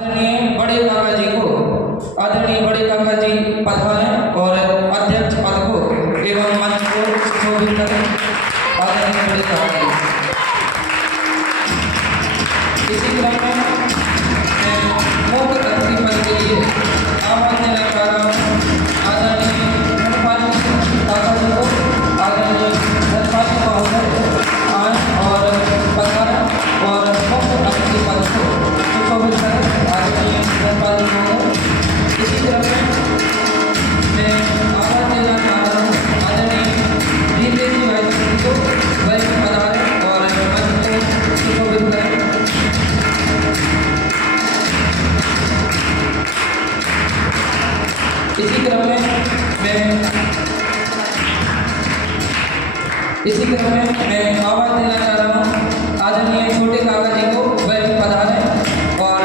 आदरणीय बड़े काका जी को आदरणीय बड़े काका जी पधारें और अध्यक्ष पद को एवं मंच को शोभित करें। आदरणीय बड़े काका जी। इसी क्रम में मुख्य अतिथि पद के लिए आह्वान देना चाह रहा हूँ आदरणीय धनपाल काका जी को। आदरणीय धनपाल महोदय आए और पधारें और मुख्य अतिथि पद को सुशोभित करें। आदरणीय धनपाल महोदय। इसी क्रम में मैं आह्वान देना चाह रहा हूँ आदरणीय जीतेश जी भाई को वह पधारें और मंच को सुशोभित करें। इसी क्रम में मैं आह्वान देना चाह रहा हूँ आदरणीय छोटे काका जी को वह पधारें और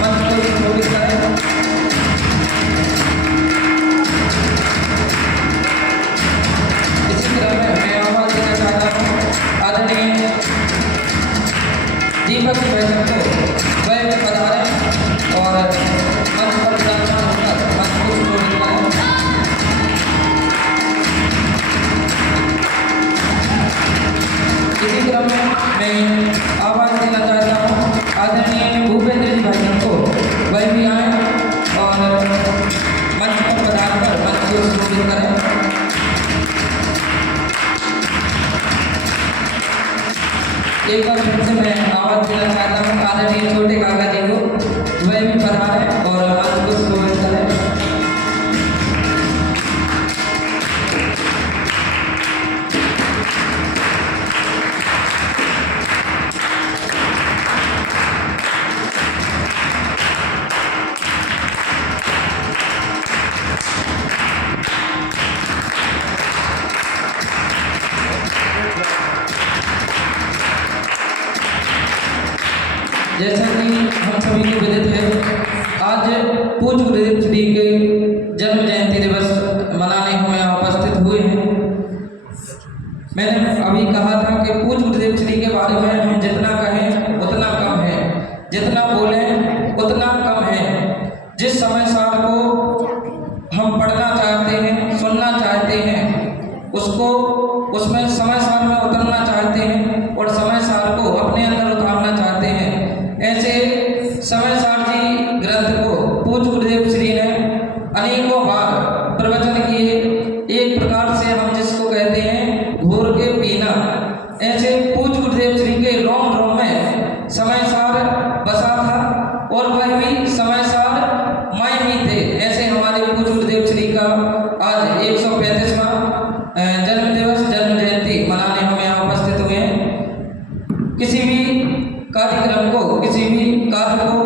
मंच को सुशोभित करें। इसी क्रम में मैं आह्वान देना चाहता हूँ आदरणीय दीपक बैठक को वह पधारें और मंच पर विराजमान होकर मंच को सुशोभित करें। इसी क्रम में मैं आह्वान देना चाहता हूँ आदरणीय भूपेंद्र जी भाई को वह भी आए और मंच पर पधार कर मंच को सुशोभित करें। एक बार फिर से मैं आह्वान देना चाहता हूँ आदरणीय छोटे काका जी को वह भी पधारें और मंच को सुशोभित करें। जैसा कि हम सभी को विदित है आज पूज्य गुरुदेव श्री के जन्म जयंती दिवस मनाने हम यहाँ उपस्थित हुए हैं। मैंने अभी कहा था कि पूज्य गुरुदेव श्री के बारे में हम जितना कहें उतना कम है, जितना बोलें उतना कम है। जिस समय सार को हम पढ़ना चाहते हैं, सुनना चाहते हैं, उसको उसमें समय सार में उतरना चाहते हैं और समय सार को अपने अंदर उतारना चाहते हैं। ऐसे समय सार जी ग्रंथ को पूज्य गुरुदेव श्री ने अनेकों बार प्रवचन किए। एक प्रकार से हम जिसको कहते हैं घोर के पीना, ऐसे पूज्य गुरुदेव श्री के रोम रोम में समय सार बसा था और वह भी समय सार मय ही थे। ऐसे हमारे पूज्य गुरुदेव श्री का आज 135वां जन्म दिवस जन्म जयंती मनाने हम यहाँ उपस्थित हुए हैं। किसी भी कार्यक्रम को, किसी भी कार्य को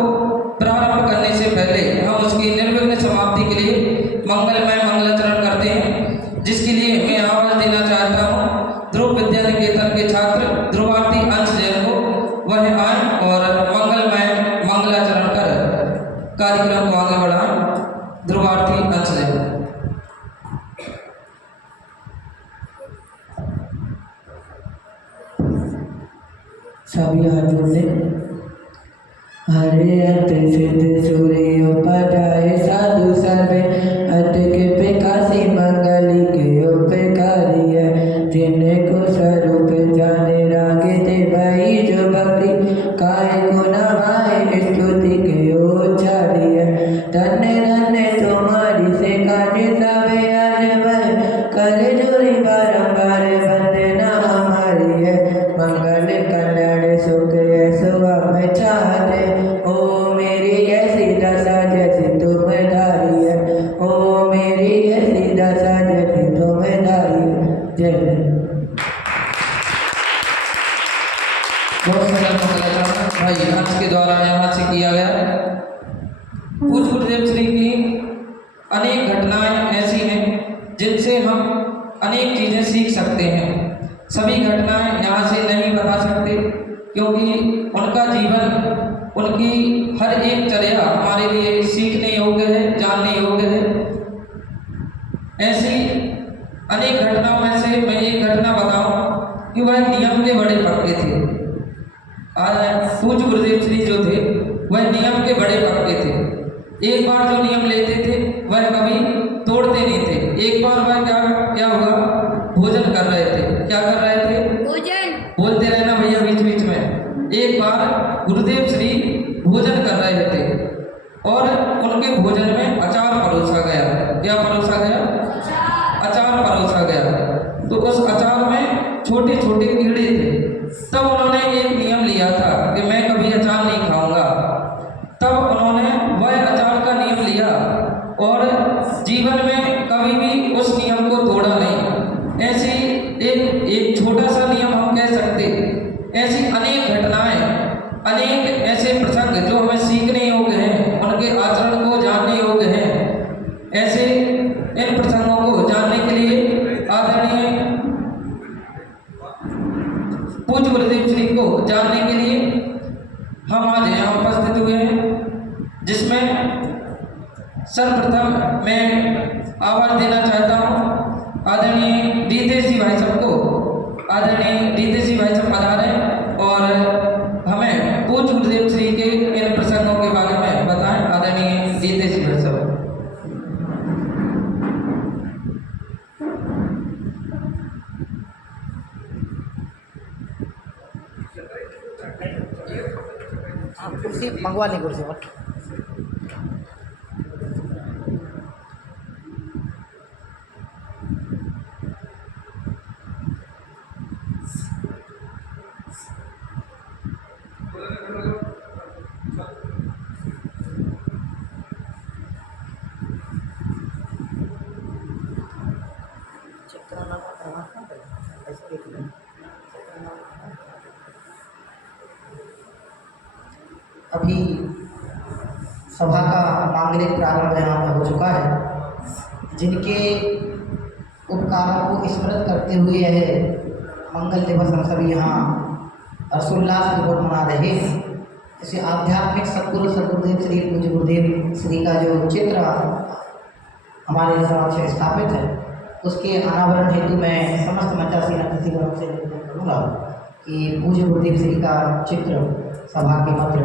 प्रारंभ करने से पहले हम उसकी निर्विघ्न समाप्ति के लिए मंगलमय मंगलाचरण करते हैं, जिसके लिए मैं आवाज देना चाहता हूँ ध्रुव विद्या निकेतन के छात्र ध्रुवार्थी अंश जैन को वह आए और मंगलमय मंगलाचरण कर कार्यक्रम को आगे बढ़ाएं। ध्रुवार्थी अंश जैन। सभी हाथ जोड़े। हरे अत सिद्ध सूर्योपाध्याय साधु सर्वे अत के प्रकाशी मंगली के उपकारी है। जिनको स्वरूप जाने रागे थे भाई जो भक्ति काय को नवाए स्तुति के उच्चारी है। धन्य धन्य तुम्हारी से काज सबे आज वह कर जोरी बारंबार वंदना हमारी है। मंगल कल्याण सुख सुबह में चाहते ओ मेरी ऐसी दशा जैसी तुम धारी है। ओ मेरी ऐसी दशा जैसी तुम धारी है। जय बहुत सारा मंगलाचरण भाई अंश के द्वारा यहाँ से किया गया। पूज्य गुरुदेव श्री की अनेक घटनाएं ऐसी हैं जिनसे हम अनेक चीज़ें सीख सकते हैं। सभी घटनाएं यहाँ से नहीं बता सकते क्योंकि उनका जीवन, उनकी हर एक चर्या हमारे लिए सीखने योग्य है, जानने योग्य है। ऐसी अनेक घटनाओं में से मैं एक घटना बताऊं कि वह नियम के बड़े पक्के थे। आज पूज्य गुरुदेव श्री जो थे वह नियम के बड़े पक्के एक बार जो नियम लेते थे वह कभी तोड़ते नहीं थे। एक बार वह क्या क्या हुआ, भोजन कर रहे थे। क्या कर रहे थे? भोजन। बोलते रहना भैया बीच बीच में। एक बार गुरुदेव श्री भोजन कर रहे थे और उनके भोजन में अचार परोसा गया। क्या परोसा गया? अचार परोसा गया। तो उस अचार में छोटे छोटे कीड़े थे। तब उन्होंने एक नियम लिया था कि मैं कभी अचार नहीं खाऊंगा। तब उन्होंने वह अचार का नियम लिया और जीवन में कभी भी उस नियम को तोड़ा नहीं। ऐसी एक छोटा सा नियम हम कह सकते, ऐसी अनेक घटनाएं, अनेक ऐसे प्रसंग जो हमें सीखने योग्य हैं, उनके आचरण को जानने योग्य हैं। ऐसे इन प्रसंगों को जानने के लिए आदरणीय पूज्य गुरुदेव श्री को जानने के लिए हम आज यहाँ उपस्थित हुए हैं, जिसमें सर्वप्रथम मैं आवाज देना चाहता हूँ आदरणीय डीतेशी भाई साहब को। आदरणीय डीतेशी भाई साहब पधारें और हमें पूज्य गुरुदेव श्री के इन प्रसंगों के बारे में बताएं। आदरणीय डीतेशी भाई साहब। आप कुर्सी मंगवा लें, कुर्सी पर। अभी सभा का मांगलिक प्रारंभ यहाँ पर हो चुका है। जिनके उपकारों को स्मृत करते हुए यह मंगल दिवस हम सभी यहाँ हर्षोल्लास पूर्वक मना रहे हैं। इसे आध्यात्मिक सद्गुरु सद्गुरुदेव श्री पूज्य गुरुदेव श्री का जो चित्र हमारे समक्ष स्थापित है, उसके अनावरण हेतु मैं समस्त मंचासीन अतिथिगणों से निवेदन करूँगा कि पूज्य गुरुदेव श्री का चित्र सभा के मध्य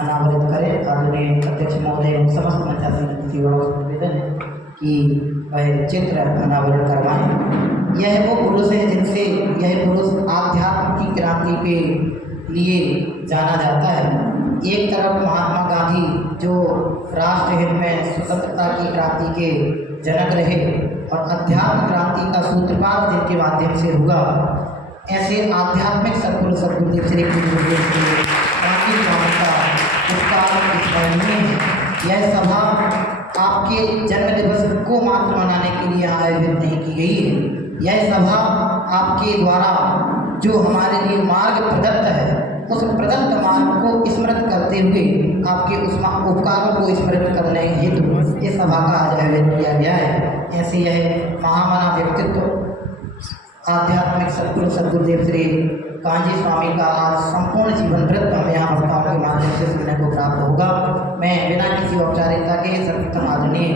अनावरित करें। आदरणीय अध्यक्ष महोदय समस्त मंचासीन अतिथिगणों से निवेदन है कि वह चित्र अनावरण करवाएं। यह वो पुरुष है जिनसे यह पुरुष आध्यात्म की क्रांति के लिए जाना जाता है। एक तरफ महात्मा गांधी जो राष्ट्र हित में स्वतंत्रता की क्रांति के जनक रहे और अध्यात्म क्रांति का सूत्रपात जिनके माध्यम से हुआ, ऐसे आध्यात्मिक सद्गुरु सद्गुरुदेव श्री गुरुदेव की क्रांति का उपकार स्मरणीय है। यह सभा आपके जन्म दिवस को मात्र मनाने के लिए आयोजित नहीं की गई है। यह सभा आपके द्वारा जो हमारे लिए मार्ग प्रदत्त है, उस प्रदत्त मार्ग को स्मृत करते हुए आपके उस उपकारों को स्मृत करने हेतु इस सभा का आज आयोजन किया गया है। ऐसे यह महामना व्यक्तित्व आध्यात्मिक सद्गुरु सद्गुरुदेव श्री कांजी स्वामी का आज संपूर्ण जीवन वृत्त हमें यहाँ वक्ताओं के माध्यम से सुनने को प्राप्त होगा। मैं बिना किसी औपचारिकता के सर्वप्रथम आदरणीय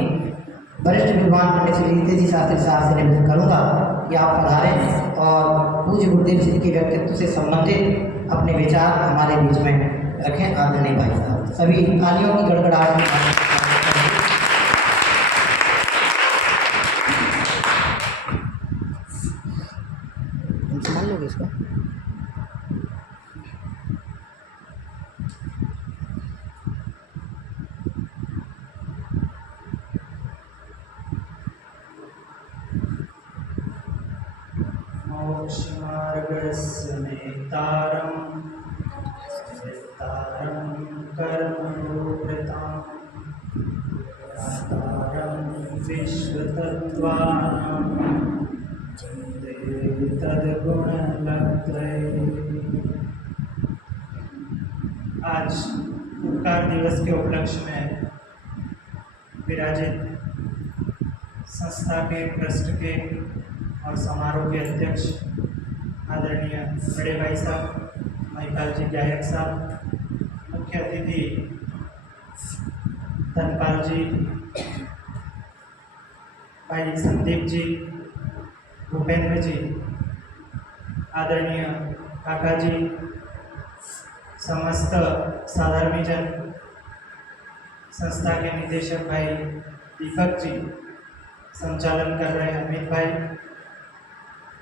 वरिष्ठ विद्वान पंडित श्री डीतेशी शास्त्री साहब से निवेदन करूँगा कि आप पधारें और पूज्य गुरुदेव श्री के व्यक्तित्व से संबंधित अपने विचार हमारे बीच में रखें। आदरणीय भाई साहब, सभी तालियों की गड़गड़ाहट संभाल लोगे इसको। मोक्षमार्गस्य नेतारं विस्तारं कर्मयोगितां दातारं विश्वतत्त्वानां आज उपकार दिवस के उपलक्ष्य में विराजित संस्था के ट्रस्ट के और समारोह के अध्यक्ष आदरणीय बड़े भाई साहब महिपाल जी गायक साहब, मुख्य अतिथि धनपाल जी, भाई संदीप जी, भूपेंद्र जी, आदरणीय काका जी, समस्त साधर्मी जन, संस्था के निदेशक भाई दीपक जी, संचालन कर रहे हैं अमित भाई,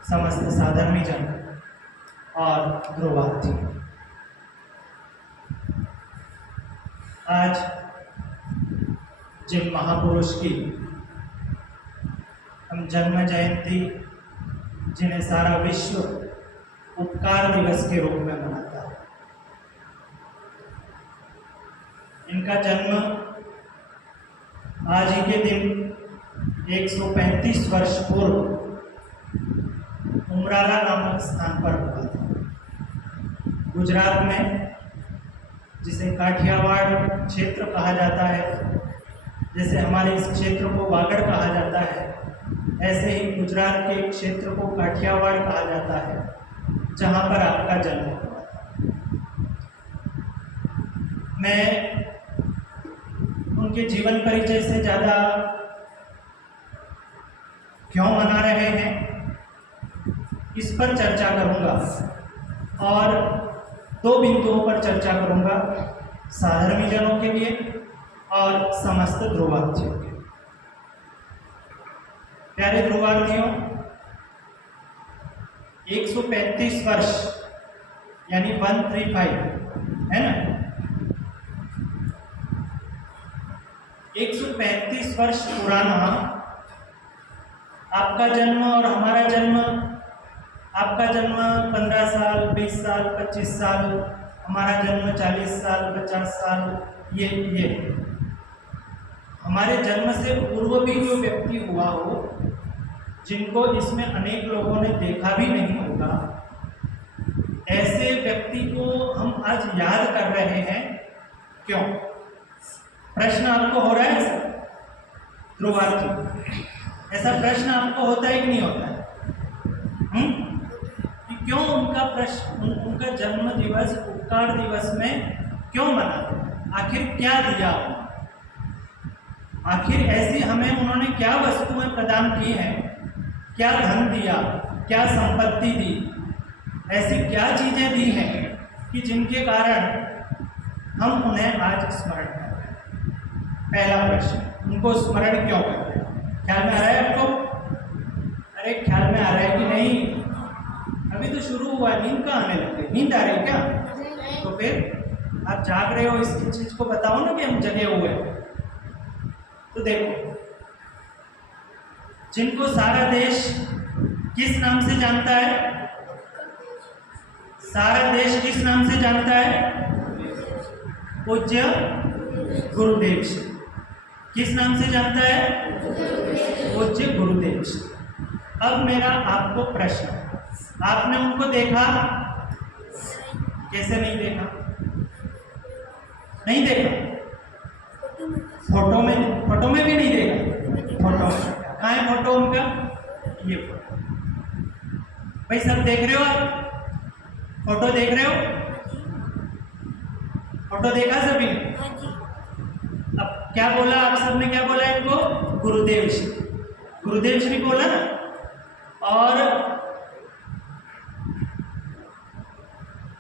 समस्त साधर्मी जन और ध्रुवार्थी। आज जिन महापुरुष की हम जन्म जयंती, जिन्हें सारा विश्व उपकार दिवस के रूप में मनाता है, इनका जन्म आज ही के दिन 135 वर्ष पूर्व उमराला नामक स्थान पर हुआ था। गुजरात में, जिसे काठियावाड़ क्षेत्र कहा जाता है, जैसे हमारे इस क्षेत्र को वागड़ कहा जाता है, ऐसे ही गुजरात के एक क्षेत्र को काठियावाड़ कहा जाता है, जहाँ पर आपका जन्म हुआ था। मैं उनके जीवन परिचय से ज़्यादा क्यों मना रहे हैं, इस पर चर्चा करूँगा और 2 बिंदुओं पर चर्चा करूँगा, साधर्मी जनों के लिए और समस्त ध्रुवार्थियों के। प्यारे ध्रुवार्थियों, 135 वर्ष यानी 135 है ना, 135 वर्ष पुराना आपका जन्म और हमारा जन्म, आपका जन्म 15 साल, 20 साल, 25 साल, हमारा जन्म 40 साल, 50 साल, ये हमारे जन्म से पूर्व भी जो व्यक्ति हुआ हो, जिनको इसमें अनेक लोगों ने देखा भी नहीं होगा, ऐसे व्यक्ति को हम आज याद कर रहे हैं। क्यों? प्रश्न आपको हो रहा है ध्रुवार्थी? ऐसा प्रश्न आपको होता है कि नहीं होता है? कि क्यों उनका प्रश्न, उनका जन्म दिवस उपकार दिवस में क्यों मनाते हैं? आखिर क्या दिया उन्होंने? आखिर ऐसी हमें उन्होंने क्या वस्तुएं प्रदान की हैं? क्या धन दिया, क्या संपत्ति दी, ऐसी क्या चीजें दी हैं कि जिनके कारण हम उन्हें आज स्मरण करते हैं? पहला प्रश्न, उनको स्मरण क्यों करते हैं? ख्याल में आ रहा है आपको? अरे ख्याल में आ रहा है कि नहीं? अभी तो शुरू हुआ, नींद कहाँ आने लग गई? नींद आ रही है क्या? तो फिर आप जाग रहे हो, इस चीज को बताओ ना कि हम जगे हुए हैं। तो देखो, जिनको सारा देश किस नाम से जानता है? सारा देश किस नाम से जानता है? पूज्य गुरुदेव से। किस नाम से जानता है? पूज्य गुरुदेव से। अब मेरा आपको प्रश्न, आपने उनको देखा? कैसे नहीं देखा? नहीं देखा? फोटो में भी नहीं देखा? फोटो में कहाँ है फोटो उनका? ये फोटो भाई, सब देख रहे हो आप? फोटो देख रहे हो? फोटो देखा सभी ने? अब क्या बोला आप सबने? क्या बोला इनको? गुरुदेव श्री, गुरुदेव श्री बोला ना।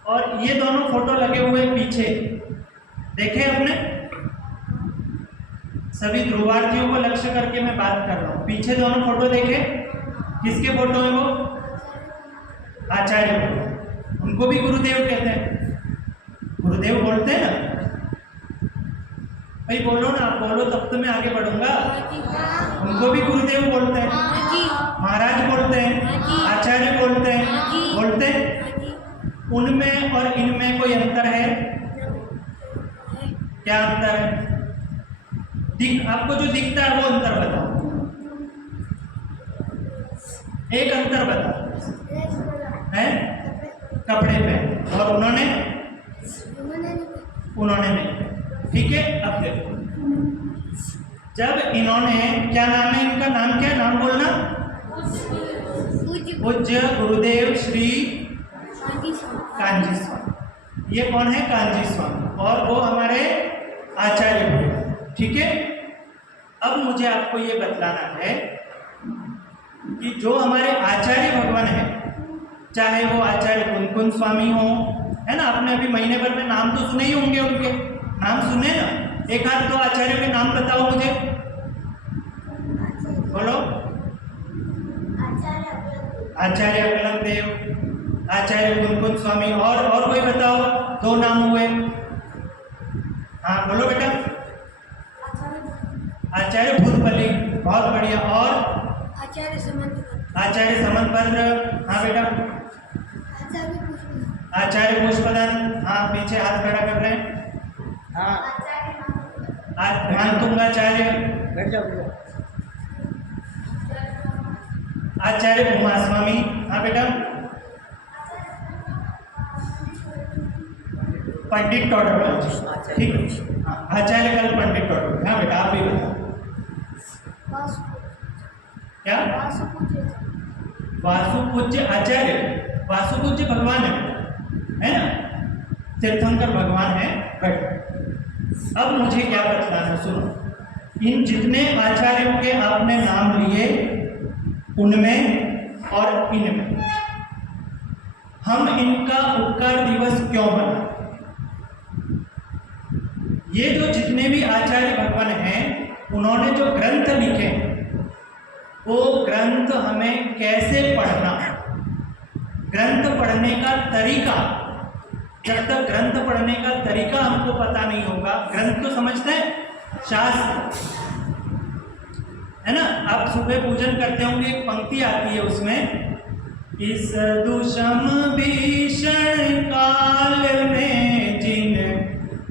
और ये दोनों फोटो लगे हुए पीछे देखे आपने? सभी ध्रुवार्थियों को लक्ष्य करके मैं बात कर रहा हूँ। पीछे दोनों फोटो देखे? किसके फोटो है वो? आचार्य फोटो। उनको भी गुरुदेव कहते हैं, गुरुदेव बोलते हैं ना भाई। बोलो ना, आप बोलो तब तो मैं आगे बढ़ूंगा। उनको भी गुरुदेव बोलते हैं, महाराज बोलते हैं, आचार्य बोलते हैं, बोलते हैं। उनमें और इनमें कोई अंतर है? क्या अंतर है? आपको जो दिखता है वो अंतर बताओ, एक अंतर बताओ। है कपड़े पे, और उन्होंने नहीं। ठीक है, अब देखो, जब इन्होंने, क्या नाम है इनका? नाम क्या है? नाम बोलना। पूज्य गुरुदेव श्री कांजी स्वामी। ये कौन है? कांजी स्वामी, और वो हमारे आचार्य हुए। ठीक है, अब मुझे आपको ये बतलाना है कि जो हमारे आचार्य भगवान है, चाहे वो आचार्य कुंकुम स्वामी हो, है ना, आपने अभी महीने भर में नाम तो सुने ही होंगे, उनके नाम सुने ना। एक आध दो आचार्यों के नाम बताओ मुझे, बोलो। आचार्य अकलंग देव, आचार्य गुणकुंज स्वामी, और कोई बताओ, दो नाम हुए। हाँ बोलो बेटा। आचार्य भूतबली, बहुत बढ़िया। और आचार्य समंतभद्र, हाँ बेटा। आचार्य पुष्पदन, हाँ पीछे हाथ खड़ा कर रहे हैं। हाँ मानतुंगाचार्य, आचार्य उमा स्वामी, हाँ बेटा। पंडित टोडरमल, ठीक। हाँ आचार्य कल पंडित टोडरमल, हाँ बेटा आप भी बताओ। क्या? वासुपूज्य आचार्य, वासुपूज्य भगवान है ना, तीर्थंकर भगवान है। बट अब मुझे क्या बतलाना, सुनो। इन जितने आचार्यों के आपने नाम लिए, उनमें और इनमें हम इनका उपकार दिवस क्यों मनाते? ये जो जितने भी आचार्य भगवान हैं, उन्होंने जो ग्रंथ लिखे हैं, वो ग्रंथ हमें कैसे पढ़ना, ग्रंथ पढ़ने का तरीका, जब तक ग्रंथ पढ़ने का तरीका हमको पता नहीं होगा, ग्रंथ तो समझते हैं, शास्त्र है ना। आप सुबह पूजन करते होंगे, एक पंक्ति आती है उसमें, इस दुष्म भीषण काल में जिन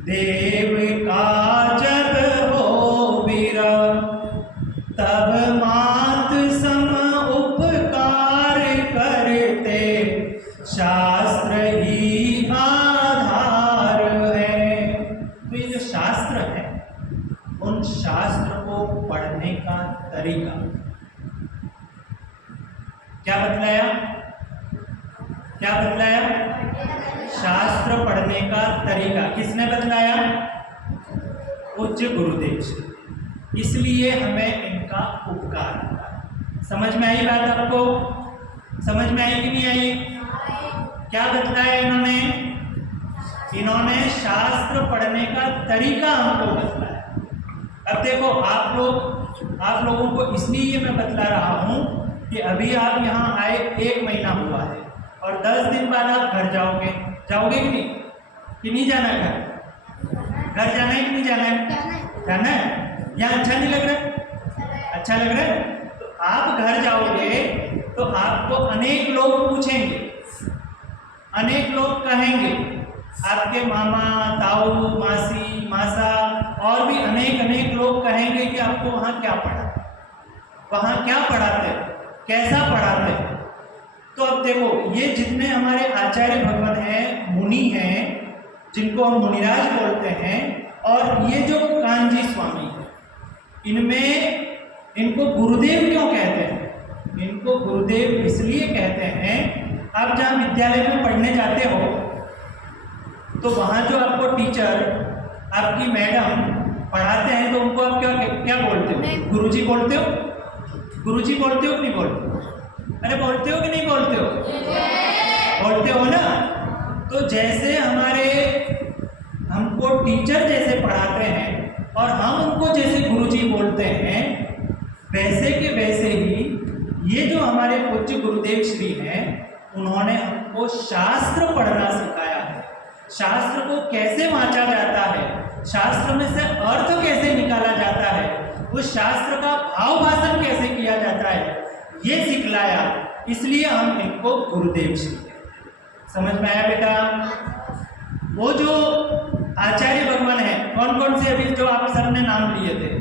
देव का जग हो बिरा, तब मात सम उपकार करते, शास्त्र ही आधार है। तो ये जो शास्त्र है, उन शास्त्र को पढ़ने का तरीका क्या बतलाया? क्या बतलाया? शास्त्र पढ़ने का तरीका किसने बतलाया? पूज्य गुरुदेव जी। इसलिए हमें इनका उपकार होगा। समझ में आई बात आपको? समझ में आई कि नहीं आई? क्या बतलाया इन्होंने? इन्होंने शास्त्र पढ़ने का तरीका हमको बतलाया। अब देखो आप लोगों को इसलिए मैं बतला रहा हूं कि अभी आप यहाँ आए 1 महीना हुआ है और 10 दिन बाद आप घर जाओगे कि नहीं? कि नहीं जाना है घर जाना है कि नहीं जाना है? जाना है। यहाँ अच्छा नहीं लग रहा? अच्छा लग रहा है। तो आप घर जाओगे तो आपको अनेक लोग पूछेंगे, अनेक लोग कहेंगे, आपके मामा, ताऊ, मासी, मासा और भी अनेक लोग कहेंगे कि आपको वहाँ क्या पढ़ा, वहाँ क्या पढ़ाते, कैसा पढ़ाते। तो अब देखो, ये जितने हमारे आचार्य भगवान हैं, मुनि हैं, जिनको हम मुनिराज बोलते हैं, और ये जो कांजी स्वामी है, इनमें इनको गुरुदेव क्यों कहते हैं? इनको गुरुदेव इसलिए कहते हैं, आप जहाँ विद्यालय में पढ़ने जाते हो तो वहाँ जो आपको टीचर, आपकी मैडम पढ़ाते हैं, तो उनको आप क्या बोलते हो? गुरुजी बोलते हो? गुरुजी बोलते हो कि नहीं बोलते? अरे बोलते हो कि नहीं बोलते हो? बोलते हो ना। तो जैसे हमको टीचर जैसे पढ़ाते हैं और हम उनको जैसे गुरुजी बोलते हैं, वैसे के वैसे ही ये जो हमारे पूज्य गुरुदेव श्री हैं, उन्होंने हमको शास्त्र पढ़ना सिखाया है। शास्त्र को कैसे वांचा जाता है, शास्त्र में से अर्थ कैसे निकाला जाता है, उस शास्त्र का भाव भाषण कैसे किया जाता है, ये सिखलाया। इसलिए हम इनको गुरुदेव श्री कहते हैं। समझ में आया बेटा? वो जो आचार्य भगवान हैं, कौन कौन से अभी जो आप सबने नाम लिए थे?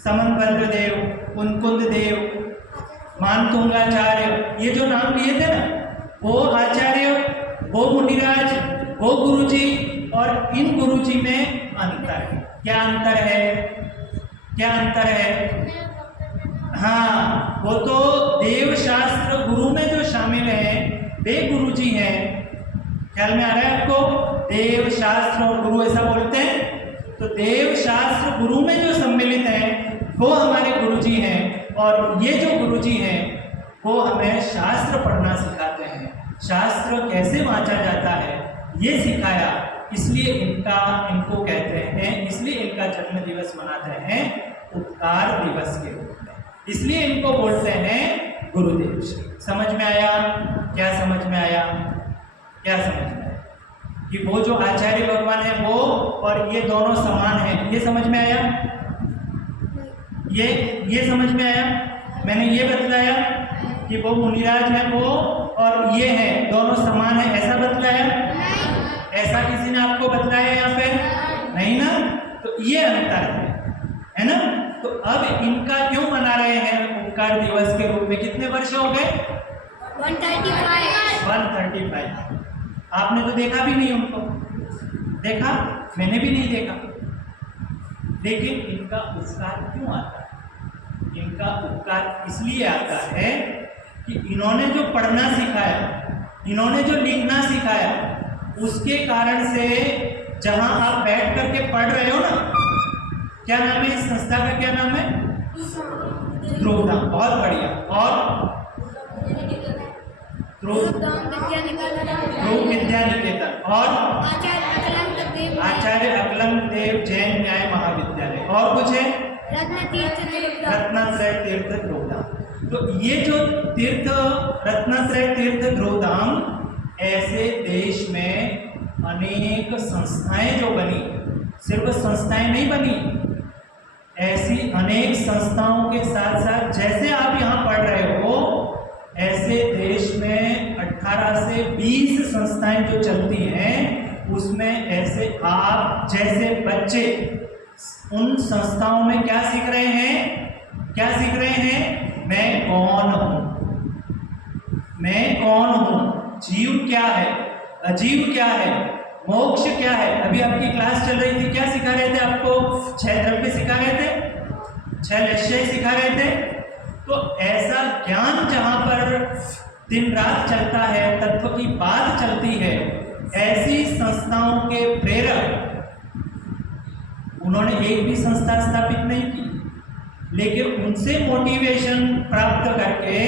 समंतभद्र देव, कुंकुंद देव, मानतुंगाचार्य, ये जो नाम लिए थे ना, वो आचार्य, वो मुनिराज, वो गुरुजी, और इन गुरुजी में अंतर है। क्या अंतर है? क्या अंतर है? हाँ, वो तो देव शास्त्र गुरु में जो शामिल हैं, वे गुरुजी हैं। ख्याल में आ रहा है आपको? देव शास्त्र और गुरु ऐसा बोलते हैं। तो देव शास्त्र गुरु में जो सम्मिलित हैं, वो हमारे गुरुजी हैं, और ये जो गुरुजी हैं वो हमें शास्त्र पढ़ना सिखाते हैं। शास्त्र कैसे वांचा जाता है ये सिखाया। इसलिए इनको कहते हैं, इसलिए इनका जन्म दिवस मनाते हैं उपकार दिवस के रूप में, इसलिए इनको बोलते हैं गुरुदेव श्री। समझ में आया? क्या समझ में आया? क्या समझ में आया? कि वो जो आचार्य भगवान है वो और ये दोनों समान हैं, ये समझ में आया? ये समझ में आया? मैंने ये बतलाया कि वो मुनिराज है वो और ये है दोनों समान है, ऐसा बतलाया? ऐसा किसी ने आपको बतलाया यहाँ पे? नहीं ना? तो ये अंतर है ना? तो अब इनका क्यों मना रहे हैं उपकार दिवस के रूप में? कितने वर्ष हो गए? 135। आपने तो देखा भी नहीं उनको, देखा? मैंने भी नहीं देखा। लेकिन इनका उपकार क्यों आता है? इनका उपकार इसलिए आता है कि इन्होंने जो पढ़ना सिखाया, इन्होंने जो लिखना सिखाया, उसके कारण से जहां आप बैठ करके पढ़ रहे हो ना, क्या नाम है इस संस्था का? क्या नाम है? ध्रुवधाम। बहुत बढ़िया। और ध्रुव विद्या निकेतन और आचार्य अकलंग देव जैन न्याय महाविद्यालय, और कुछ है? रत्नात्रय तीर्थ ध्रुवधाम। तो ये जो तीर्थ, रत्नात्रय तीर्थ ध्रुवधाम, ऐसे देश में अनेक संस्थाएं जो बनी, सिर्फ संस्थाएं नहीं बनी, ऐसी अनेक संस्थाओं के साथ साथ जैसे आप यहाँ पढ़ रहे हो, ऐसे देश में 18 से 20 संस्थाएं जो चलती हैं, उसमें ऐसे आप जैसे बच्चे उन संस्थाओं में क्या सीख रहे हैं? क्या सीख रहे हैं? मैं कौन हूं, मैं कौन हूं, जीव क्या है, अजीव क्या है, मोक्ष क्या है। अभी आपकी क्लास चल रही थी, क्या सिखा रहे थे आपको? 6 द्रव्य सिखा रहे थे, 6 निश्चय सिखा रहे थे। तो ऐसा ज्ञान जहां पर दिन रात चलता है, तत्व की बात चलती है, ऐसी संस्थाओं के प्रेरक, उन्होंने एक भी संस्था स्थापित नहीं की, लेकिन उनसे मोटिवेशन प्राप्त करके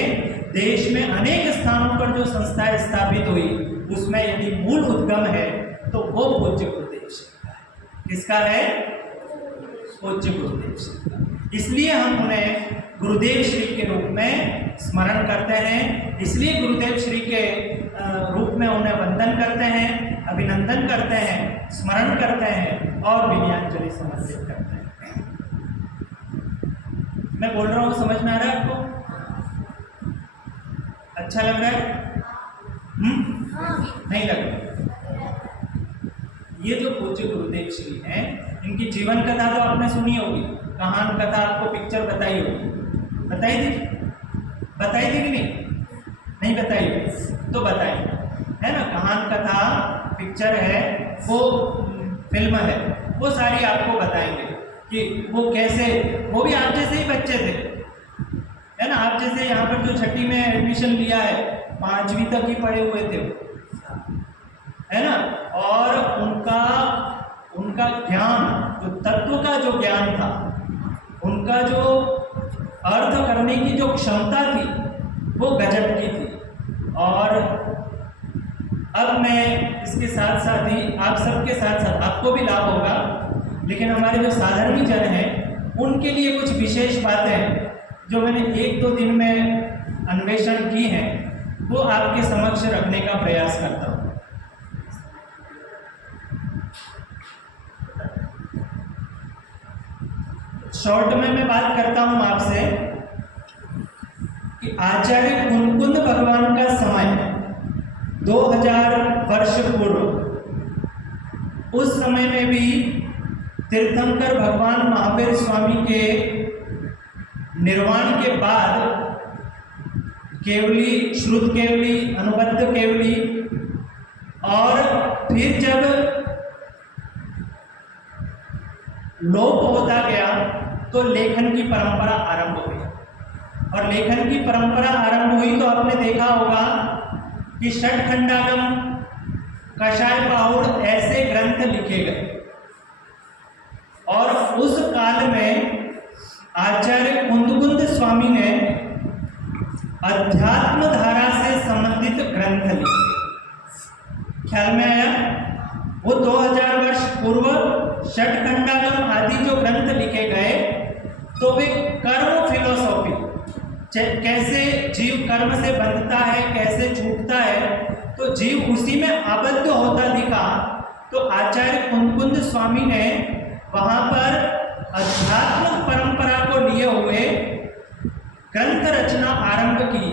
देश में अनेक स्थानों पर जो संस्थाएं स्थापित हुई, उसमें यदि मूल उद्गम है तो वो पूज्य गुरुदेव श्री का है। किसका है? पूज्य गुरुदेव श्री का। इसलिए हम उन्हें गुरुदेव श्री के रूप में स्मरण करते हैं, इसलिए गुरुदेव श्री के रूप में उन्हें वंदन करते हैं, अभिनंदन करते हैं, स्मरण करते हैं और विनयाञ्जलि समर्पित करते हैं। मैं बोल रहा हूँ, समझ में आ रहा है आपको? अच्छा लग रहा है? नहीं लग रहा? ये जो पूज्य गुरुदेव श्री हैं, इनकी जीवन कथा तो आपने सुनी होगी, कहान कथा आपको पिक्चर बताई होगी, बताई थी कि नहीं बताई? तो बताई है ना। कहान कथा पिक्चर है, वो फिल्म है, वो सारी आपको बताएंगे कि वो कैसे, वो भी आप जैसे ही बच्चे थे, है ना। आप जैसे यहाँ पर जो 6ठी में एडमिशन लिया है, 5वीं तक ही पढ़े हुए थे, है ना। और उनका ज्ञान, जो तत्व का जो ज्ञान था, उनका जो अर्थ करने की जो क्षमता थी, वो गजब की थी। और अब मैं इसके साथ साथ ही आप सबके साथ साथ, आपको भी लाभ होगा, लेकिन हमारे जो साधारण जन हैं उनके लिए कुछ विशेष बातें जो मैंने 1-2 दिन में अन्वेषण की हैं, वो आपके समक्ष रखने का प्रयास करता हूँ। शॉर्ट में मैं बात करता हूँ आपसे कि आचार्य कुंकुंद भगवान का समय 2000 वर्ष पूर्व, उस समय में भी तीर्थंकर भगवान महावीर स्वामी के निर्वाण के बाद केवली, श्रुत केवली, अनुबद्ध केवली, और फिर जब लोप होता गया तो लेखन की परंपरा आरंभ हुई। और लेखन की परंपरा आरंभ हुई तो आपने देखा होगा कि षट्खंडागम, कषाय पाहुड़, ऐसे ग्रंथ लिखे गए। और उस काल में आचार्य कुंदकुंद स्वामी ने अध्यात्म धारा से संबंधित ग्रंथ लिखे। ख्याल में आया? वो 2000 वर्ष पूर्व षटखंडागम आदि जो ग्रंथ लिखे गए तो वे कर्म फिलोसॉफी, कैसे जीव कर्म से बंधता है, कैसे छूटता है, तो जीव उसी में आबद्ध होता दिखा। तो आचार्य कुंद स्वामी ने वहाँ पर अध्यात्म परंपरा को लिए हुए ग्रंथ रचना आरंभ की,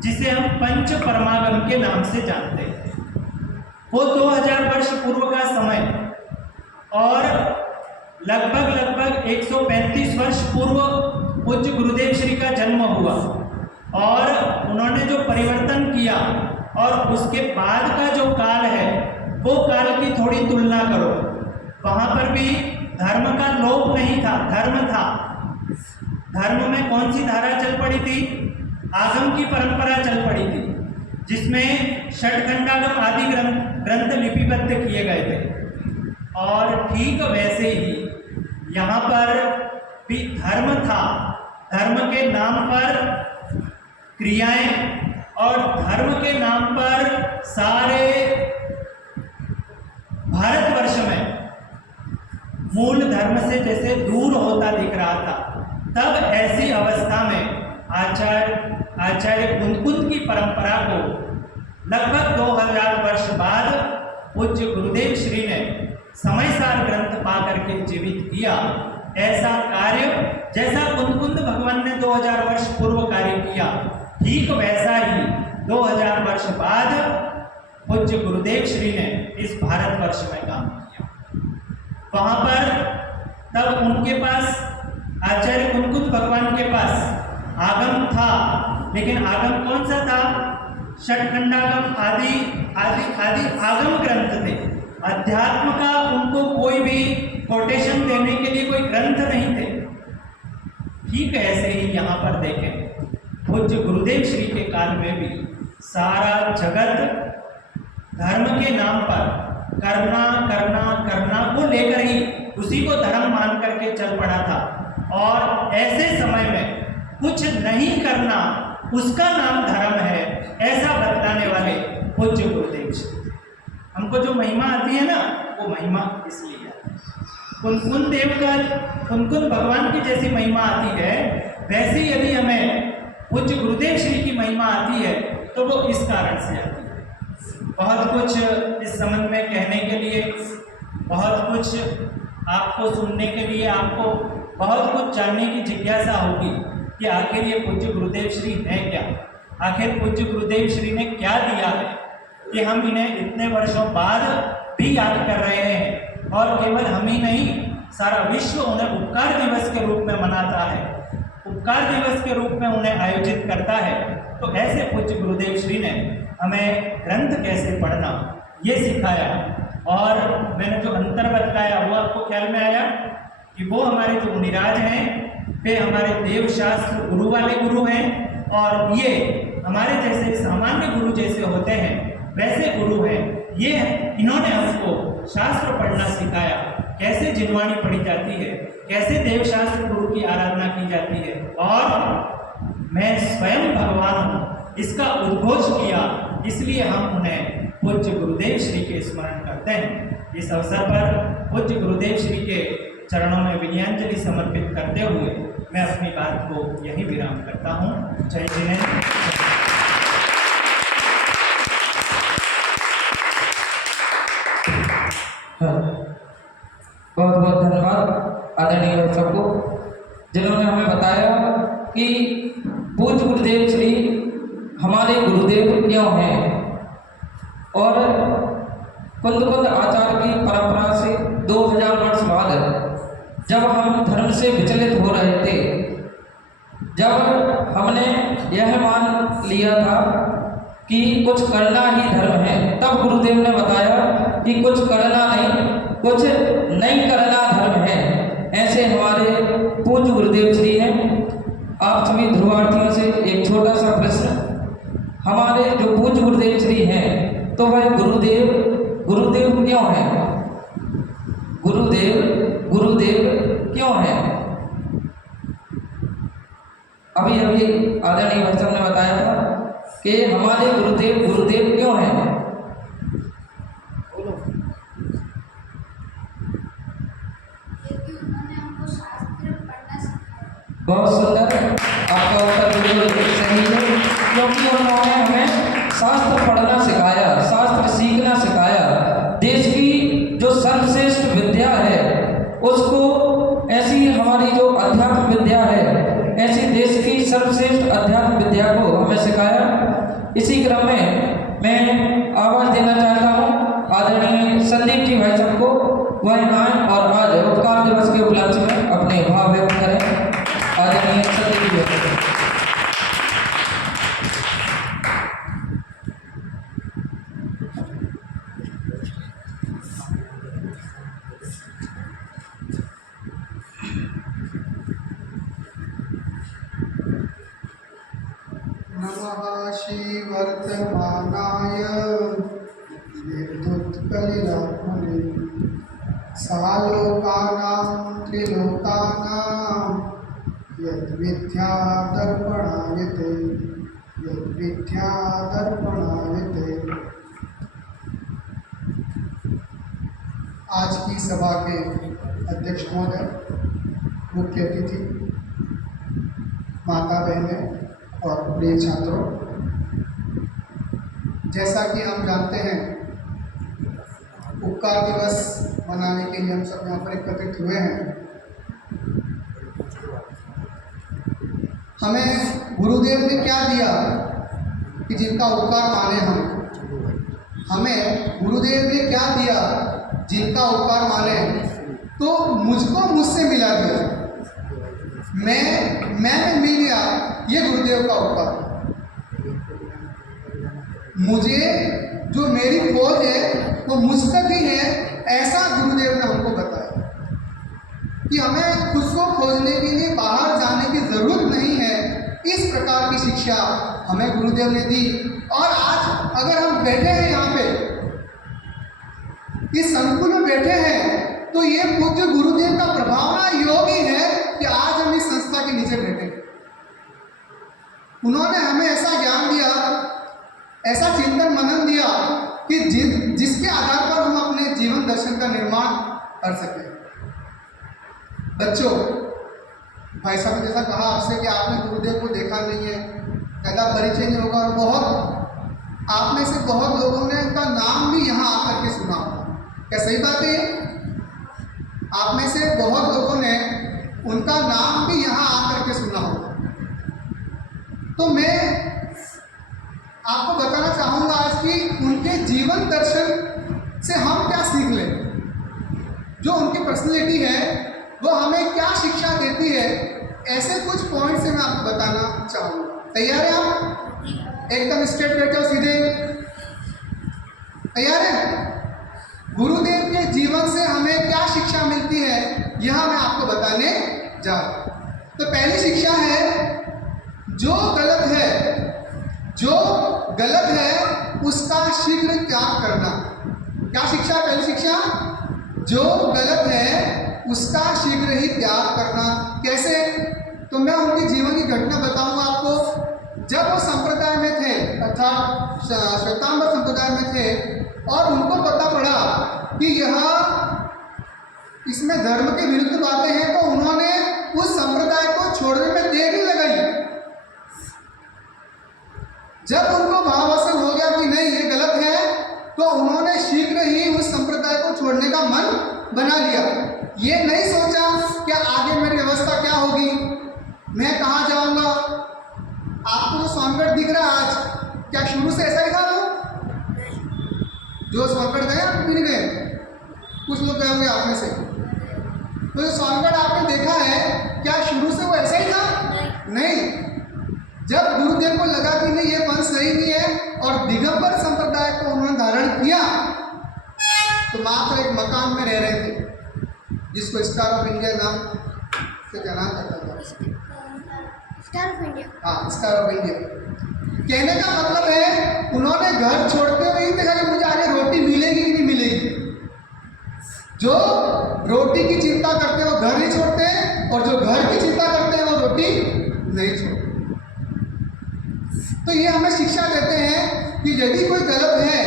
जिसे हम पंच परमागम के नाम से जानते हैं। वो 2000 वर्ष पूर्व का समय और लगभग 135 वर्ष पूर्व पूज्य गुरुदेव श्री का जन्म हुआ और उन्होंने जो परिवर्तन किया और उसके बाद का जो काल है वो काल की थोड़ी तुलना करो। वहाँ पर भी धर्म का लोप नहीं था, धर्म था। धर्म में कौन सी धारा चल पड़ी थी? आगम की परंपरा चल पड़ी थी, जिसमें षटखंडागम आदि ग्रंथ लिपिबद्ध किए गए थे। और ठीक वैसे ही यहाँ पर भी धर्म था। धर्म के नाम पर क्रियाएं और धर्म के नाम पर सारे भारतवर्ष में मूल धर्म से जैसे दूर होता दिख रहा था। तब ऐसी अवस्था में आचार्य कुंद की परंपरा को लगभग 2000 वर्ष बाद पूज्य गुरुदेव श्री ने समयसार ग्रंथ पा करके जीवित किया। ऐसा कार्य जैसा कुंद भगवान ने 2000 वर्ष पूर्व कार्य किया, ठीक वैसा ही 2000 वर्ष बाद पूज्य गुरुदेव श्री ने इस भारतवर्ष में काम किया। वहाँ पर तब उनके पास, आचार्य कुंद भगवान के पास आगम था, लेकिन आगम कौन सा था? षटखंडागम आदि आगम ग्रंथ थे। अध्यात्म का उनको कोई भी कोटेशन देने के लिए कोई ग्रंथ नहीं थे। ठीक ऐसे ही यहाँ पर देखें, पूज्य गुरुदेव श्री के काल में भी सारा जगत धर्म के नाम पर करना को लेकर ही उसी को धर्म मान करके चल पड़ा था। और ऐसे समय में कुछ नहीं करना उसका नाम धर्म है, ऐसा बतलाने वाले पूज्य गुरुदेव श्री। हमको जो महिमा आती है ना, वो महिमा इसलिए कुंद भगवान की जैसी महिमा आती है, वैसे यदि हमें पूज्य गुरुदेव श्री की महिमा आती है तो वो इस कारण से आती है। बहुत कुछ इस संबंध में कहने के लिए, बहुत कुछ आपको सुनने के लिए, आपको बहुत कुछ जानने की जिज्ञासा होगी कि आखिर ये पूज्य गुरुदेव श्री है क्या, आखिर पूज्य गुरुदेव श्री ने क्या दिया है कि हम इन्हें इतने वर्षों बाद भी याद कर रहे हैं। और केवल हम ही नहीं, सारा विश्व उन्हें उपकार दिवस के रूप में मनाता है, उपकार दिवस के रूप में उन्हें आयोजित करता है। तो ऐसे पूज्य गुरुदेव श्री ने हमें ग्रंथ कैसे पढ़ना ये सिखाया। और मैंने जो अंतर बतलाया वो आपको ख्याल में आया कि वो हमारे जो मुनिराज हैं वे हमारे देवशास्त्र गुरु वाले गुरु हैं, और ये हमारे जैसे सामान्य गुरु जैसे होते हैं वैसे गुरु हैं। ये इन्होंने हमको शास्त्र पढ़ना सिखाया, कैसे जिनवाणी पढ़ी जाती है, कैसे देवशास्त्र गुरु की आराधना की जाती है। और मैं स्वयं भगवान हूँ इसका उद्घोष किया, इसलिए हम उन्हें पूज्य गुरुदेव श्री के स्मरण करते हैं। इस अवसर पर पूज्य गुरुदेव श्री के चरणों में विनयाञ्जलि समर्पित करते हुए मैं अपनी बात को यही विराम करता हूँ। जय जिनेन्द्र। बहुत बहुत धन्यवाद आदरणीय बच्चों को, जिन्होंने हमें बताया कि पूज्य गुरुदेव श्री हमारे गुरुदेव क्यों हैं। और कुंद आचार्य की परंपरा से 2000 वर्ष बाद जब हम धर्म से विचलित हो रहे थे, जब हमने यह मान लिया था कि कुछ करना ही धर्म है, तब गुरुदेव ने बताया कि कुछ करना नहीं, कुछ नहीं करना धर्म है। ऐसे हमारे पूज्य गुरुदेव श्री हैं। आप सभी ध्रुवार्थियों से एक छोटा सा प्रश्न, हमारे जो पूज्य गुरुदेव श्री हैं तो वह गुरुदेव क्यों हैं? गुरुदेव क्यों हैं? अभी आदरणीय बच्चों ने बताया था कि हमारे गुरुदेव क्यों हैं। बहुत सुंदर, आपका उत्तर बिल्कुल सही है, क्योंकि उन्होंने हमें शास्त्र पढ़ना सिखाया, शास्त्र सीखना सिखाया। देश की जो सर्वश्रेष्ठ विद्या है उसको, ऐसी हमारी जो अध्यात्म विद्या है, ऐसी देश की सर्वश्रेष्ठ अध्यात्म विद्या को हमें सिखाया। इसी क्रम में मैं आवाज़ देना चाहता हूँ आदरणीय संदीप जी भाई साहब को, वह आए और आज उत्कार दिवस के उपलक्ष्य में अपने भाव व्यक्त करें। आदरणीय संदीप जी भाई। नमः श्रीवर्तमानाय विद्युत्कलिलात्मने सालोकानां त्रिलोकानां यद्विद्यादर्पणायते यद्विद्यादर्पणायते। आज की सभा के अध्यक्ष महोदय, मुख्य अतिथि, माता बहनें और प्रिय छात्रों, जैसा कि हम जानते हैं उपकार दिवस मनाने के लिए हम सब यहाँ पर एकत्रित हुए हैं। हमें गुरुदेव ने क्या दिया कि जिनका उपकार माने हम। हमें गुरुदेव ने क्या दिया जिनका उपकार माने, तो मुझको मुझसे मिला दिया, मैं मिल गया, ये गुरुदेव का उपकार। मुझे जो मेरी खोज है वो मुझ तक ही है, ऐसा गुरुदेव ने हमको बताया कि हमें खुद को खोजने के लिए बाहर जाने की जरूरत नहीं है। इस प्रकार की शिक्षा हमें गुरुदेव ने दी। और आज अगर हम बैठे हैं यहाँ पे, इस संकुल में बैठे हैं, तो ये पूज्य गुरुदेव का प्रभावना योग ही है कि आज हम इस संस्था के नीचे बैठे हैं। उन्होंने हमें ऐसा ज्ञान दिया, ऐसा चिंतन मनन दिया कि जिसके आधार पर हम अपने जीवन दर्शन का निर्माण कर सके। बच्चों, भाई साहब ने जैसा कहा आपसे कि आपने गुरुदेव को देखा नहीं है, ज़्यादा परिचय नहीं होगा, और बहुत आप में से बहुत लोगों ने उनका नाम भी यहाँ आकर के सुना होगा। क्या सही बात है? आप में से बहुत लोगों ने उनका नाम भी यहाँ आकर के सुना होगा। तो मैं आपको बताना चाहूँगा आज कि उनके जीवन दर्शन से हम क्या सीख लें, जो उनकी पर्सनैलिटी है वो हमें क्या शिक्षा देती है, ऐसे कुछ पॉइंट से मैं आपको बताना चाहूँगा। तैयार हैं आप? एकदम स्ट्रेट बैठे हो, सीधे। तैयार हैं? गुरुदेव के जीवन से हमें क्या शिक्षा मिलती है, यह मैं आपको बताने जा रहा हूँ। तो पहली शिक्षा है, जो गलत है उसका शीघ्र त्याग करना। क्या शिक्षा? पहली शिक्षा, जो गलत है उसका शीघ्र ही त्याग करना। कैसे? तो मैं उनके जीवन की घटना बताऊंगा आपको। जब वो संप्रदाय में थे, अर्थात श्वेतांबर संप्रदाय में थे, और उनको पता पड़ा कि यह इसमें धर्म के विरुद्ध बातें हैं, तो उन्होंने उस संप्रदाय को छोड़ने में देर नहीं लगाई। जब उनको भावासन हो गया कि नहीं ये गलत है, तो उन्होंने शीघ्र ही उस संप्रदाय को छोड़ने का मन बना लिया। ये नहीं सोचा कि आगे मेरी व्यवस्था क्या होगी, मैं कहाँ जाऊंगा। आपको जो स्वामीगढ़ दिख रहा है आज, क्या शुरू से ऐसा ही था? जो स्वामीगढ़ गए आप भी नहीं गए, कुछ लोग गए होंगे आप में से। तो जो स्वामीगढ़ आपने देखा है, क्या शुरू से वो ऐसा ही था? नहीं। जब गुरुदेव को लगा कि नहीं ये पंथ सही नहीं है, और दिगंबर संप्रदाय को उन्होंने धारण किया, तो मात्र एक मकान में रह रहे थे, जिसको स्टार ऑफ इंडिया नाम से जाना करता था। Star of India. हाँ, स्टार ऑफ इंडिया। कहने का मतलब है, उन्होंने घर छोड़ते हुए ही देखा कि मुझे आगे रोटी मिलेगी कि नहीं मिलेगी। जो रोटी की चिंता करते हैं वो घर नहीं छोड़ते, और जो घर की चिंता करते हैं वो रोटी नहीं छोड़ते। तो ये हमें शिक्षा देते हैं कि यदि कोई गलत है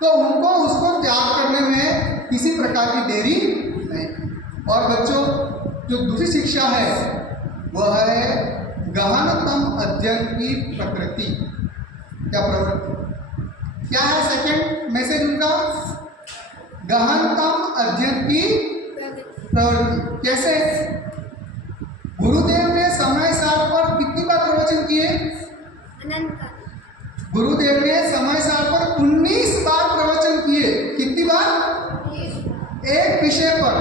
तो उनको उसको त्याग करने में किसी प्रकार की देरी नहीं। और बच्चों, जो दूसरी शिक्षा है वह है गहनतम अध्ययन की प्रकृति या प्रवृत्ति। क्या है सेकंड मैसेज उनका? गहनतम अध्ययन की प्रवृत्ति। कैसे? गुरुदेव ने समय सार पर कितनी बार प्रवचन किए? अनंत गुरुदेव ने समय सार पर 19 बार प्रवचन किए। कितनी बार? एक विषय पर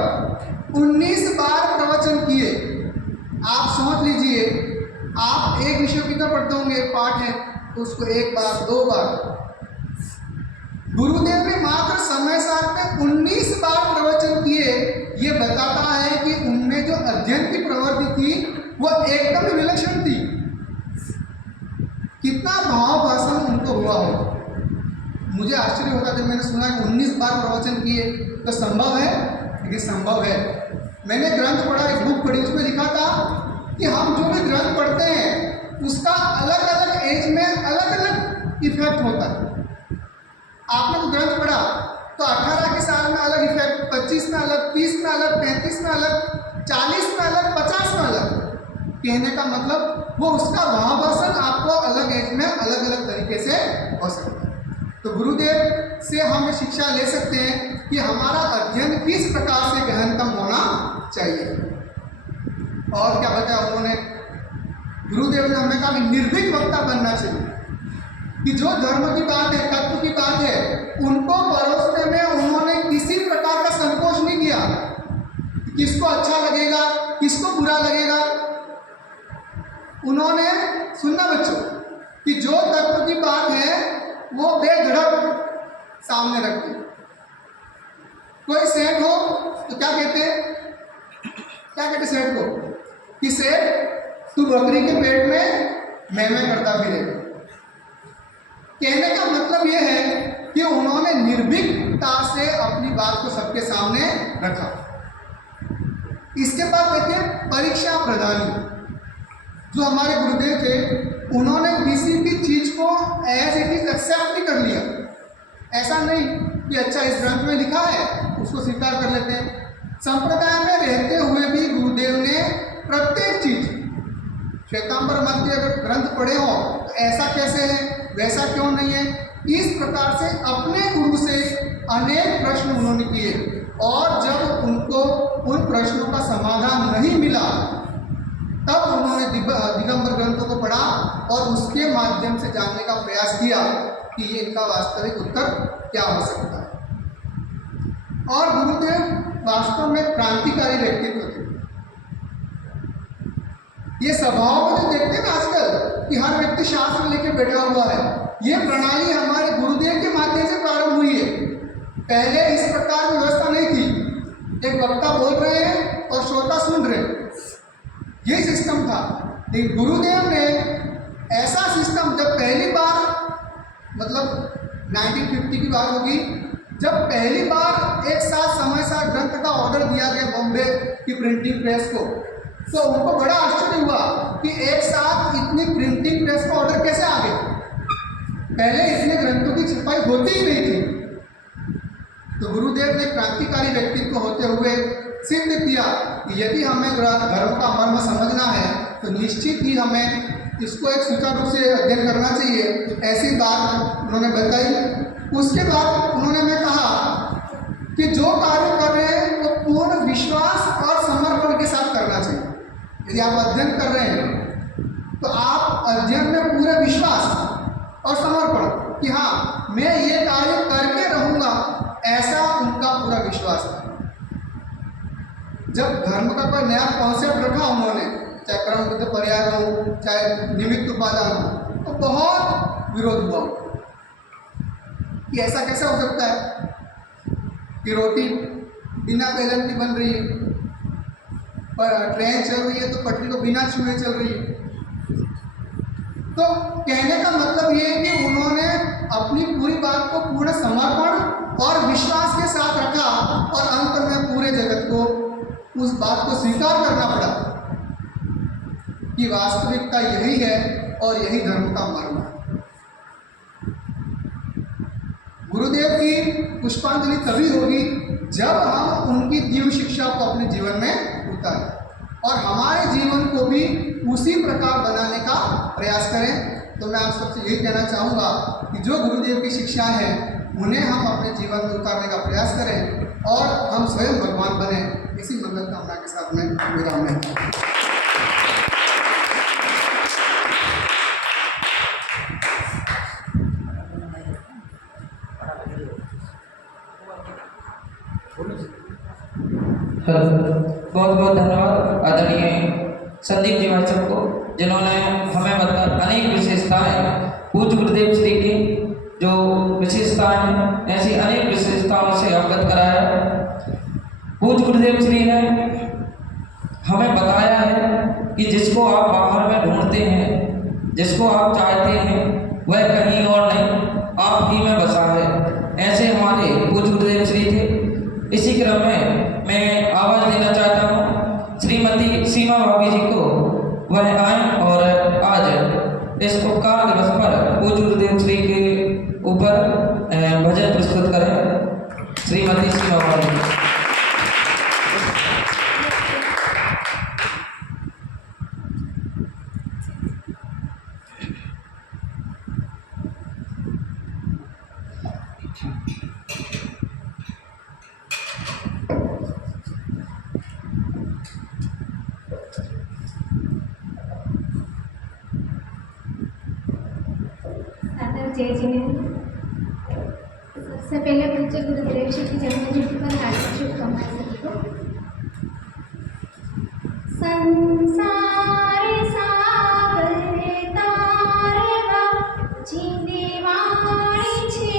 19 बार प्रवचन किए। आप सोच लीजिए, आप एक विषय कितना पढ़ते होंगे? एक पाठ है तो उसको एक बार, 2 बार। गुरुदेव ने मात्र समय सार में 19 बार प्रवचन किए। ये बताता है कि उनमें जो अध्ययन की प्रवृत्ति थी वह एकदम ही विलक्षण थी। कितना भाव भाषण उनको हुआ हो। मुझे आश्चर्य होता जब मैंने सुना कि 19 बार प्रवचन किए। तो संभव है? लेकिन संभव है। मैंने ग्रंथ पढ़ा, एक बुक पढ़ी, उसमें लिखा था कि हम जो भी ग्रंथ पढ़ते हैं उसका अलग अलग एज में अलग अलग इफेक्ट होता है। आपने तो ग्रंथ पढ़ा तो 18 के साल में अलग इफेक्ट, 25 में अलग, 30 में अलग, 35 में अलग, 40 में अलग, 50 में अलग। कहने का मतलब वो उसका भावासन आपको अलग एज में अलग अलग तरीके से हो सकता है। तो गुरुदेव से हम शिक्षा ले सकते हैं कि हमारा अध्ययन किस प्रकार से गहनतम होना चाहिए। और क्या बताया उन्होंने? गुरुदेव ने हमें कहा कि निर्भीक वक्ता बनना चाहिए, कि जो धर्म की बात है, तत्व की बात है, उनको परोसने में उन्होंने किसी प्रकार का संकोच नहीं किया। किसको अच्छा लगेगा, किसको बुरा लगेगा, उन्होंने सुनना बच्चों कि जो तत्व की बात है वो बेधड़क सामने रख दी। कोई सेठ हो तो क्या कहते सेठ को कि सेठ तू बकरी के पेट में मैं करता फिरे। कहने का मतलब यह है कि उन्होंने निर्भीकता से अपनी बात को सबके सामने रखा। इसके बाद देखिए परीक्षा प्रदानी। जो हमारे गुरुदेव थे उन्होंने किसी भी चीज को एज इट इज एक्सेप्ट नहीं कर लिया। ऐसा नहीं कि अच्छा इस ग्रंथ में लिखा है उसको स्वीकार कर लेते हैं। संप्रदाय में रहते हुए भी गुरुदेव ने प्रत्येक चीज, श्वेतांबर मत के अगर ग्रंथ पढ़े हो तो ऐसा कैसे है, वैसा क्यों नहीं है, इस प्रकार से अपने गुरु से अनेक प्रश्न उन्होंने किए। और जब उनको उन प्रश्नों का समाधान नहीं मिला तब उन्होंने दिगंबर ग्रंथों को पढ़ा और उसके माध्यम से जानने का प्रयास किया कि ये इनका वास्तविक उत्तर क्या हो सकता है। और गुरुदेव वास्तव में क्रांतिकारी व्यक्तित्व थे। ये स्वभाव में जो देखते हैं ना आजकल कि हर व्यक्ति शास्त्र लेके बैठा हुआ है, ये प्रणाली हमारे गुरुदेव के माध्यम से प्रारंभ हुई है। पहले इस प्रकार की व्यवस्था नहीं थी। एक वक्ता बोल रहे हैं और श्रोता सुन रहे हैं, ये सिस्टम था। लेकिन गुरुदेव ने ऐसा सिस्टम, जब पहली बार, मतलब 1950 की बात होगी, जब पहली बार एक साथ समय साथ ग्रंथ का ऑर्डर दिया गया बॉम्बे की प्रिंटिंग प्रेस को, तो उनको बड़ा आश्चर्य हुआ कि एक साथ इतनी प्रिंटिंग प्रेस का ऑर्डर कैसे आ गया। पहले इतने ग्रंथों की छपाई होती ही नहीं थी। तो गुरुदेव ने क्रांतिकारी व्यक्तित्व होते हुए सिद्ध किया कि यदि हमें धर्म का मर्म समझना है तो निश्चित ही हमें इसको एक सुचारू रूप से अध्ययन करना चाहिए। ऐसी बात उन्होंने बताई। उसके बाद उन्होंने हमें कहा कि जो कार्य कर रहे हैं वो पूर्ण विश्वास और समर्पण के साथ करना चाहिए। यदि आप अध्ययन कर रहे हैं तो आप अध्ययन में पूरे विश्वास और समर्पण कि हाँ मैं ये कार्य करके रहूँगा, ऐसा उनका पूरा विश्वास था। जब धर्म का कोई नया कॉन्सेप्ट रखा उन्होंने, चाहे क्रमबद्ध पर्याय हो, चाहे निमित्त उपादान हो, तो बहुत विरोध हुआ कि ऐसा कैसा हो सकता है कि रोटी बिना बेलन की बन रही है, पर ट्रेन चल रही है तो पटरी को बिना छुए चल रही है। तो कहने का मतलब ये है कि उन्होंने अपनी पूरी बात को पूर्ण समर्पण और विश्वास के साथ रखा और अंत में पूरे जगत को उस बात को स्वीकार करना पड़ा कि वास्तविकता यही है और यही धर्म का मर्म है। गुरुदेव की पुष्पांजलि तभी होगी जब हम उनकी दिव्य शिक्षा को अपने जीवन में उतारें और हमारे जीवन को भी उसी प्रकार बनाने का प्रयास करें। तो मैं आप सबसे यही कहना चाहूँगा कि जो गुरुदेव की शिक्षा है उन्हें हम अपने जीवन में उतारने का प्रयास करें और हम स्वयं भगवान बने। इसी मंगल कामना के साथ मैं विराम लेता हूँ। बहुत बहुत धन्यवाद आदरणीय संदीप जी भाई साहब को, जिन्होंने हमें बताया अनेक विशेषताएं पूज्य गुरुदेव श्री की जो विशेषताएं हैं, ऐसी अनेक विशेषताओं से अवगत कराया। पूज्य गुरुदेव श्री ने हमें बताया है कि जिसको आप बाहर में ढूंढते हैं, जिसको आप चाहते हैं, वह कहीं और नहीं आप ही में बसा है। ऐसे हमारे पूज्य गुरुदेव श्री थे। इसी क्रम में मैं आवाज़ देना चाहता हूँ श्रीमती सीमा भाभी जी को, वह आए और आज इस उपकार दिवस पर पूज्य गुरुदेव श्री के ऊपर भजन प्रस्तुत करें। श्रीमती सीमा भाभी जी। जय जी ने सबसे पहले पूज्य गुरुदेव जी की जन्मदिन पर हार्दिक शुभकामनाएं सभी को। संसार सागर तारवा जीने वाणी छे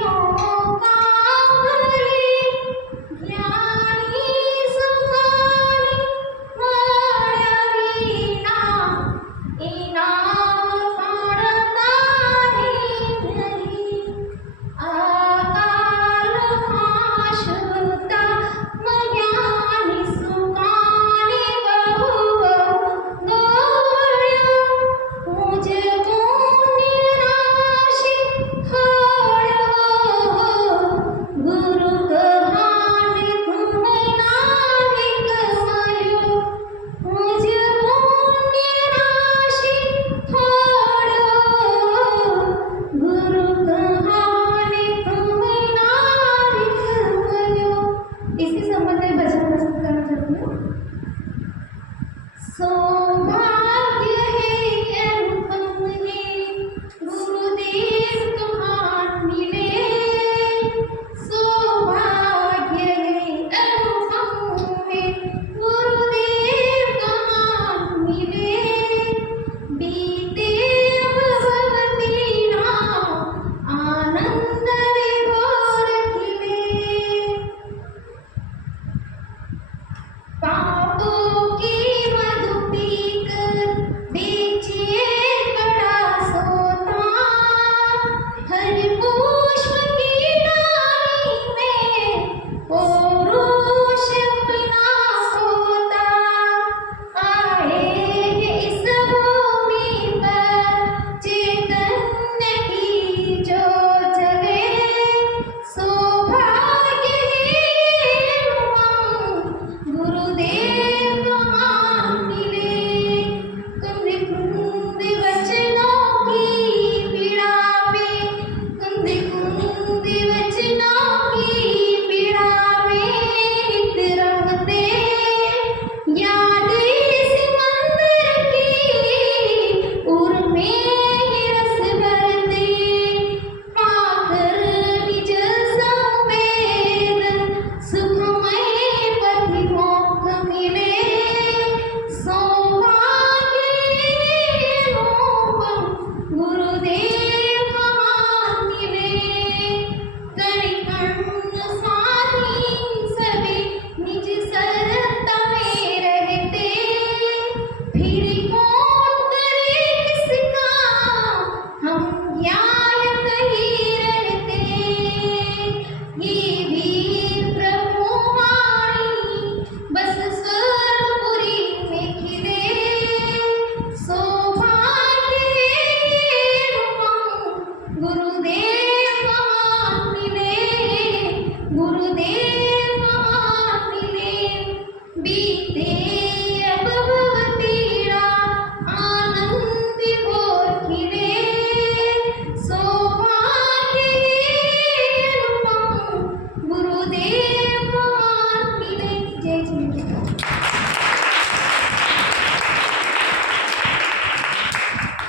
नौका भरे ज्ञानी सुखानी वाणवीना इनाम पाड़ता आकाल आशुता ज्ञानी सुखानी पापों की मधु पी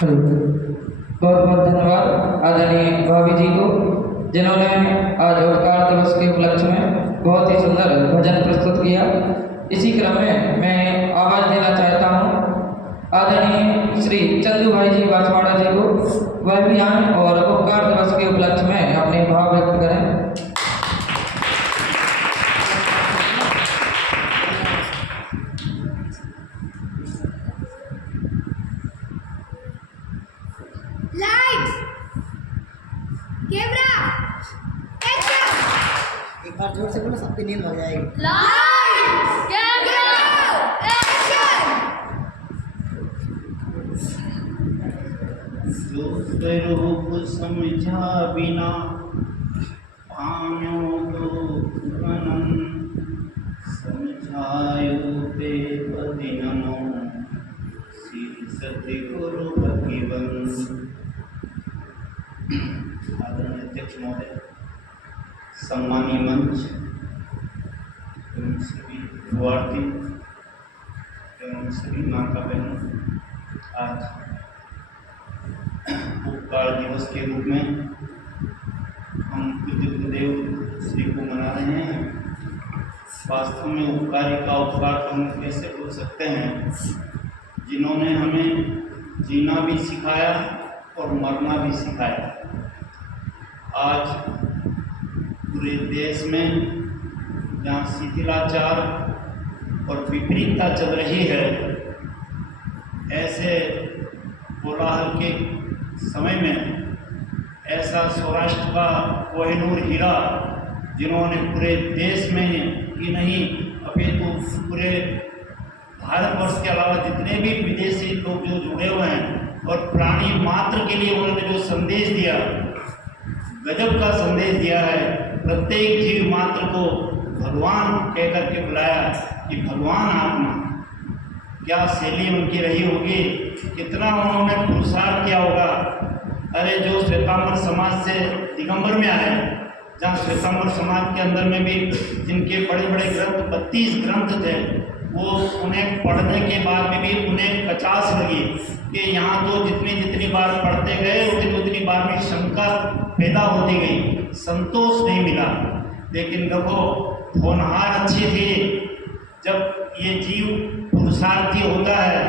बहुत बहुत धन्यवाद आदरणीय भाभी जी को, जिन्होंने आज उपकार दिवस के उपलक्ष्य में बहुत ही सुंदर भजन प्रस्तुत किया। इसी क्रम में मैं आवाज़ देना चाहता हूँ आदरणीय श्री चंदू भाई जी बांसवाड़ा जी को, वह भी आएँ और उपकार दिवस के उपलक्ष्य में अपने भाव व्यक्त करें। एक बार जोर से बोलो, सबकी नींद हो जाएगी। जो स्वरूप समझा बिना पाम्यो तो गणन समझायो ते पदिनमो श्री सद्गुरु भगवंत। आदरणीय अध्यक्ष महोदय, सम्मानीय मंच एवं सभी गुरुवार्थी एवं सभी माता बहनों, आज उपकार दिवस के रूप में हम पूज्य गुरुदेव श्री को मना रहे हैं। वास्तव में उपकारी का उपकार तो हम कैसे बोल सकते हैं, जिन्होंने हमें जीना भी सिखाया और मरना भी सिखाया। आज पूरे देश में जहाँ शिथिलाचार और विपरीतता चल रही है, ऐसे कोलाहल के समय में ऐसा सौराष्ट्र का कोहिनूर हीरा, जिन्होंने पूरे देश में ही नहीं अपितु पूरे भारतवर्ष के अलावा जितने भी विदेशी लोग जो जुड़े हुए हैं और प्राणी मात्र के लिए उन्होंने जो संदेश दिया, गजब का संदेश दिया है। प्रत्येक जीव मात्र को भगवान कह करके बुलाया कि भगवान आत्मा, क्या शैली उनकी रही होगी, कितना उन्होंने पुरुषार्थ किया होगा। अरे जो श्वेतांबर समाज से दिगंबर में आए, जहाँ श्वेतांबर समाज के अंदर में भी जिनके बड़े बड़े ग्रंथ 32 ग्रंथ थे, वो उन्हें पढ़ने के बाद में भी उन्हें कचास लगी कि यहाँ तो जितनी बार पढ़ते गए उतनी बार में शंका पैदा होती गई, संतोष नहीं मिला। लेकिन देखो, होनहार अच्छी थी। जब ये जीव पुरुषार्थी होता है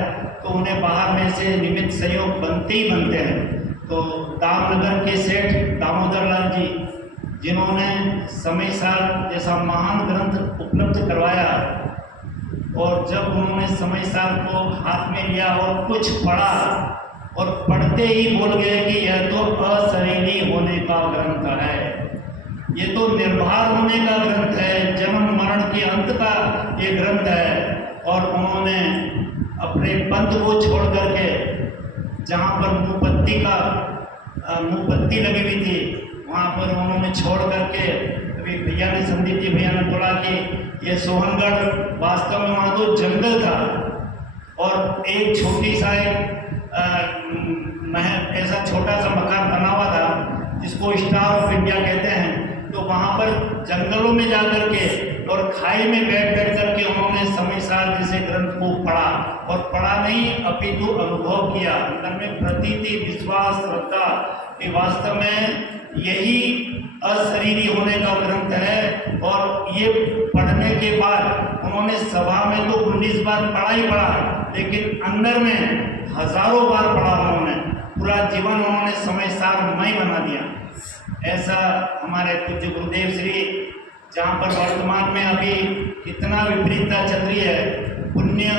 तो उन्हें बाहर में से निमित्त सहयोग बनते ही बनते हैं। तो दामनगर के सेठ दामोदर लाल जी, जिन्होंने समय सार जैसा महान ग्रंथ उपलब्ध करवाया, और जब उन्होंने समय सार को हाथ में लिया और कुछ पढ़ा और पढ़ते ही बोल गए कि यह तो अशरीरी होने का ग्रंथ है, ये तो निर्भर होने का ग्रंथ है, जन्म मरण के अंत का ये ग्रंथ है। और उन्होंने अपने पंथ को छोड़ करके, जहाँ पर मुँहपत्ती लगी हुई थी, वहाँ पर उन्होंने छोड़ करके, अभी भैया ने संदीप जी भैया ने बोला कि ये सोहनगढ़ वास्तव में वहाँ तो जंगल था और एक छोटी सा महल, ऐसा छोटा सा मकान बना हुआ था जिसको स्टार ऑफ इंडिया कहते हैं। तो वहाँ पर जंगलों में जा कर के और खाई में बैठ करके उन्होंने समय सार जैसे ग्रंथ को पढ़ा, और पढ़ा नहीं अपितु अनुभव किया, अंदर में प्रतीति, विश्वास, श्रद्धा कि वास्तव में यही अशरीरी होने का ग्रंथ है। और ये पढ़ने के बाद उन्होंने सभा में तो 19 बार पढ़ा ही पढ़ा, लेकिन अंदर में हजारों बार पढ़ा उन्होंने। पूरा जीवन उन्होंने समय सारमय बना दिया। ऐसा हमारे पूज्य गुरुदेव श्री, जहाँ पर वर्तमान में अभी कितना विपरीतता चल रही है, पुण्य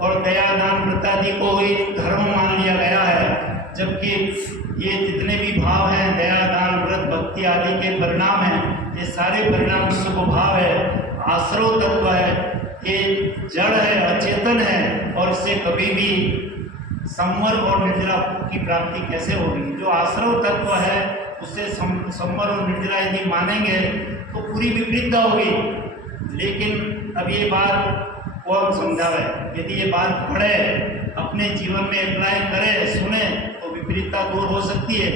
और दयादान प्रतादि को ही धर्म मान लिया गया है, जबकि ये जितने भी भाव हैं, दयादान व्रत भक्ति आदि के परिणाम हैं, ये सारे परिणाम स्वभाव है, आश्रव तत्व है, ये जड़ है, अचेतन है, और इससे कभी भी संवर और निर्जरा की प्राप्ति कैसे होगी। जो आश्रव तत्व है उससे संवर और निर्जरा यदि मानेंगे तो पूरी विपरीतता होगी। लेकिन अब ये बात कौन समझावे, यदि ये बात पढ़े, अपने जीवन में अप्लाई करे, सुने, तो विपरीतता दूर हो सकती है।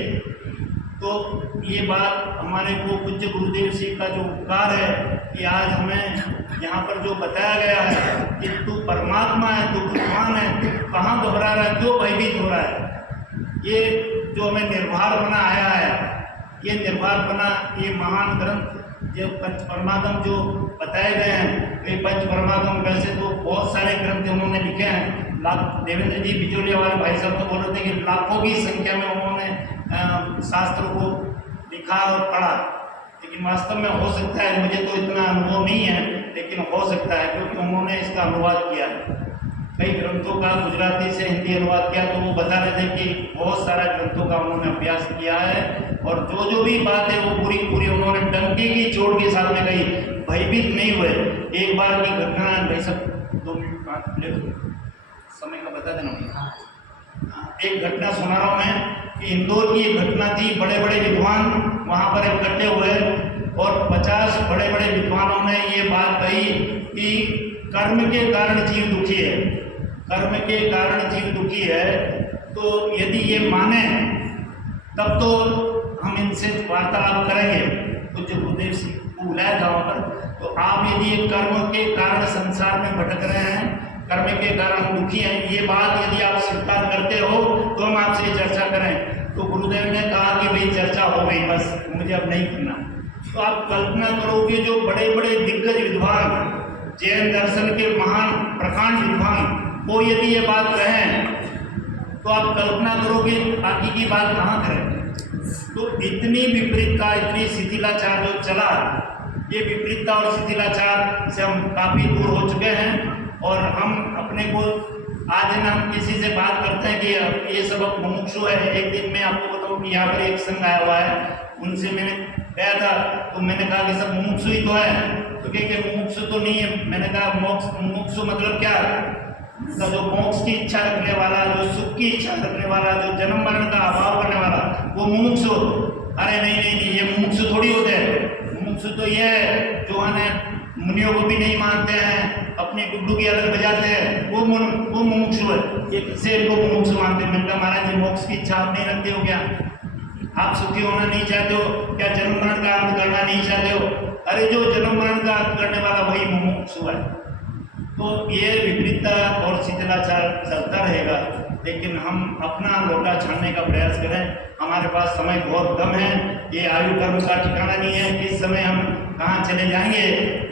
तो ये बात हमारे को पूज्य गुरुदेव जी का जो उपकार है कि आज हमें यहाँ पर जो बताया गया है कि तू परमात्मा है, तू भगवान है, तू कहाँ घबरा रहा है, क्यों भयभीत हो रहा है। ये जो हमें निर्भरपना आया है, ये निर्भरपना, ये महान ग्रंथ जो पंच परमागम जो बताए गए हैं, ये पंच परमागम वैसे तो बहुत सारे ग्रंथ उन्होंने लिखे हैं। देवेंद्र जी बिचौलिया वाले भाई साहब तो बोल रहे थे कि लाखों की संख्या में उन्होंने शास्त्र को लिखा और पढ़ा, लेकिन वास्तव में हो सकता है, मुझे तो इतना अनुभव नहीं है, लेकिन हो सकता है क्योंकि उन्होंने इसका अनुवाद किया है। कई ग्रंथों का गुजराती से हिंदी अनुवाद किया, तो वो बता रहे थे कि बहुत सारा ग्रंथों का उन्होंने अभ्यास किया है और जो भी बात है वो पूरी पूरी उन्होंने डंके की चोट के साथ में कही, भयभीत नहीं हुए। एक बार की घटना, भाई सब 2 मिनट समय का बता देना भैया। एक घटना सुना रहा हूँ मैं कि इंदौर की एक घटना थी। बड़े बड़े विद्वान वहाँ पर इकट्ठे हुए और 50 बड़े बड़े विद्वानों ने ये बात कही कि कर्म के कारण जीव दुखी है, कर्म के कारण जीव दुखी है। तो यदि ये माने तब तो हम इनसे वार्तालाप करेंगे। कुछ गुरुदेव सिंह को बुलाया था वहाँ पर, तो आप यदि ये कर्म के कारण संसार में भटक रहे हैं, कर्म के कारण हम दुखी हैं, ये बात यदि आप स्वीकार करते हो तो हम आपसे चर्चा करें। तो गुरुदेव ने कहा कि भाई चर्चा हो गई, बस मुझे अब नहीं करना। तो आप कल्पना करो कि जो बड़े बड़े दिग्गज विद्वान, जैन दर्शन के महान प्रकांड विद्वान, वो यदि ये बात कहें तो आप कल्पना करो कि बाकी की बात कहाँ करें। तो इतनी विपरीतता, इतनी शिथिलाचार जो चला, ये विपरीतता और शिथिलाचार से हम काफ़ी दूर हो चुके हैं। और हम अपने को आज न हम किसी से बात करते हैं कि ये सब मुमुक्षु है। एक दिन मैं आपको बताऊँ कि यहाँ पर एक संघ आया हुआ है, उनसे मैंने गया था, तो मैंने कहा कि सब मुमुक्षु ही तो है। तो कहे मुमुक्षु तो नहीं है। मैंने कहा मुमुक्षु मतलब क्या? तो जो मोक्ष की इच्छा रखने वाला, जो सुख की इच्छा रखने वाला, जो जन्म मरण का अभाव करने वाला, वो मुमुक्षु। अरे नहीं नहीं नहीं, ये मुमुक्षु थोड़ी होते हैं। मुमुक्षु तो ये है जो है मुनियों को भी नहीं मानते हैं, अपनी गुड्डू की अलग बजाते हैं, वो मुमुक्षु है। ये किससे इनको मुमुक्षु मानते हैं? मैंने कहा महाराज जी, मोक्ष की इच्छा आप नहीं रखते हो क्या? आप सुखी होना नहीं चाहते हो क्या? जन्म मरण का अंत करना नहीं चाहते हो? अरे जो जन्म मरण का अंत करने वाला वही मुमुक्षु है। तो ये विपरीतता और शिथिलाचार चलता रहेगा, लेकिन हम अपना लोटा छानने का प्रयास करें। हमारे पास समय बहुत कम है, ये आयु कर्म का ठिकाना नहीं है, किस समय हम कहाँ चले जाएंगे।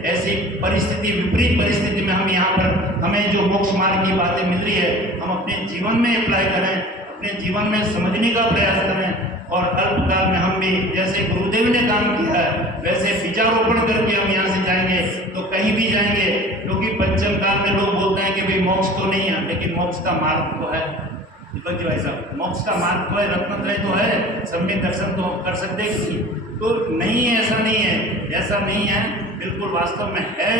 ऐसी परिस्थिति, विपरीत परिस्थिति में हम यहाँ पर, हमें जो मोक्ष मार्ग की बातें मिल रही है, हम अपने जीवन में अप्लाई करें, अपने जीवन में समझने का प्रयास करें। और अल्पकाल में हम भी जैसे गुरुदेव ने काम किया है वैसे बीजारोपण करके हम यहाँ से जाएंगे तो कहीं भी जाएंगे। क्योंकि पंचम काल में लोग बोलते हैं कि भाई मोक्ष तो नहीं है, लेकिन मोक्ष का मार्ग तो है। दीपक जी भाई साहब, मोक्ष का मार्ग तो है, रत्नत्रय तो है, सम्यक दर्शन तो कर सकते हैं। तो नहीं है, ऐसा नहीं है, ऐसा नहीं है, बिल्कुल वास्तव में है।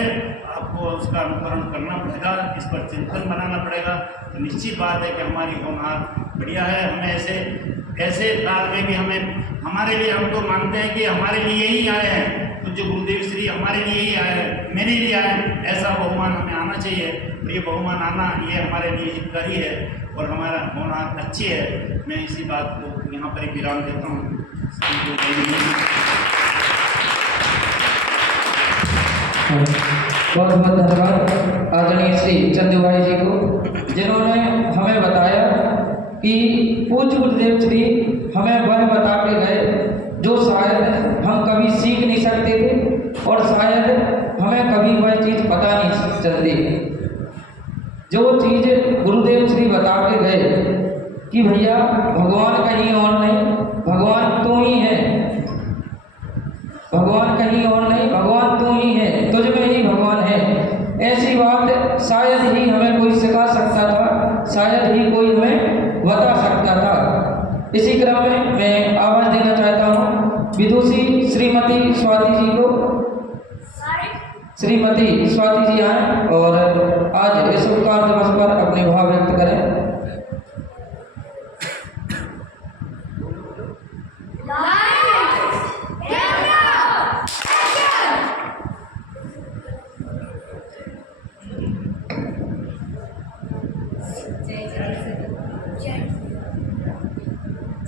आपको उसका अनुकरण करना पड़ेगा, इस पर चिंतन बनाना पड़ेगा। तो निश्चित बात है कि हमारी होनहार बढ़िया है। हमें ऐसे काल में भी हमारे लिए, हम तो मानते हैं कि हमारे लिए ही आए हैं, तो जो गुरुदेव श्री हमारे लिए ही आए हैं, मेरे लिए आए हैं, ऐसा बहुमान हमें आना चाहिए। तो ये बहुमान आना, ये हमारे लिए हितकारी है और हमारा होनहार अच्छी है। मैं इसी बात को यहाँ पर विराम देता हूँ। बहुत बहुत धन्यवाद आदरणीय श्री चंदू भाई जी को, जिन्होंने हमें बताया कि पूज्य गुरुदेव श्री हमें वह बता के गए जो शायद हम कभी सीख नहीं सकते थे और शायद हमें कभी वह चीज़ पता नहीं चलती। जो चीज़ गुरुदेव श्री बता के गए कि भैया भगवान कहीं और नहीं, भगवान तू ही है, भगवान कहीं और नहीं, भगवान तू ही है, तुझ में ही भगवान है। ऐसी बात शायद ही हमें कोई सिखा सकता था, शायद ही कोई हमें बता सकता था। इसी क्रम में मैं आवाज देना चाहता हूँ विदुषी श्रीमती स्वाति जी को। श्रीमती स्वाति जी आए और आज इस उपकार दिवस पर अपने भाव व्यक्त करें।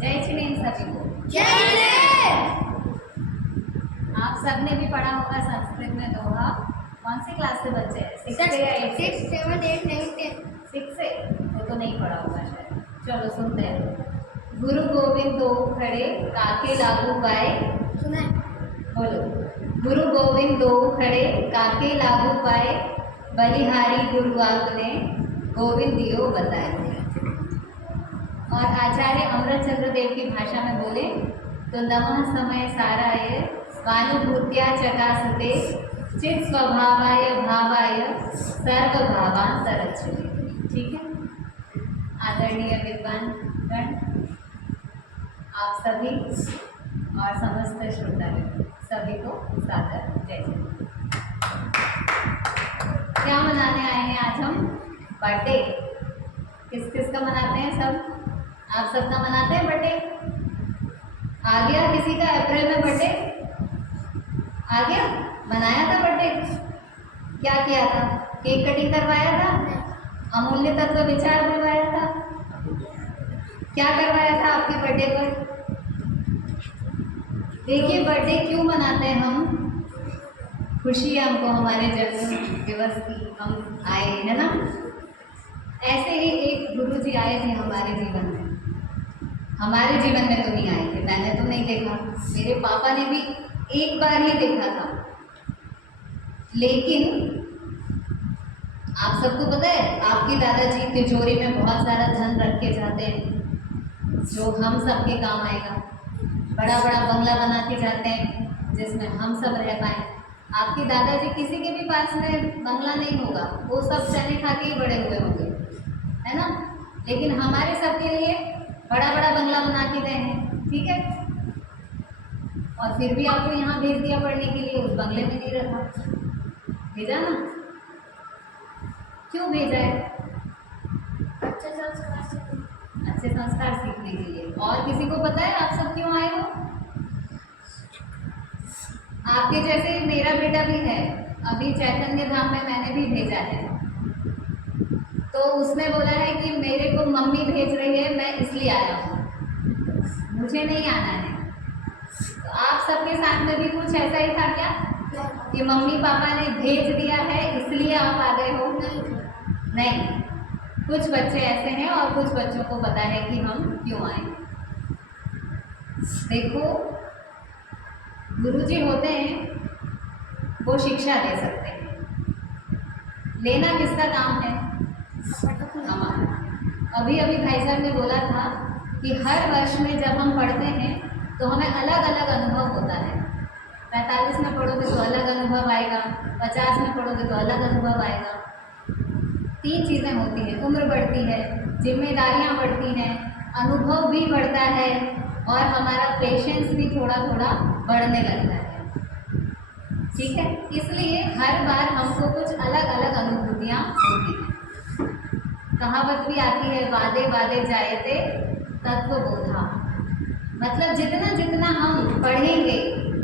जय छिनेन सभी को। आप सबने भी पढ़ा होगा संस्कृत में दोहा। कौन सी क्लास से बच्चे हैं? 6 या 8? 6, 7, 8, 9, 10। 6 से? वो तो नहीं पढ़ा होगा शायद। चलो सुनते हैं। गुरु गोविंद दो खड़े काके लागू पाए। सुना है? बोलो। गुरु गोविंद दो खड़े काके लागू पाए, बलिहारी गुरु आपने गोविंद दियो बताए। और आचार्य अमृतचंद्र देव की भाषा में बोले तो नमः समय साराय स्वानुभूत्या चकासते चित स्वभावाय भावाय सर्व भावांतरच्युते। ठीक है। आदरणीय विद्वान गण, आप सभी और समस्त श्रोतागण सभी को सादर जय जय। क्या मनाने आए हैं आज हम? बर्थडे। किस किस का मनाते हैं? सब। आप सबका मनाते हैं बर्थडे? आ गया किसी का अप्रैल में बर्थडे? आ गया? मनाया था बर्थडे? क्या किया था? केक कटिंग करवाया था? अमूल्य तत्व विचार बुलवाया था? क्या करवाया था आपके बर्थडे पर? देखिए, बर्थडे क्यों मनाते हैं हम? खुशी है हमको हमारे जन्म दिवस की, हम आए है ना। ऐसे ही एक गुरु जी आए थे हमारे जीवन में। हमारे जीवन में तो नहीं आए थे, मैंने तो नहीं देखा, मेरे पापा ने भी एक बार ही देखा था। लेकिन आप सबको पता है, आपके दादाजी तिजोरी में बहुत सारा धन रख के जाते हैं जो हम सबके काम आएगा। बड़ा बड़ा बंगला बना के जाते हैं जिसमें हम सब रह पाए। आपके दादाजी किसी के भी पास में बंगला नहीं होगा, वो सब चने खा के ही बड़े हुए होंगे, है ना। लेकिन हमारे सबके लिए बड़ा बड़ा बंगला बना के गए हैं। ठीक है। और फिर भी आपको यहाँ भेज दिया पढ़ने के लिए, उस बंगले में नहीं रखा, भेजा ना। क्यों भेजा है? अच्छे संस्कार से। अच्छे संस्कार सीखने के लिए। और किसी को पता है आप सब क्यों आए हो? आपके जैसे मेरा बेटा भी है, अभी चैतन्य धाम में मैंने भी भेजा है। तो उसने बोला है कि मेरे को मम्मी भेज रही है, मैं इसलिए आया हूँ, मुझे नहीं आना है। तो आप सबके साथ में भी कुछ ऐसा ही था क्या कि मम्मी पापा ने भेज दिया है इसलिए आप आ गए हो? नहीं, कुछ बच्चे ऐसे हैं और कुछ बच्चों को पता है कि हम क्यों आए। देखो, गुरुजी होते हैं, वो शिक्षा दे सकते हैं। लेना किसका काम है? हमारा। अभी अभी भाई साहब ने बोला था कि हर वर्ष में जब हम पढ़ते हैं तो हमें अलग अलग अनुभव होता है। 45 में पढ़ोगे तो अलग अनुभव आएगा, 50 में पढ़ोगे तो अलग अनुभव आएगा। 3 चीज़ें होती हैं, उम्र बढ़ती है, जिम्मेदारियां बढ़ती हैं, अनुभव भी बढ़ता है और हमारा पेशेंस भी थोड़ा थोड़ा बढ़ने लगता है। ठीक है। इसलिए हर बार हमको कुछ अलग अलग अनुभूतियाँ होती हैं। कहावत भी आती है, वादे वादे जायते तत्वबोधा। मतलब जितना जितना हम पढ़ेंगे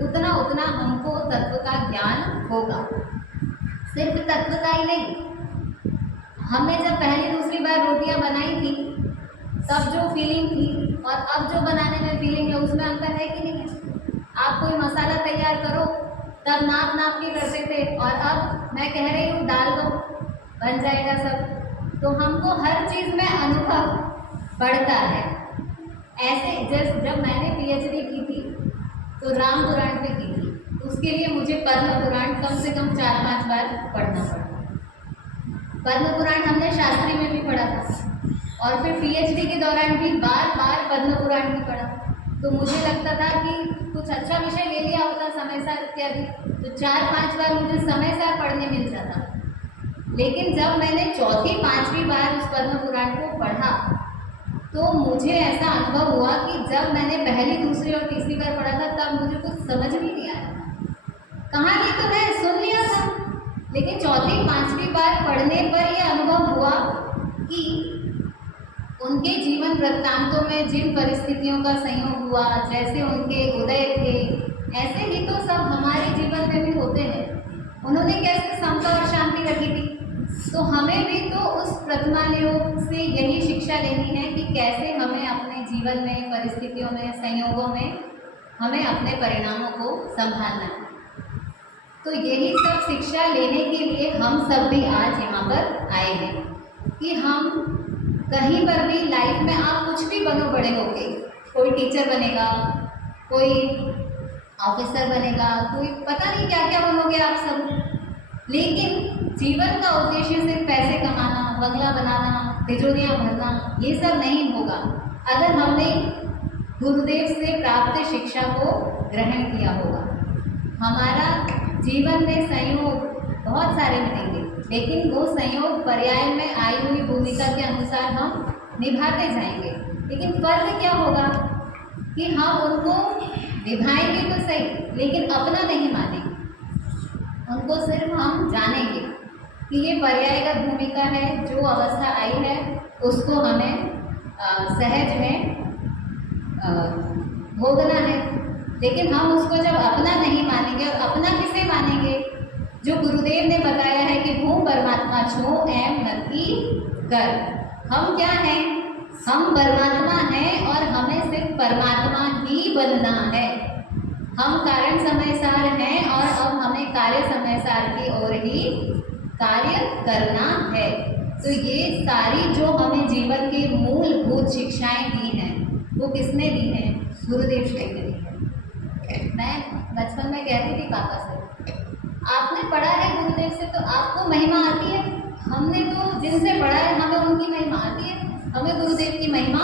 उतना उतना हमको तत्व का ज्ञान होगा। सिर्फ तत्व का ही नहीं, हमने जब पहली दूसरी बार रोटियां बनाई थी तब जो फीलिंग थी और अब जो बनाने में फीलिंग है उसमें अंतर है कि नहीं है? आप कोई मसाला तैयार करो तब नाप नाप के करते थे और अब मैं कह रही हूँ डाल दो, बन जाएगा सब। तो हमको हर चीज़ में अनुभव बढ़ता है। ऐसे जब मैंने PhD की थी तो राम पुराण पे की थी, उसके लिए मुझे पद्म पुराण कम से कम 4-5 बार पढ़ना पड़ा। पद्म पुराण हमने शास्त्री में भी पढ़ा था और फिर PhD के दौरान भी बार बार पद्म पुराण भी पढ़ा। तो मुझे लगता था कि कुछ अच्छा विषय ले लिया होता, समय सार इत्यादि, तो 4-5 बार मुझे समय सार पढ़ने मिल जाता। लेकिन जब मैंने 4th-5वीं बार उस पद्म पुराण को पढ़ा तो मुझे ऐसा अनुभव हुआ कि जब मैंने पहली, दूसरी और तीसरी बार पढ़ा था तब मुझे कुछ समझ भी नहीं आया। कहानी तो है, सुन लिया था, लेकिन 4th-5वीं बार पढ़ने पर यह अनुभव हुआ कि उनके जीवन वृत्तांतों में जिन परिस्थितियों का संयोग हुआ, जैसे उनके उदय थे, ऐसे ही तो सब हमारे जीवन में भी होते हैं। उन्होंने कैसे समता और शांति रखी थी, तो हमें भी तो उस प्रतिमानियोग से यही शिक्षा लेनी है कि कैसे हमें अपने जीवन में, परिस्थितियों में, संयोगों में हमें अपने परिणामों को संभालना है। तो यही सब शिक्षा लेने के लिए हम सब भी आज यहाँ पर आए हैं कि हम कहीं पर भी लाइफ में आप कुछ भी बनो बड़े होके, कोई टीचर बनेगा, कोई ऑफिसर बनेगा, कोई पता नहीं क्या क्या बनोगे आप सब, लेकिन जीवन का उद्देश्य सिर्फ पैसे कमाना, बंगला बनाना, तिजोरियाँ भरना, ये सब नहीं होगा अगर हमने गुरुदेव से प्राप्त शिक्षा को ग्रहण किया होगा। हमारा जीवन में संयोग बहुत सारे मिलेंगे, लेकिन वो संयोग पर्याय में आई हुई भूमिका के अनुसार हम निभाते जाएंगे। लेकिन फर्क क्या होगा कि हम उनको निभाएंगे तो सही, लेकिन अपना नहीं मानेंगे। उनको सिर्फ हम जानेंगे कि ये पर्यायगत भूमिका है, जो अवस्था आई है उसको हमें सहज में भोगना है। लेकिन हम उसको जब अपना नहीं मानेंगे, और अपना किसे मानेंगे? जो गुरुदेव ने बताया है कि हूँ परमात्मा छो एम नक्की कर। हम क्या हैं? हम परमात्मा हैं और हमें सिर्फ परमात्मा ही बनना है। हम कारण समय सार हैं और अब हमें कार्य समय सार की ओर ही कार्य करना है। तो ये सारी जो हमें जीवन की मूलभूत शिक्षाएं दी हैं वो किसने दी हैं? गुरुदेव जी ने दी है। मैं बचपन में कहती थी पापा से, आपने पढ़ा है गुरुदेव से तो आपको महिमा आती है, हमने तो जिनसे पढ़ा है हमें उनकी महिमा आती है, हमें गुरुदेव की महिमा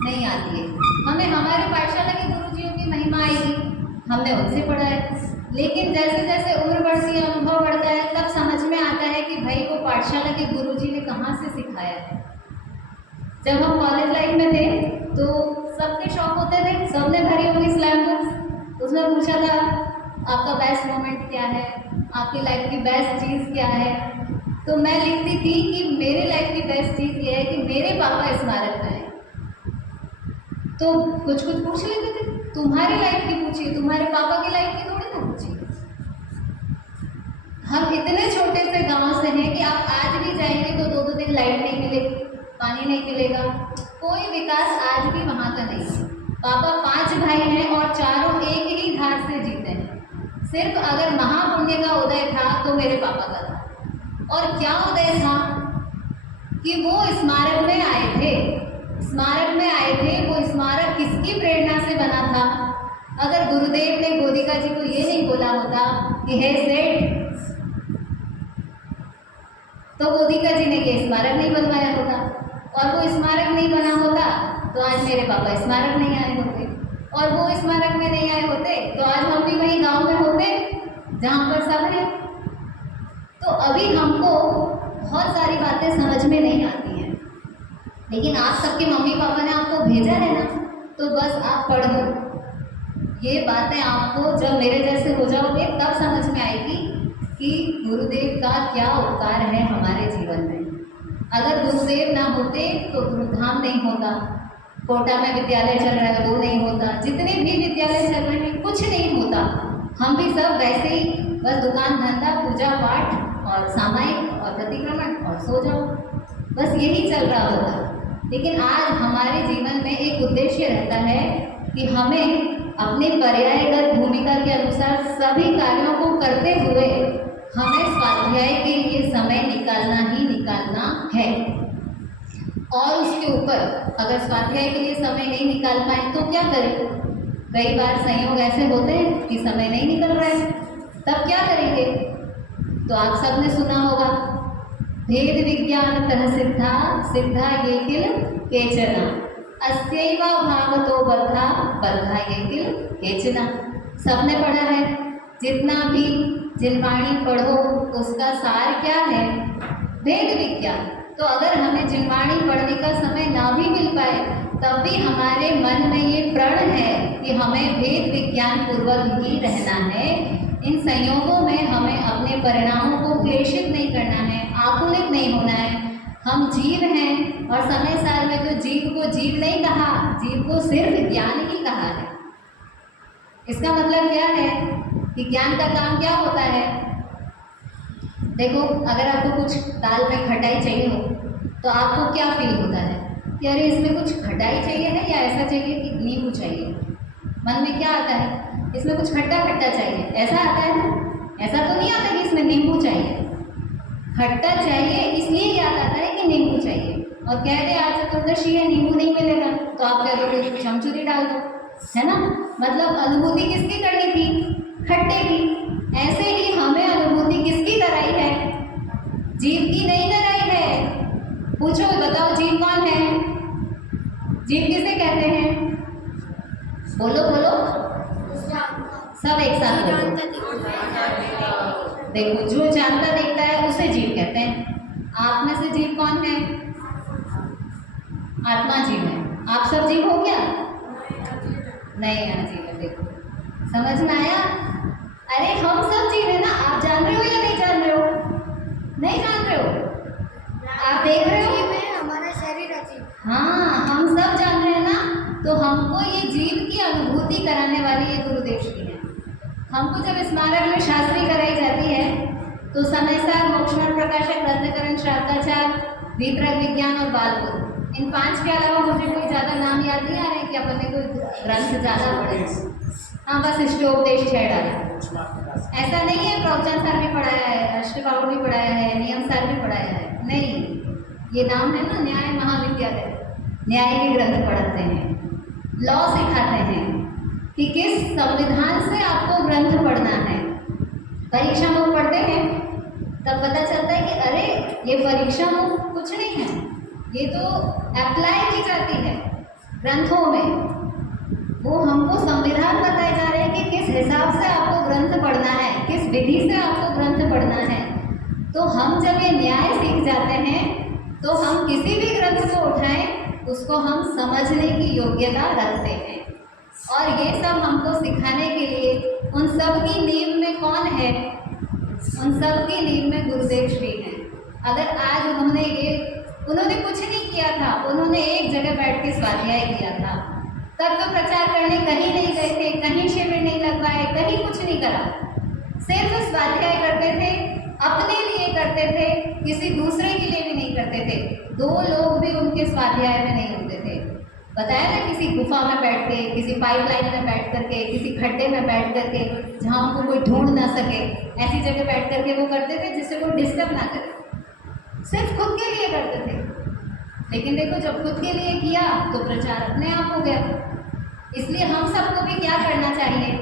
नहीं आती है। हमें हमारे पाठशाला के गुरुजियों की महिमा आएगी, हमने उनसे पढ़ा है। लेकिन जैसे जैसे उम्र बढ़ती है, अनुभव बढ़ता है, तब समझ में आता है कि भाई वो पाठशाला के गुरुजी ने कहाँ से सिखाया है। जब हम कॉलेज लाइफ में थे तो सबके शौक होते थे, सबने भरी होगी स्लैम बुक्स। उसमें पूछा था आपका बेस्ट मोमेंट क्या है, आपकी लाइफ की बेस्ट चीज़ क्या है। तो मैं लिखती थी कि मेरे लाइफ की बेस्ट चीज़ ये है कि मेरे पापा स्मारक में हैं। तो कुछ कुछ पूछ लेते थे, तुम्हारी लाइफ की पूछिए, तुम्हारे पापा की लाइफ की थोड़ी ना पूछिए। हम इतने छोटे से गांव से हैं कि आप आज भी जाएंगे तो 2-2 दिन लाइट नहीं मिलेगी, पानी नहीं मिलेगा, कोई विकास आज भी वहाँ का नहीं है। पापा 5 भाई हैं और चारों एक ही धार से जीते हैं। सिर्फ अगर महापुण्य का उदय था तो मेरे पापा का था। और क्या उदय था कि वो स्मारक में आए थे। स्मारक में आए थे, वो स्मारक किसकी प्रेरणा से बना था? अगर गुरुदेव ने गोदिका जी को ये नहीं बोला होता कि हे सेठ, तो गोदिका जी ने ये स्मारक नहीं बनवाया होता, और वो स्मारक नहीं बना होता तो आज मेरे पापा स्मारक नहीं आए होते, और वो स्मारक में नहीं आए होते तो आज हम भी वही गांव में होते जहाँ पर सब है। तो अभी हमको बहुत सारी बातें समझ में नहीं आती हैं, लेकिन आप सबके मम्मी पापा ने आपको भेजा है ना, तो बस आप पढ़ लो। ये बातें आपको जब मेरे जैसे हो जाओगे तब समझ में आएगी कि गुरुदेव का क्या उपकार है हमारे जीवन में। अगर गुरुदेव ना होते तो गुरुधाम नहीं होता, कोटा में विद्यालय चल रहा है वो नहीं होता, जितने भी विद्यालय चल रहे हैं कुछ नहीं होता। हम भी सब वैसे ही बस दुकान धंधा, पूजा पाठ और सामायिक और प्रतिक्रमण और सो जाओ, बस यही चल रहा होता। लेकिन आज हमारे जीवन में एक उद्देश्य रहता है कि हमें अपने पर्यायगत भूमिका के अनुसार सभी कार्यों को करते हुए हमें स्वाध्याय के लिए समय निकालना ही निकालना है। और उसके ऊपर अगर स्वाध्याय के लिए समय नहीं निकाल पाए तो क्या करें? कई बार संयोग ऐसे होते हैं कि समय नहीं निकल रहा है, तब क्या करेंगे? तो आप सबने सुना होगा, भेद विज्ञान तह सिद्धा सिद्धा ये किल केचना, अस्यैव भावतो बद्धा बद्धा ये किल केचना। सबने पढ़ा है, जितना भी जिनवाणी पढ़ो उसका सार क्या है? भेद विज्ञान। तो अगर हमें जिनवाणी पढ़ने का समय ना भी मिल पाए तब भी हमारे मन में ये प्रण है कि हमें भेद विज्ञान पूर्वक ही रहना है। इन संयोगों में हमें अपने परिणामों को क्लेशित नहीं करना है, आकुलित नहीं होना है। हम जीव हैं और समय सार में तो जीव को जीव नहीं कहा, जीव को सिर्फ ज्ञान ही कहा है। इसका मतलब क्या है कि ज्ञान का काम क्या होता है? देखो, अगर आपको कुछ दाल में खटाई चाहिए हो तो आपको क्या फील होता है कि अरे इसमें कुछ खटाई चाहिए है या ऐसा चाहिए कि नींबू चाहिए? मन में क्या आता है? इसमें कुछ खट्टा खट्टा चाहिए, ऐसा आता है ना? ऐसा तो नहीं आता कि इसमें नींबू चाहिए। खट्टा चाहिए इसलिए याद आता है कि नींबू चाहिए। और कह दे आज चतुर्दशी है, नींबू नहीं मिलेगा, तो आप कह दोगे चमचूरी डाल दो, है ना। मतलब अनुभूति किसकी करनी थी? खट्टे की। ऐसे ही हमें अनुभूति किसकी कराई है? जीव की नहीं कराई है। पूछो, बताओ जीव कौन है? जीव किसे कहते हैं? बोलो बोलो, सब एक साथ बोलो। देखो, जो जानता देखता है उसे जीव कहते हैं। आप में से जीव कौन है? आत्मा जीव है। आप सब जीव हो क्या? नहीं है जीव है। देखो, समझ में आया? अरे हम सब जीव है ना। आप जान रहे हो या नहीं जान रहे हो? नहीं जान रहे हो? आप देख रहे हो? हमारा शरीर अजीब। हाँ, हम सब जान रहे हैं ना। तो हमको ये जीव की अनुभूति कराने वाली ये गुरुदेव श्री है। हमको जब स्मारक में शास्त्री कराई जाती है तो समयसार, मोक्षमण प्रकाशक, रत्नकरण, शारदाचार, वितरक विज्ञान और बालपुर, इन 5 के अलावा मुझे कोई ज़्यादा नाम याद नहीं आ रहे कि अपन ने कोई ग्रंथ ज़्यादा पढ़े। हाँ, बस इष्टोपदेश 6 डाला। ऐसा नहीं है प्रवचन सर भी पढ़ाया है, अष्टबाहु भी पढ़ाया है, नियम सर भी पढ़ाया है, नहीं। ये नाम है ना न्याय महाविद्यालय, न्याय के ग्रंथ पढ़ाते हैं, लॉ सिखाते हैं कि किस संविधान से आपको ग्रंथ पढ़ना है। परीक्षा मुख पढ़ते हैं तब पता चलता है कि अरे ये परीक्षा मुख कुछ नहीं है, ये तो अप्लाई की जाती है ग्रंथों में। वो हमको संविधान बताए जा रहे हैं कि किस हिसाब से आपको ग्रंथ पढ़ना है, किस विधि से आपको ग्रंथ पढ़ना है। तो हम जब ये न्याय सीख जाते हैं तो हम किसी भी ग्रंथ को उठाएं उसको हम समझने की योग्यता रखते हैं। और ये सब हमको सिखाने के लिए उन सब की नींव में कौन है? उन सब की नींव में गुरुदेव श्री हैं। अगर आज उन्होंने कुछ नहीं किया था, उन्होंने एक जगह बैठ के स्वाध्याय किया था, तब तो प्रचार करने कहीं नहीं गए थे, कहीं शिविर नहीं लगवाए, कहीं कुछ नहीं करा, सिर्फ स्वाध्याय करते थे, अपने लिए करते थे, किसी दूसरे के लिए भी नहीं करते थे। 2 लोग भी उनके स्वाध्याय में नहीं होते थे। बताया ना, किसी गुफा में बैठ के, किसी पाइपलाइन में बैठ करके, किसी खड्डे में बैठ करके, जहाँ उनको कोई ढूंढ ना सके, ऐसी जगह बैठ करके वो करते थे जिससे कोई डिस्टर्ब ना करे, सिर्फ खुद के लिए करते थे। लेकिन देखो, जब खुद के लिए किया तो प्रचार अपने आप हो गया। इसलिए हम सबको भी क्या करना चाहिए?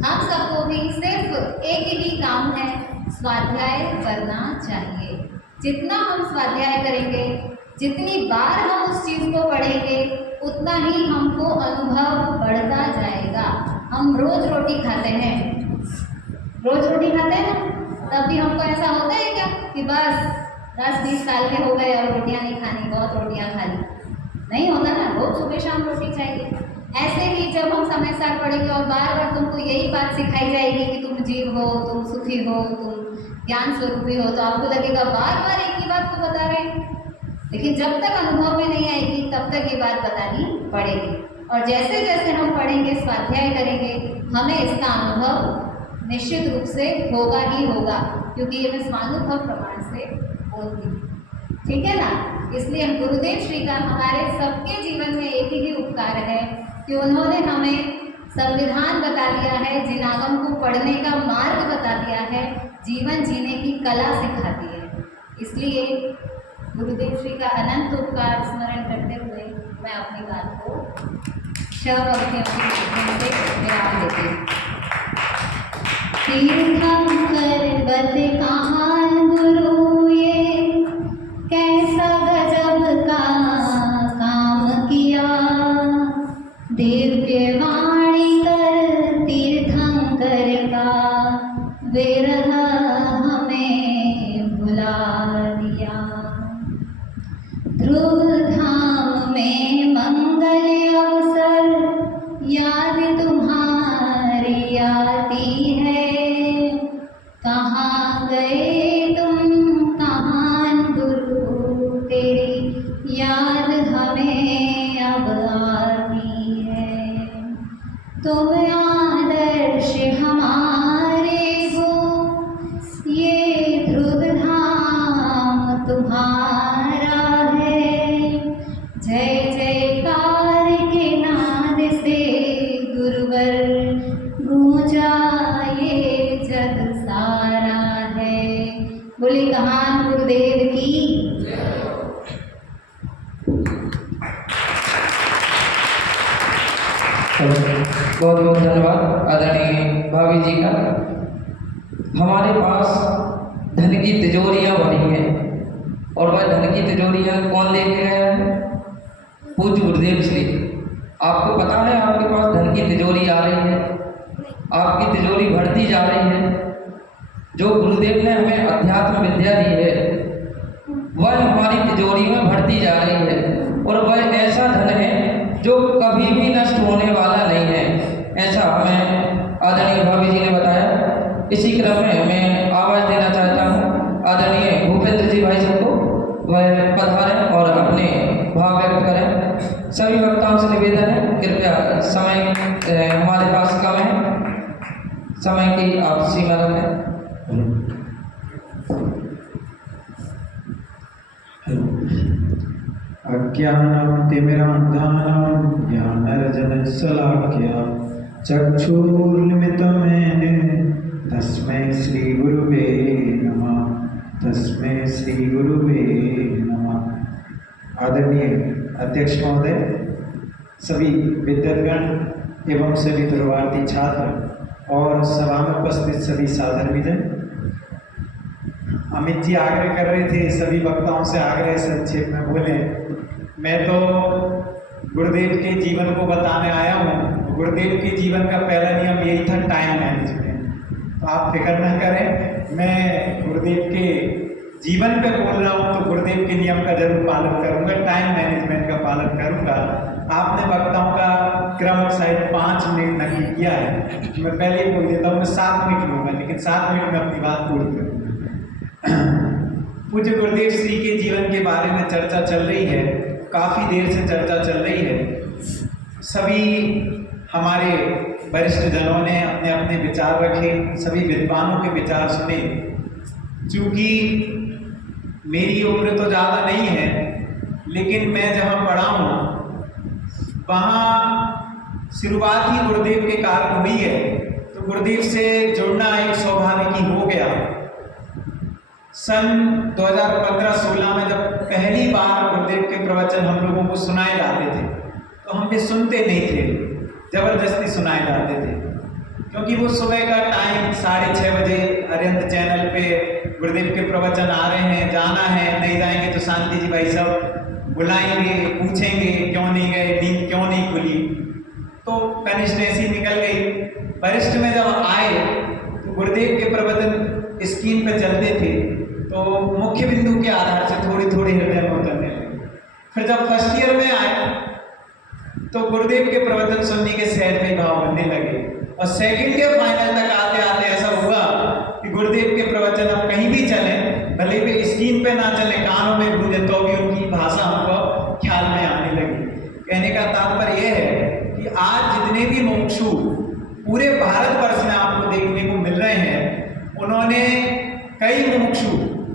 हम सबको भी सिर्फ एक ही काम है, स्वाध्याय करना चाहिए। जितना हम स्वाध्याय करेंगे, जितनी बार हम उस चीज़ को पढ़ेंगे, उतना ही हमको अनुभव बढ़ता जाएगा। हम रोज रोटी खाते हैं, रोज रोटी खाते हैं ना, तब भी हमको ऐसा होता है क्या कि बस 10-20 साल के हो गए और रोटियां नहीं खानी, बहुत रोटियां खा ली? नहीं होता ना, रोज सुबह शाम रोटी चाहिए। ऐसे ही जब हम समय सार पढ़ेंगे और बार बार तुमको यही बात सिखाई जाएगी कि तुम जीव हो, तुम सुखी हो, तुम ज्ञान स्वरूपी हो, तो आपको लगेगा बार बार एक ही बात को बता रहे हैं। लेकिन जब तक अनुभव में नहीं आएगी तब तक ये बात बतानी पड़ेगी। और जैसे जैसे हम पढ़ेंगे, स्वाध्याय करेंगे, हमें इसका अनुभव निश्चित रूप से होगा ही होगा, क्योंकि ये मैं स्वानुभव प्रमाण से बोलती हूँ। ठीक है ना। इसलिए गुरुदेव श्री का हमारे सबके जीवन में एक ही उपकार है कि उन्होंने हमें संविधान बता दिया है, जिनागम को पढ़ने का मार्ग बता दिया है, जीवन जीने की कला सिखा दी है। इसलिए गुरुदेव श्री का अनंत उपकार स्मरण करते हुए मैं अपनी बात को शब्दों से विराम देती हूँ। तीर्थंकर बत कहान गुरु ये कैसा गजब का काम किया, दिव्य वाणी कर तीर्थंकर का विरह हमें भुला दिया। ध्रुव धाम में मंगल अवसर याद तुम्हारी आती है, कहाँ गए तुम कहान गुरु, तेरी याद हमें अब आती है। तुम आदर्श हमारे हो, ये ध्रुव धाम तुम्हारा है। जय जयकार के नाद से गुरुवर गूंजा ये जग सारा है। बोले कहान गुरुदेव की। बहुत बहुत धन्यवाद आदरणीय भाभी जी का। हमारे पास धन की तिजोरियां भरी हैं और वह धन की तिजोरियां कौन लेके गया है? पूज्य गुरुदेव श्री। आपको पता है आपके पास धन की तिजोरी आ रही है, आपकी तिजोरी बढ़ती जा रही है। जो गुरुदेव ने हमें अध्यात्म विद्या दी है वह हमारी तिजोरी में बढ़ती जा रही है और वह ऐसा धन है जो कभी भी नष्ट होने वाला नहीं है, ऐसा हमें आदरणीय भाभी जी ने बताया। इसी क्रम में मैं आवाज़ देना चाहता हूँ आदरणीय भूपेंद्र जी भाई साहब को, वह पधारें और अपने भाव व्यक्त करें। सभी वक्ताओं से निवेदन है कृपया समय हमारे पास कम है, समय की आप सीमा रखें। अज्ञानं तिमिरान्धानं ज्ञानरजनशलाकया चक्षुर्मिलितं येन तस्मै श्रीगुरुवे नमः। तस्मै श्रीगुरुवे नमः। आदरणीय अध्यक्ष महोदय, सभी विद्यार्थीगण एवं सभी पूर्वार्थी छात्र और सभा में उपस्थित सभी साधर्मीजन, अमित जी आग्रह कर रहे थे सभी वक्ताओं से आग्रह संक्षेप में बोले। मैं तो गुरुदेव के जीवन को बताने आया हूँ। गुरुदेव के जीवन का पहला नियम यही था, टाइम मैनेजमेंट। तो आप फिक्र न करें, मैं गुरुदेव के जीवन पे बोल रहा हूँ तो गुरुदेव के नियम का जरूर पालन करूँगा, टाइम मैनेजमेंट का पालन करूँगा। आपने वक्ताओं का क्रम शायद 5 मिनट नक्की किया है, मैं पहले ही बोल देता हूँ मैं 7 मिनट लूँगा, लेकिन 7 मिनट में अपनी बात पूरी करूँगा। पूज्य गुरुदेव श्री के जीवन के बारे में चर्चा चल रही है, काफ़ी देर से चर्चा चल रही है। सभी हमारे वरिष्ठ जनों ने अपने अपने विचार रखे, सभी विद्वानों के विचार सुने। चूँकि मेरी उम्र तो ज़्यादा नहीं है, लेकिन मैं जहाँ पढ़ा हूँ वहाँ शुरुआत ही गुरुदेव के कारण हुई है, तो गुरुदेव से जुड़ना एक स्वाभाविक ही हो गया। सन 2015-16 में जब पहली बार गुरुदेव के प्रवचन हम लोगों को सुनाए जाते थे तो हम भी सुनते नहीं थे, जबरदस्ती सुनाए जाते थे, क्योंकि वो सुबह का टाइम 6:30 बजे अरिहंत चैनल पे गुरुदेव के प्रवचन आ रहे हैं, जाना है, नहीं जाएंगे तो शांति जी भाई साहब बुलाएंगे, पूछेंगे क्यों नहीं गए, नींद क्यों नहीं खुली। तो कनिष्ठ ऐसी निकल गई। वरिष्ठ में जब आए तो गुरुदेव के प्रवचन स्क्रीन पे चलते थे तो मुख्य बिंदु के आधार से थोड़ी थोड़ी हृदय में उतरने लगे। फिर जब फर्स्ट ईयर में आए तो गुरुदेव के प्रवचन सुनने के सहज में भाव बनने लगे, और सेकंड ईयर फाइनल तक आते आते ऐसा हुआ कि गुरुदेव के प्रवचन अब कहीं भी चले, भले भी स्क्रीन पे ना चले, कानों में गूंजे, तो भी उनकी भाषा हमको ख्याल में आने लगी। कहने का तात्पर्य यह है कि आज जितने भी मुमुक्षु पूरे भारतवर्ष में आपको देखने को मिल रहे हैं, उन्होंने कई मुमुक्षु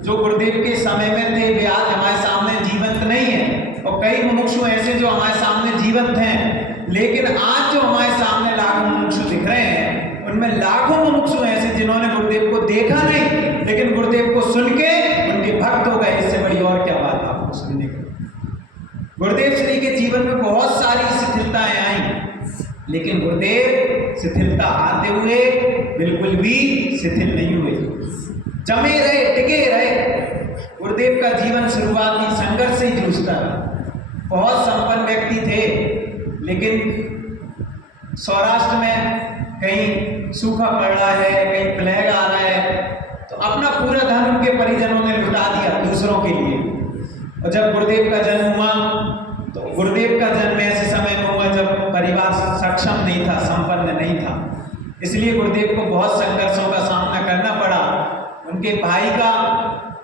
जो गुरुदेव के समय में थे वे आज हमारे सामने जीवंत नहीं है, और कई मुमुक्षु ऐसे जो हमारे सामने जीवंत हैं, लेकिन आज जो हमारे सामने लाखों मुमुक्षु दिख रहे हैं उनमें लाखों मुमुक्षु ऐसे जिन्होंने गुरुदेव को देखा नहीं, लेकिन गुरुदेव को सुन के उनके भक्त हो गए। इससे बड़ी और क्या बात आपको सुनने की। गुरुदेव श्री के जीवन में बहुत सारी शिथिलताएं आई, लेकिन गुरुदेव शिथिलता आते हुए बिल्कुल भी शिथिल नहीं हुए, जमे रहे, टिके रहे। गुरुदेव का जीवन शुरुआती संघर्ष से ही जूझता। बहुत संपन्न व्यक्ति थे, लेकिन सौराष्ट्र में कहीं सूखा पड़ रहा है, कहीं प्लेग आ रहा है, तो अपना पूरा धन उनके परिजनों ने लुटा दिया दूसरों के लिए। और जब गुरुदेव का जन्म हुआ तो गुरुदेव का जन्म ऐसे समय में हुआ जब परिवार सक्षम नहीं था, संपन्न नहीं था, इसलिए गुरुदेव को बहुत संघर्षों का सामना करना पड़ा। उनके भाई का,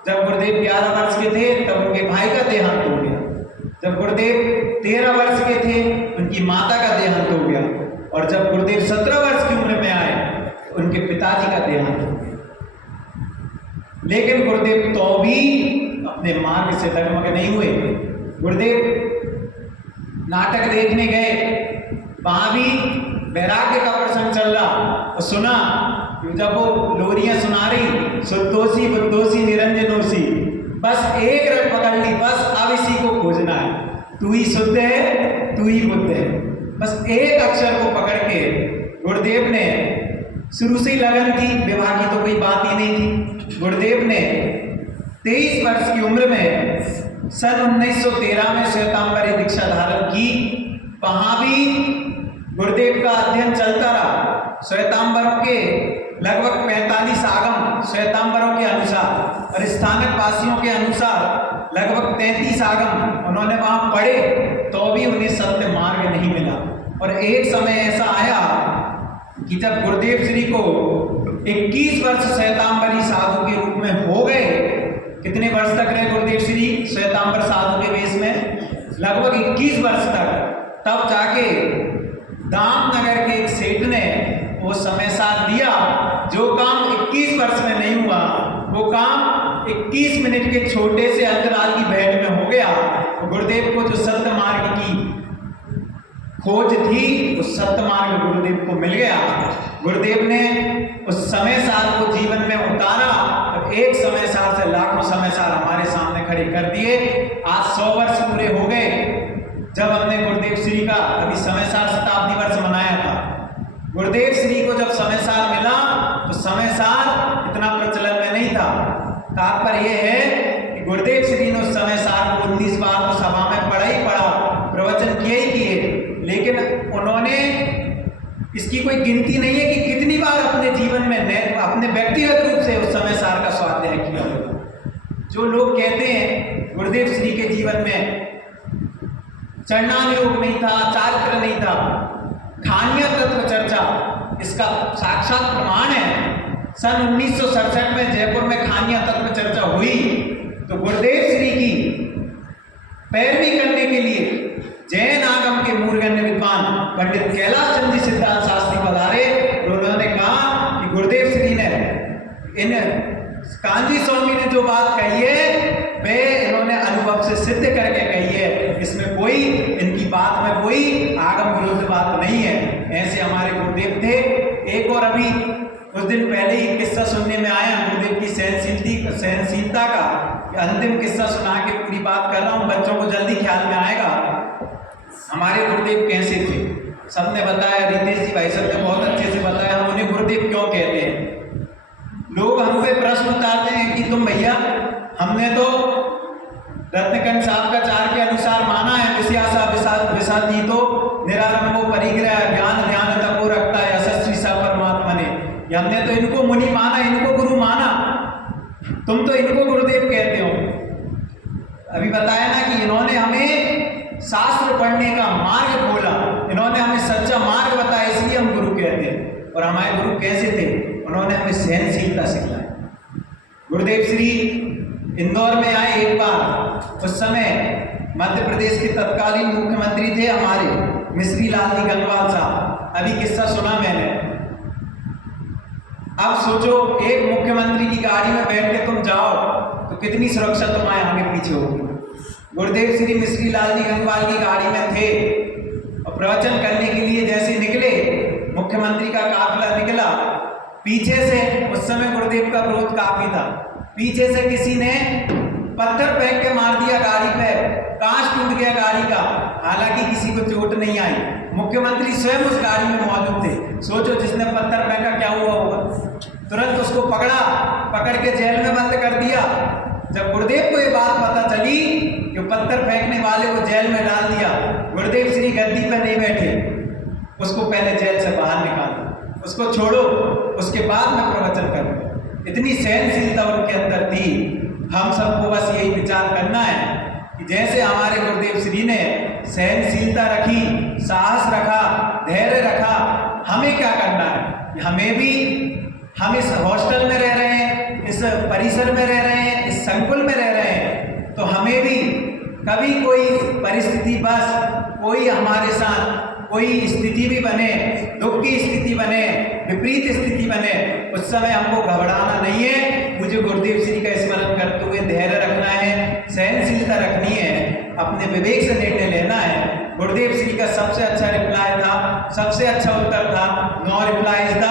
जब गुरुदेव 11 वर्ष के थे तब उनके भाई का देहांत हो गया। जब गुरुदेव 13 वर्ष के थे उनकी माता का देहांत हो गया, और जब गुरुदेव 17 वर्ष की उम्र में आए उनके पिताजी का देहांत हो गया। लेकिन गुरुदेव तो भी अपने मार्ग से डगमग नहीं हुए। गुरुदेव नाटक देखने गए, वहां भी वैराग्य का प्रसंग चल रहा, और सुना जब वो लोरियां सुना रही, शुद्धोसी बुद्धोसी निरंजनोसी, बस एक रट पकड़ ली, बस अब इसी को खोजना है, तू ही शुद्ध है, तू ही बुद्ध है, बस एक अक्षर को पकड़ के गुरुदेव ने, शुरू से ही लगन थी, विवाह की तो कोई बात ही नहीं थी। गुरुदेव ने 23 वर्ष की उम्र में सन 1913 में श्वेतांबरी दीक्षा धारण की। वहां भी गुरुदेव का अध्ययन चलता रहा। श्वेतांबरों के लगभग 45 आगम श्वेतांबरों के अनुसार और स्थानक वासियों के अनुसार लगभग 33 आगम उन्होंने वहां पढ़े, तो भी उन्हें सत्य मार्ग नहीं मिला। और एक समय ऐसा आया कि जब गुरुदेव श्री को 21 वर्ष श्वेतांबरी साधु के रूप में हो गए। कितने वर्ष तक रहे गुरुदेव श्री श्वेतांबर साधु के वेश में? लगभग 21 वर्ष तक। तब जाके दामनगर के एक सेठ ने वो समय साथ दिया। जो काम 21 वर्ष में नहीं हुआ, वो काम 21 मिनट के छोटे से अंतराल की बैठ में हो गया। तो गुरुदेव को जो सत्य मार्ग की खोज थी, उस सत्य मार्ग गुरुदेव को मिल गया। गुरुदेव ने उस समय सार को जीवन में उतारा और एक समय सार से लाखों समय सार हमारे सामने खड़े कर दिए। आज 100 वर्ष पूरे हो गए जब हमने गुरुदेव श्री का अभी समय सार शताब्दी वर्ष मनाया था। गुरुदेव श्री को जब समय सार मिला तो समय सार इतना प्रचलन में नहीं था। तात्पर्य यह है कि गुरुदेव श्री ने उस समय सार को 19 बार तो सभा में पढ़ा ही पढ़ा, प्रवचन किए ही किए, लेकिन उन्होंने इसकी कोई गिनती नहीं है कि कितनी बार अपने जीवन में अपने व्यक्तिगत रूप से उस समय सार का स्वाध्याय किया होगा। जो लोग कहते हैं गुरुदेव श्री के जीवन में चरणानुयोग नहीं था, चारित्र नहीं था, खानिया तत्व चर्चा इसका साक्षात प्रमाण है। सन 1967 में जयपुर में खानिया तत्व चर्चा हुई तो गुरुदेव श्री की पैरवी करने के लिए जैन आगम के मूर्धन्य विद्वान पंडित कैलाश चंद्र जी सिद्धांत शास्त्री पधारे। उन्होंने कहा कि गुरुदेव श्री ने इन कांजी स्वामी ने जो बात कही है वे इन्होंने अनुभव से सिद्ध करके कही है, इसमें कोई इनकी बात में कोई आगम विरुद्ध बात नहीं है। ऐसे हमारे गुरुदेव थे। एक और अभी कुछ दिन पहले ही किस्सा सुनने में आया गुरुदेव की सहनशीलता का। अंतिम किस्सा सुना के पूरी बात कर रहा हूँ, बच्चों को जल्दी ख्याल में आएगा। हमारे गुरुदेव कैसे थे सबने बताया, रितेश जी भाई साहब ने बहुत अच्छे से बताया हम उन्हें गुरुदेव क्यों कहते हैं। लोग हम पे प्रश्न उठाते हैं कि तुम भैया हमने तो रत्नकंठ साहब का चार के अनुसार माना है, विषादी तो निरारंभो परिग्रह ज्ञान ध्यान तपो रखता है यशस्वी सा परमात्मा ने। हमने तो इनको मुनि माना, इनको गुरु माना, तुम तो इनको गुरुदेव कहते हो। अभी बताया ना कि इन्होंने हमें शास्त्र पढ़ने का मार्ग खोला, इन्होंने हमें सच्चा मार्ग बताया, इसलिए हम गुरु कहते हैं। और हमारे गुरु कैसे थे? उन्होंने हमें सहनशीलता सिखाई। गुरुदेव श्री इंदौर में आए एक बार, उस समय मध्य प्रदेश के तत्कालीन मुख्यमंत्री थे हमारे मिश्री लाल जी गंगवाल साहब। अभी किस्सा सुना मैंने। अब सोचो एक मुख्यमंत्री की गाड़ी में बैठ के तुम जाओ तो कितनी सुरक्षा तुम्हारे आगे पीछे होगी। गुरुदेव श्री मिश्री लाल जी गंगवाल की गाड़ी में थे और प्रवचन करने के लिए जैसे निकले, मुख्यमंत्री का काफिला निकला, पीछे से उस समय गुरुदेव का विरोध काफी था, पीछे से किसी ने पत्थर फेंक के मार दिया गाड़ी पे, कांच टूट गया गाड़ी का। हालांकि किसी को चोट नहीं आई, मुख्यमंत्री स्वयं उस गाड़ी में मौजूद थे। सोचो जिसने पत्थर फेंका क्या हुआ होगा। तुरंत उसको पकड़ के जेल में बंद कर दिया। जब गुरुदेव को ये बात पता चली कि पत्थर फेंकने वाले को जेल में डाल दिया, गुरुदेव श्री गद्दी पर नहीं बैठे, उसको पहले जेल से बाहर निकाल, उसको छोड़ो, उसके बाद में प्रवचन करो। इतनी सहनशीलता उनके अंदर थी। हम सबको बस यही विचार करना है कि जैसे हमारे गुरुदेव श्री ने सहनशीलता रखी, साहस रखा, धैर्य रखा, हमें क्या करना है? हमें भी, हम इस हॉस्टल में रह रहे हैं, इस परिसर में रह रहे हैं, इस संकुल में रह रहे हैं, तो हमें भी कभी कोई परिस्थिति बस कोई हमारे साथ कोई स्थिति भी बने, दुख की स्थिति बने, विपरीत स्थिति बने, उस समय हमको घबराना नहीं है। मुझे गुरुदेव श्री का स्मरण करते हुए धैर्य रखना है, सहनशीलता रखनी है, अपने विवेक से निर्णय लेना है। गुरुदेव श्री का सबसे अच्छा रिप्लाई था, सबसे अच्छा उत्तर था, no reply is the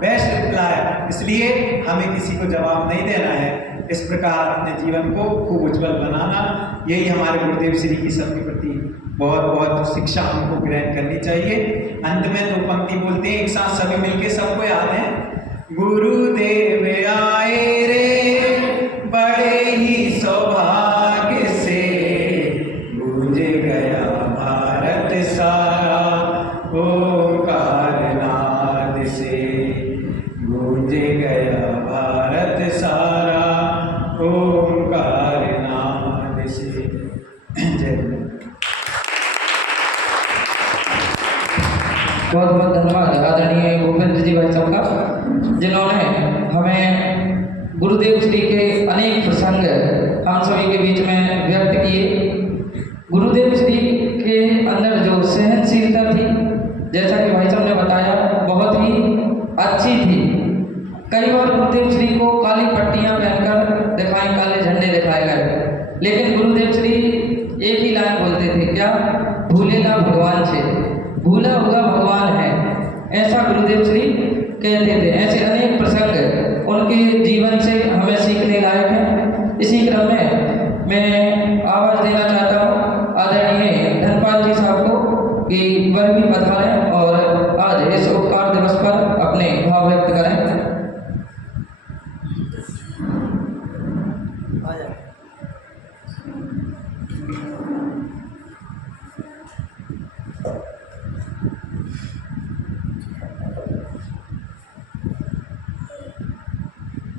best reply. इसलिए हमें किसी को जवाब नहीं देना है। इस प्रकार अपने जीवन को खूब उज्जवल बनाना, यही हमारे गुरुदेव श्री की सबके प्रति बहुत बहुत शिक्षा हमको ग्रहण करनी चाहिए। अंत में 2 पंक्ति बोलते हैं एक साथ सभी मिलके, सबको याद है। गुरुदेव आए रे बड़े ही सौभाग्य से, गूंज गया भारत सारा ओंकार नाद से, गूंज गया भारत सारा ओंकार नाद से। जय। बहुत बहुत धन्यवाद आदरणीय भूपेंद्र जी भाई साहब का, जिन्होंने हमें गुरुदेव श्री के अनेक प्रसंग हम सभी के बीच में व्यक्त किए। गुरुदेव श्री के अंदर जो सहनशीलता थी, जैसा कि भाई साहब ने बताया, बहुत ही अच्छी थी। कई बार गुरुदेव श्री को काली पट्टियां पहनकर दिखाई, काले झंडे दिखाए गए, लेकिन गुरुदेव श्री एक ही लाइन बोलते थे, क्या? भूले ना भगवान से, भूला हुआ भगवान है, ऐसा गुरुदेव श्री कहते थे। ऐसे अनेक प्रसंग उनके जीवन से हमें सीखने लायक हैं। इसी क्रम में मैं आवाज़ देना चाहता हूँ आदरणीय धनपाल जी साहब को कि वह भी पधारें और आज इस उपकार दिवस पर अपने भाव व्यक्त करें।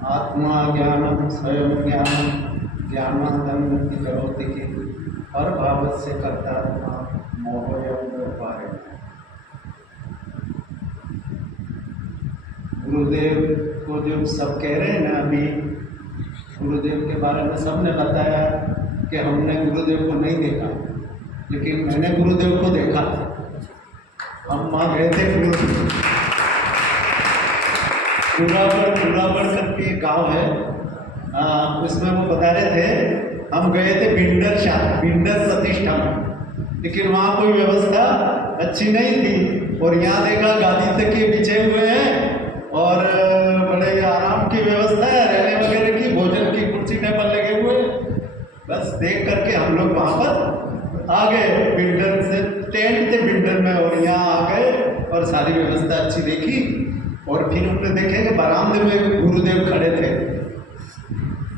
आत्मा ज्ञानम स्वयं ज्ञानम ज्ञानानंद करोति की हर भावत से करता मोहयम व्यापार। गुरुदेव को जो सब कह रहे हैं ना, अभी गुरुदेव के बारे में सबने बताया कि हमने गुरुदेव को नहीं देखा, लेकिन मैंने गुरुदेव को देखा। हम वहाँ गए थे पूरागढ़ करके गांव है, उसमें वो बता रहे थे, हम गए थे बिंडर प्रतिष्ठा में, लेकिन वहाँ कोई व्यवस्था अच्छी नहीं थी। और यहाँ देखा गादी तक के बिछे हुए हैं और बड़े आराम की व्यवस्था है, रहने वगैरह की, भोजन की कुर्सी टेबल लगे हुए। बस देख करके हम लोग वहाँ पर आ गए, बिल्डर से टेंट थे बिल्डर में, और यहाँ आ गए और सारी व्यवस्था अच्छी देखी। और फिर हमने देखे कि बरामदे में गुरुदेव खड़े थे।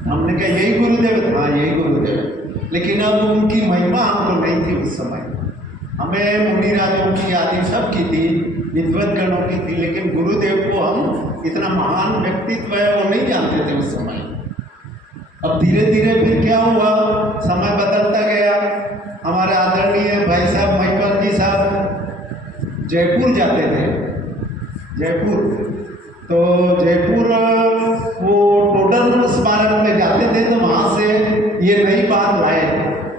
हमने कहा यही गुरुदेव? हाँ यही गुरुदेव। लेकिन अब उनकी महिमा हमको नहीं थी उस समय। हमें मुनि राजों की आदि सब की थी, विद्वत गणों की थी, लेकिन गुरुदेव को हम इतना महान व्यक्तित्व है वो नहीं जानते थे उस समय। अब धीरे धीरे फिर क्या हुआ, समय बदलता गया। हमारे आदरणीय भाई साहब महिपाल जी साहब जयपुर जाते थे, जयपुर, तो जयपुर वो टोडर स्मारक में जाते थे, तो वहाँ से ये नई बात लाए,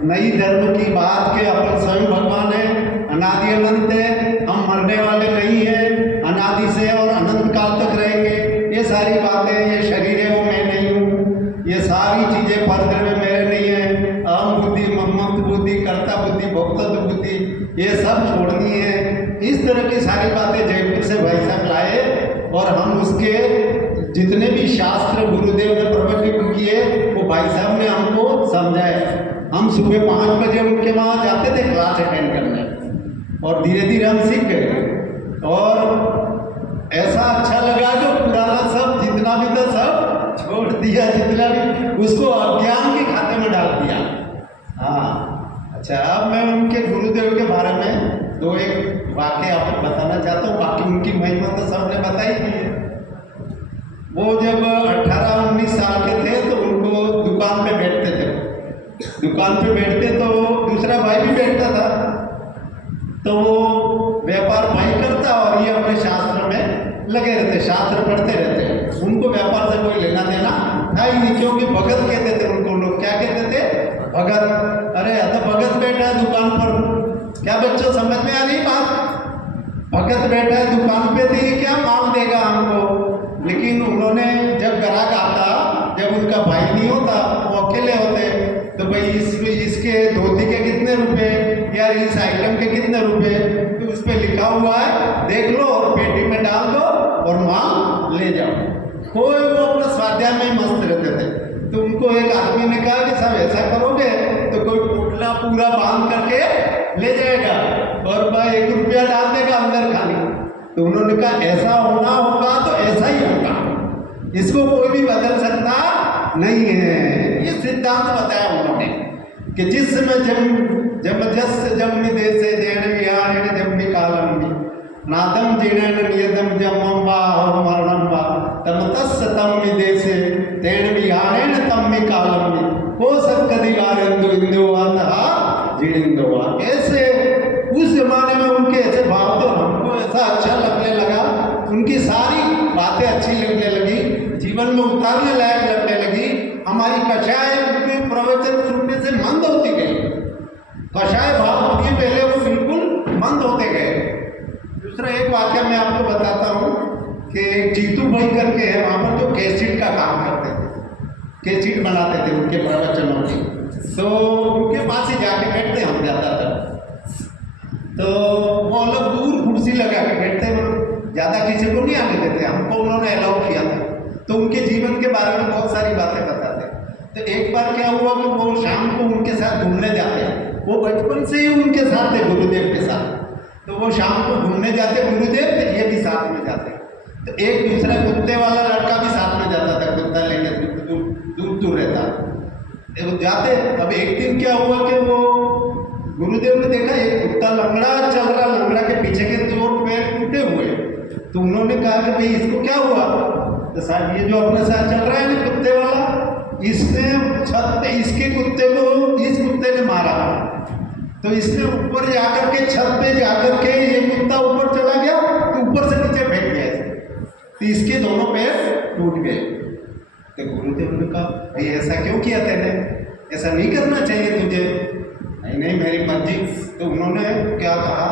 नई धर्म की बात के अपन स्वयं भगवान है, अनादि अनंत है, हम मरने वाले नहीं हैं, अनादि से और अनंत काल तक रहेंगे। ये सारी बातें, ये शरीर है वो मैं नहीं हूँ, ये सारी चीज़ें परद्रव्य में मेरे नहीं है, अहम बुद्धि, ममत्व बुद्धि, कर्ता बुद्धि, भोक्तृ बुद्धि, ये सब छोड़नी है। इस तरह की सारी बातें जयपुर से भाई साहब लाए और हम उसके जितने भी शास्त्र गुरुदेव ने प्रवचन किए वो भाई साहब ने हमको समझाए। हम सुबह 5 बजे उनके वहाँ जाते थे क्लास अटेंड करने, और धीरे धीरे हम सीख गए। और ऐसा अच्छा लगा जो पुराना सब जितना भी था सब छोड़ दिया, जितना भी उसको अज्ञान के खाते में डाल दिया। हाँ अच्छा, अब मैं उनके गुरुदेव के बारे में 2-1 वाक़या आपको बताना चाहता हूँ। बाकी उनकी महिमा तो सबने बताई थी। वो जब 18-19 साल के थे तो उनको दुकान पे बैठते थे, दुकान पे बैठते तो दूसरा भाई भी बैठता था, तो वो व्यापार भाई करता और ये अपने शास्त्र में लगे रहते, शास्त्र पढ़ते रहते। उनको व्यापार से कोई लेना देना था ही नहीं, क्योंकि भगत कहते थे उनको। लोग क्या कहते थे? भगत। अरे तो भगत बैठा है दुकान पर, क्या बच्चों समझ में आ रही बात? भगत बैठा है दुकान पे, तो ये क्या माल देगा हमको? लेकिन उन्होंने जब ग्राहक आता, जब उनका भाई नहीं होता, वो अकेले होते, तो भाई इसके धोती के कितने रुपए, या इस आइटम के कितने रुपए, तो उस पर लिखा हुआ है, देख लो और पेटी में डाल दो और माल ले जाओ। कोई वो अपना स्वाध्याय में मस्त रहते थे। तो उनको एक आदमी ने कहा कि साहब ऐसा करोगे तो कोई पोटला पूरा बांध करके ले जाएगा और भाई 1 रुपया डाल देगा अंदर खाली। तो उन्होंने कहा ऐसा होना होगा तो ऐसा ही होगा, इसको कोई भी बदल सकता नहीं है। ये सिद्धांत बताया उन्होंने कि जिसमें जमजस जमनि देशे जैन विहारेण जमनि कालम नादम जीणन नियतम जमम वा मरणम वा तमतस्य तम विदेशे तेन विहारेण तम कालम हो सक्कदिगारेंदु इंदुवातहा जीणिंदुवा। ऐसे उस जमाने में उनके ऐसे भाव तो हमको ऐसा अच्छा लगने लगा, उनकी सारी बातें अच्छी लगने लगी, जीवन में उतारने लायक लगने लगी। हमारी कषाय उनके प्रवचन सुनने से मंद होती गई, कषाय भाव के पहले वो बिल्कुल मंद होते गए। दूसरा एक वाक्य मैं आपको बताता हूँ कि जीतू भाई करके है, वहाँ पर जो कैसेट का काम करते थे, कैसेट बनाते थे उनके प्रवचनों की, तो उनके पास ही जाके बैठते हम ज़्यादातर। तो वो लोग दूर कुर्सी लगा के बैठते, ज़्यादा किसी को नहीं आने देते, हमको उन्होंने अलाउ किया था। तो उनके जीवन के बारे में बहुत सारी बातें बताते। तो एक बार क्या हुआ कि वो शाम को उनके साथ घूमने जाते हैं, वो बचपन से ही उनके साथ थे गुरुदेव के साथ। तो वो शाम को घूमने जाते गुरुदेव, तो ये भी साथ में जाते। तो एक दूसरा कुत्ते वाला लड़का भी साथ में जाता था, कुत्ता लेकर दूर दूर रहता। वो जाते। अब एक दिन क्या हुआ कि वो गुरुदेव ने देखा एक कुत्ता लंगड़ा चल रहा, लंगड़ा के पीछे के 2 पैर टूटे हुए। तो उन्होंने कहा कि भाई इसको क्या हुआ? तो साहब ये जो अपने साथ चल रहा है ना कुत्ते वाला, इसने छत पे इसके कुत्ते को इस कुत्ते ने मारा। तो इसने ऊपर जाकर के छत पे जाकर के ये कुत्ता ऊपर चला गया, तो ऊपर से नीचे फेंक गया, तो इसके दोनों पैर टूट गए। तो गुरुदेव ने कहा भाई ऐसा क्यों किया तेने, ऐसा नहीं करना चाहिए तुझे। नहीं नहीं मेरी मर्जी। तो उन्होंने क्या कहा,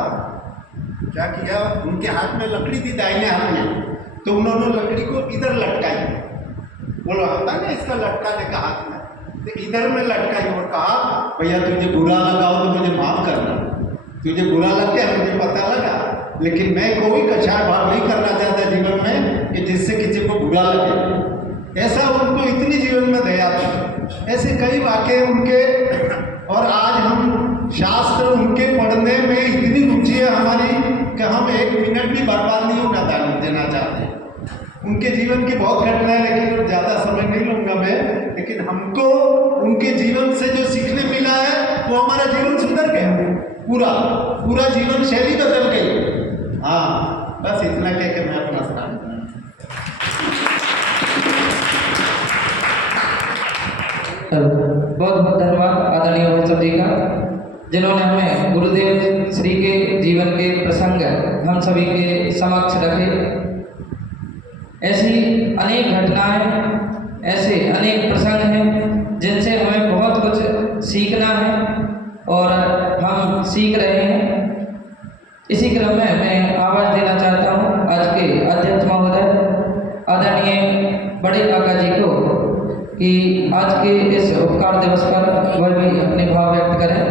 क्या किया, उनके हाथ में लकड़ी थी दाहिने हाथ में, तो उन्होंने लकड़ी को इधर लटकाई, बोला होता है ना इसका लटकाने का हाथ में, तो इधर में लटकाई और कहा भैया तुझे बुरा लगा हो तो मुझे माफ करना, तुझे बुरा लग गया मुझे पता लगा, लेकिन मैं कोई कछार भाव नहीं करना चाहता जीवन में कि जिससे किसी को बुरा लगे। ऐसा उनको इतनी जीवन में दया थी। ऐसे कई वाक्य उनके, और आज हम शास्त्र उनके पढ़ने में इतनी रुचि है हमारी कि हम 1 मिनट भी बर्बाद नहीं होना देना चाहते। उनके जीवन की बहुत घटना है, लेकिन ज़्यादा समय नहीं लूँगा मैं। लेकिन हमको उनके जीवन से जो सीखने मिला है वो हमारा जीवन सुधर गया, पूरा जीवन शैली बदल गई। हाँ, बस इतना कह के मैं अपना स्थान। बहुत बहुत धन्यवाद आदरणीय भाई साहब जी का, जिन्होंने हमें गुरुदेव श्री के जीवन के प्रसंग हम सभी के समक्ष रखे। ऐसी अनेक घटनाएं, ऐसे अनेक प्रसंग हैं जिनसे हमें बहुत कुछ सीखना है और हम सीख रहे हैं। इसी क्रम में मैं आवाज़ देना चाहता हूँ आज के अध्यक्ष महोदय आदरणीय बड़े काका जी को कि आज के इस उपकार दिवस पर वह भी अपने भाव व्यक्त करें।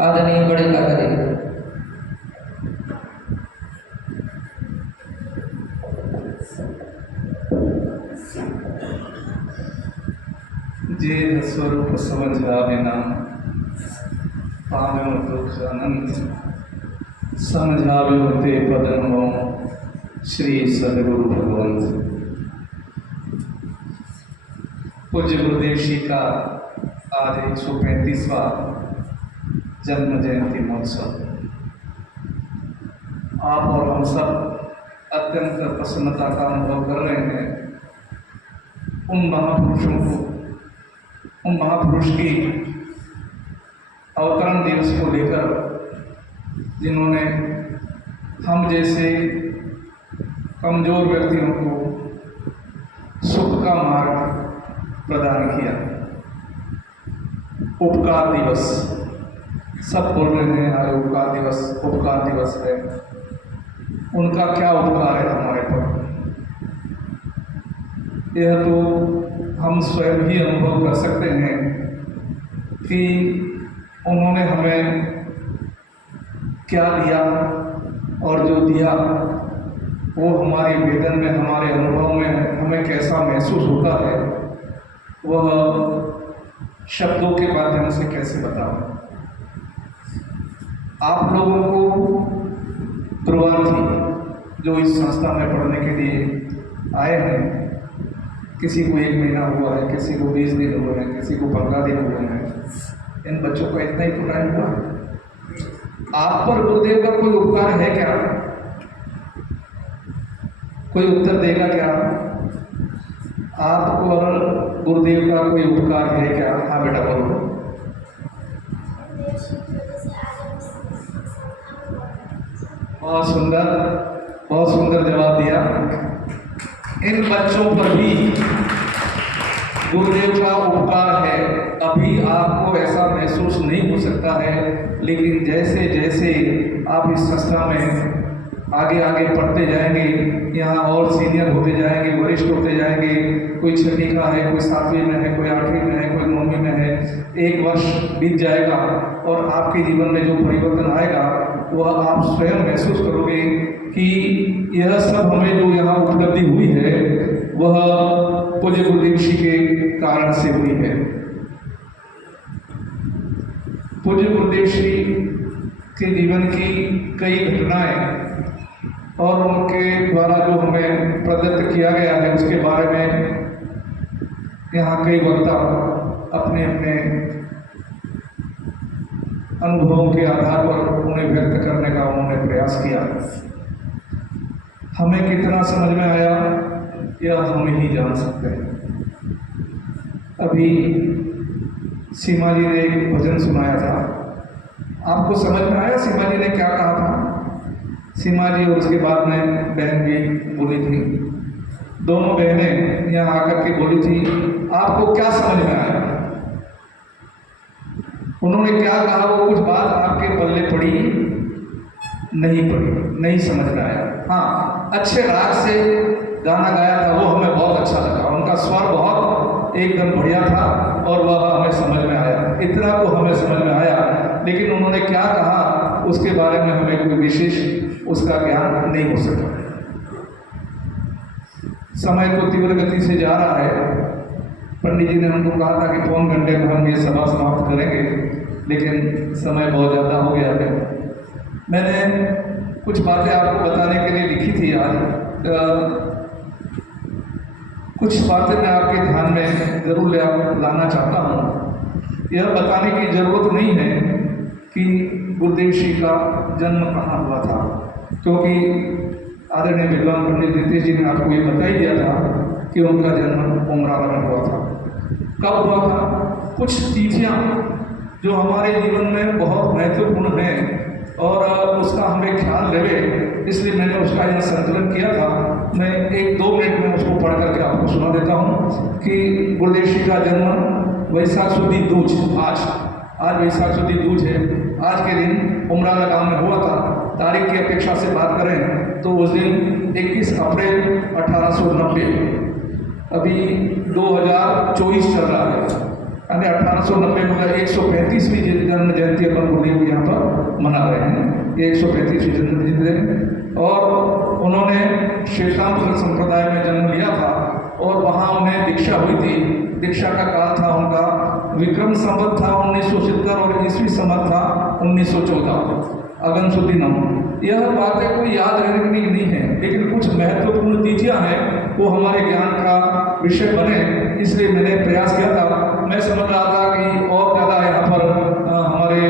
आदरणीय बड़े काका जी। जे स्वरूप समझावे ना पावे दुख अनंत, समझावे होते पदनमो श्री सदगुरु भगवंत। पूज्य गुरुदेव श्री का आज 135वां जन्म जयंती महोत्सव, आप और हम सब अत्यंत प्रसन्नता का अनुभव कर रहे हैं। उन महापुरुषों को, उन महापुरुष की अवतरण दिवस को लेकर जिन्होंने हम जैसे कमजोर व्यक्तियों को सुख का मार्ग प्रदान किया। उपकार दिवस सब बोल रहे हैं, आज उपकार दिवस है। उनका क्या उपकार है हमारे पर, यह तो हम स्वयं ही अनुभव कर सकते हैं कि उन्होंने हमें क्या दिया, और जो दिया वो हमारे वेदन में, हमारे अनुभव में हमें कैसा महसूस होता है, वह शब्दों के माध्यम से कैसे बताऊं। आप लोगों को प्रवासी जो इस संस्था में पढ़ने के लिए आए हैं, किसी को 1 महीना हुआ है, किसी को 20 दिन हुए हैं, किसी को 15 दिन हुए हैं, इन बच्चों का इतना ही तो टाइम हुआ। आप पर गुरुदेव का कोई उपकार है क्या? कोई उत्तर देगा क्या? आप पर गुरुदेव का कोई उपकार है क्या? हाँ बेटा बोलो। बहुत सुंदर जवाब दिया। इन बच्चों पर भी गुरुदेव का उपकार है। अभी आपको ऐसा महसूस नहीं हो सकता है, लेकिन जैसे जैसे आप इस संस्था में आगे आगे पढ़ते जाएंगे, यहाँ और सीनियर होते जाएंगे, वरिष्ठ होते जाएंगे, कोई 6वीं का है, कोई 7वीं में है, कोई 8वीं में है, कोई 9वीं में है, 1 वर्ष बीत जाएगा और आपके जीवन में जो परिवर्तन आएगा वह आप स्वयं महसूस करोगे कि यह सब हमें जो यहाँ उपलब्धि हुई है वह पूज्य गुरुदेव जी के कारण से हुई है। पूज्य गुरुदेव जी के जीवन की कई घटनाएं और उनके द्वारा जो हमें प्रदत्त किया गया है उसके बारे में यहाँ कई वक्ता अपने अपने अनुभवों के आधार पर उन्हें व्यक्त करने का उन्होंने प्रयास किया। हमें कितना समझ में आया यह हम ही जान सकते हैं। अभी सीमा जी ने एक भजन सुनाया था, आपको समझ में आया सीमा जी ने क्या कहा था? सीमा जी और उसके बाद में बहन भी बोली थी, दोनों बहनें यहाँ आकर के बोली थी, आपको क्या समझ में आया? उन्होंने क्या कहा, वो कुछ बात आपके पल्ले पड़ी नहीं पड़ी, नहीं समझ में आया। हाँ, अच्छे राग से गाना गाया था, वो हमें बहुत अच्छा लगा, उनका स्वर बहुत एकदम बढ़िया था और वह हमें समझ में आया, इतना तो हमें समझ में आया, लेकिन उन्होंने क्या कहा उसके बारे में हमें कोई विशेष उसका ज्ञान नहीं हो सका। समय तो तीव्र गति से जा रहा है। पंडित जी ने हमको कहा था कि 1 घंटे में हम ये सभा समाप्त करेंगे, लेकिन समय बहुत ज़्यादा हो गया है। मैंने कुछ बातें आपको बताने के लिए लिखी थी आज। कुछ बातें मैं आपके ध्यान में ज़रूर लाना चाहता हूँ। यह बताने की ज़रूरत नहीं है कि गुरुदेव जी का जन्म कहाँ हुआ था, क्योंकि आदरणीय विद्वान पंडित रितेश जी ने आपको ये बता ही दिया था कि उनका जन्म उमराला में हुआ था। कब हुआ था? कुछ तिथियाँ जो हमारे जीवन में बहुत महत्वपूर्ण हैं और उसका हमें ख्याल रहे, इसलिए मैंने उसका यह संकलन किया था। मैं 1-2 मिनट में उसको पढ़ करके आपको सुना देता हूँ कि गुरुदेव जी का जन्म वैशाख शुद्ध दूज, आज वैशाख शुद्ध दूज है। आज के दिन उमराला गांव में हुआ था। तारीख की अपेक्षा से बात करें तो उस दिन 21 अप्रैल 1890, अभी 2024 चल रहा है, यानी 1890 में 135वीं जन्म जयंती अपन गुरुदेव यहाँ पर मना रहे हैं। ये 135वीं जन्म जयंती और उन्होंने श्वेतांबर संप्रदाय में जन्म लिया था और वहाँ उन्हें दीक्षा हुई थी। दीक्षा का काल था उनका विक्रम संवत था 1970 और ईस्वी संवत था 1914, अगन शुद्धि नवम। यह बातें कोई याद रहने की नहीं है, लेकिन कुछ महत्वपूर्ण तिथियां हैं वो हमारे ज्ञान का विषय बने, इसलिए मैंने प्रयास किया था। मैं समझ रहा था कि और ज़्यादा यहाँ पर हमारे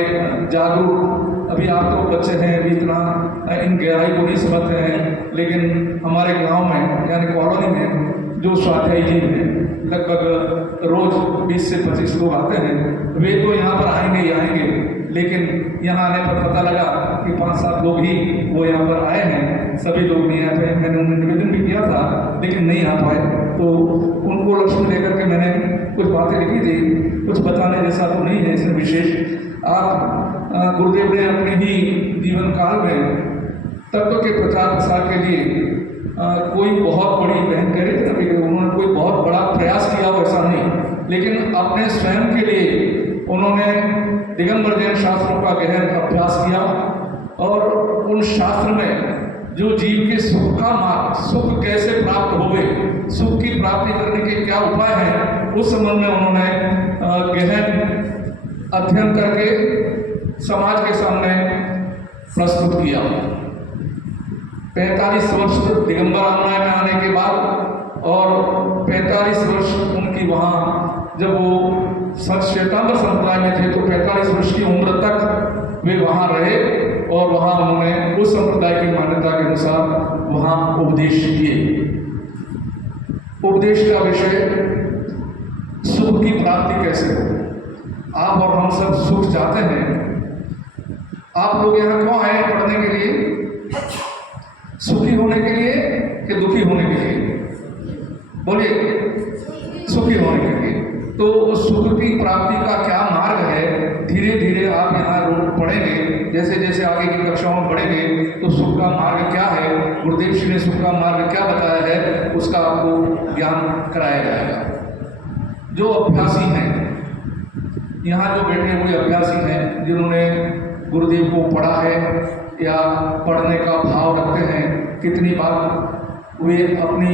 जागरूक, अभी आप तो बच्चे हैं, अभी इतना इन गहराई को नहीं समझते हैं, लेकिन हमारे गांव में यानी कॉलोनी में जो स्वाध्यायी जी हैं, लगभग रोज 20 से 25 लोग आते हैं। वे तो यहाँ पर आएंगे ही आएंगे, लेकिन यहाँ आने पर पता लगा कि 5-7 लोग ही वो यहाँ पर आए हैं, सभी लोग नहीं आए थे। मैंने उन्हें निवेदन भी किया था, लेकिन नहीं आ पाए, तो उनको लक्ष्य में लेकर के मैंने कुछ बातें लिखी थी। कुछ बताने जैसा तो नहीं है इसमें विशेष। आप गुरुदेव ने अपने ही जीवन काल में तत्व के प्रचार प्रसार के लिए कोई बहुत बड़ी बहन कह रही थी अभी, उन्होंने कोई बहुत बड़ा प्रयास किया हो ऐसा नहीं, लेकिन अपने स्वयं के लिए उन्होंने दिगंबर जैन शास्त्रों का गहन अभ्यास किया और उन शास्त्र में जो जीव के सुख का मार्ग, सुख कैसे प्राप्त होवे, सुख की प्राप्ति करने के क्या उपाय हैं, उस संबंध में उन्होंने गहन अध्ययन करके समाज के सामने प्रस्तुत किया। 45 वर्ष दिगंबर अनुयाय में आने के बाद और 45 वर्ष उनकी वहाँ, जब वो श्वेतांबर संप्रदाय में थे तो 45 वर्ष की उम्र तक वे वहाँ रहे और वहाँ उन्होंने उस संप्रदाय की मान्यता के अनुसार वहाँ उपदेश दिए। उपदेश का विषय सुख की प्राप्ति कैसे हो। आप और हम सब सुख चाहते हैं। आप लोग यहाँ क्यों आए पढ़ने के लिए? सुखी होने के लिए कि दुखी होने के लिए? बोलिए, सुखी होने के लिए। तो सुख की प्राप्ति का क्या मार्ग है, धीरे धीरे आप यहाँ पढ़ेंगे। जैसे जैसे आगे की कक्षाओं में पढ़ेंगे तो सुख का मार्ग क्या है, गुरुदेव जी ने सुख का मार्ग क्या बताया है, उसका आपको ज्ञान कराया जाएगा। जो अभ्यासी हैं, यहाँ जो बैठे हुए अभ्यासी हैं, जिन्होंने गुरुदेव को पढ़ा है या पढ़ने का भाव रखते हैं, कितनी बार वे अपनी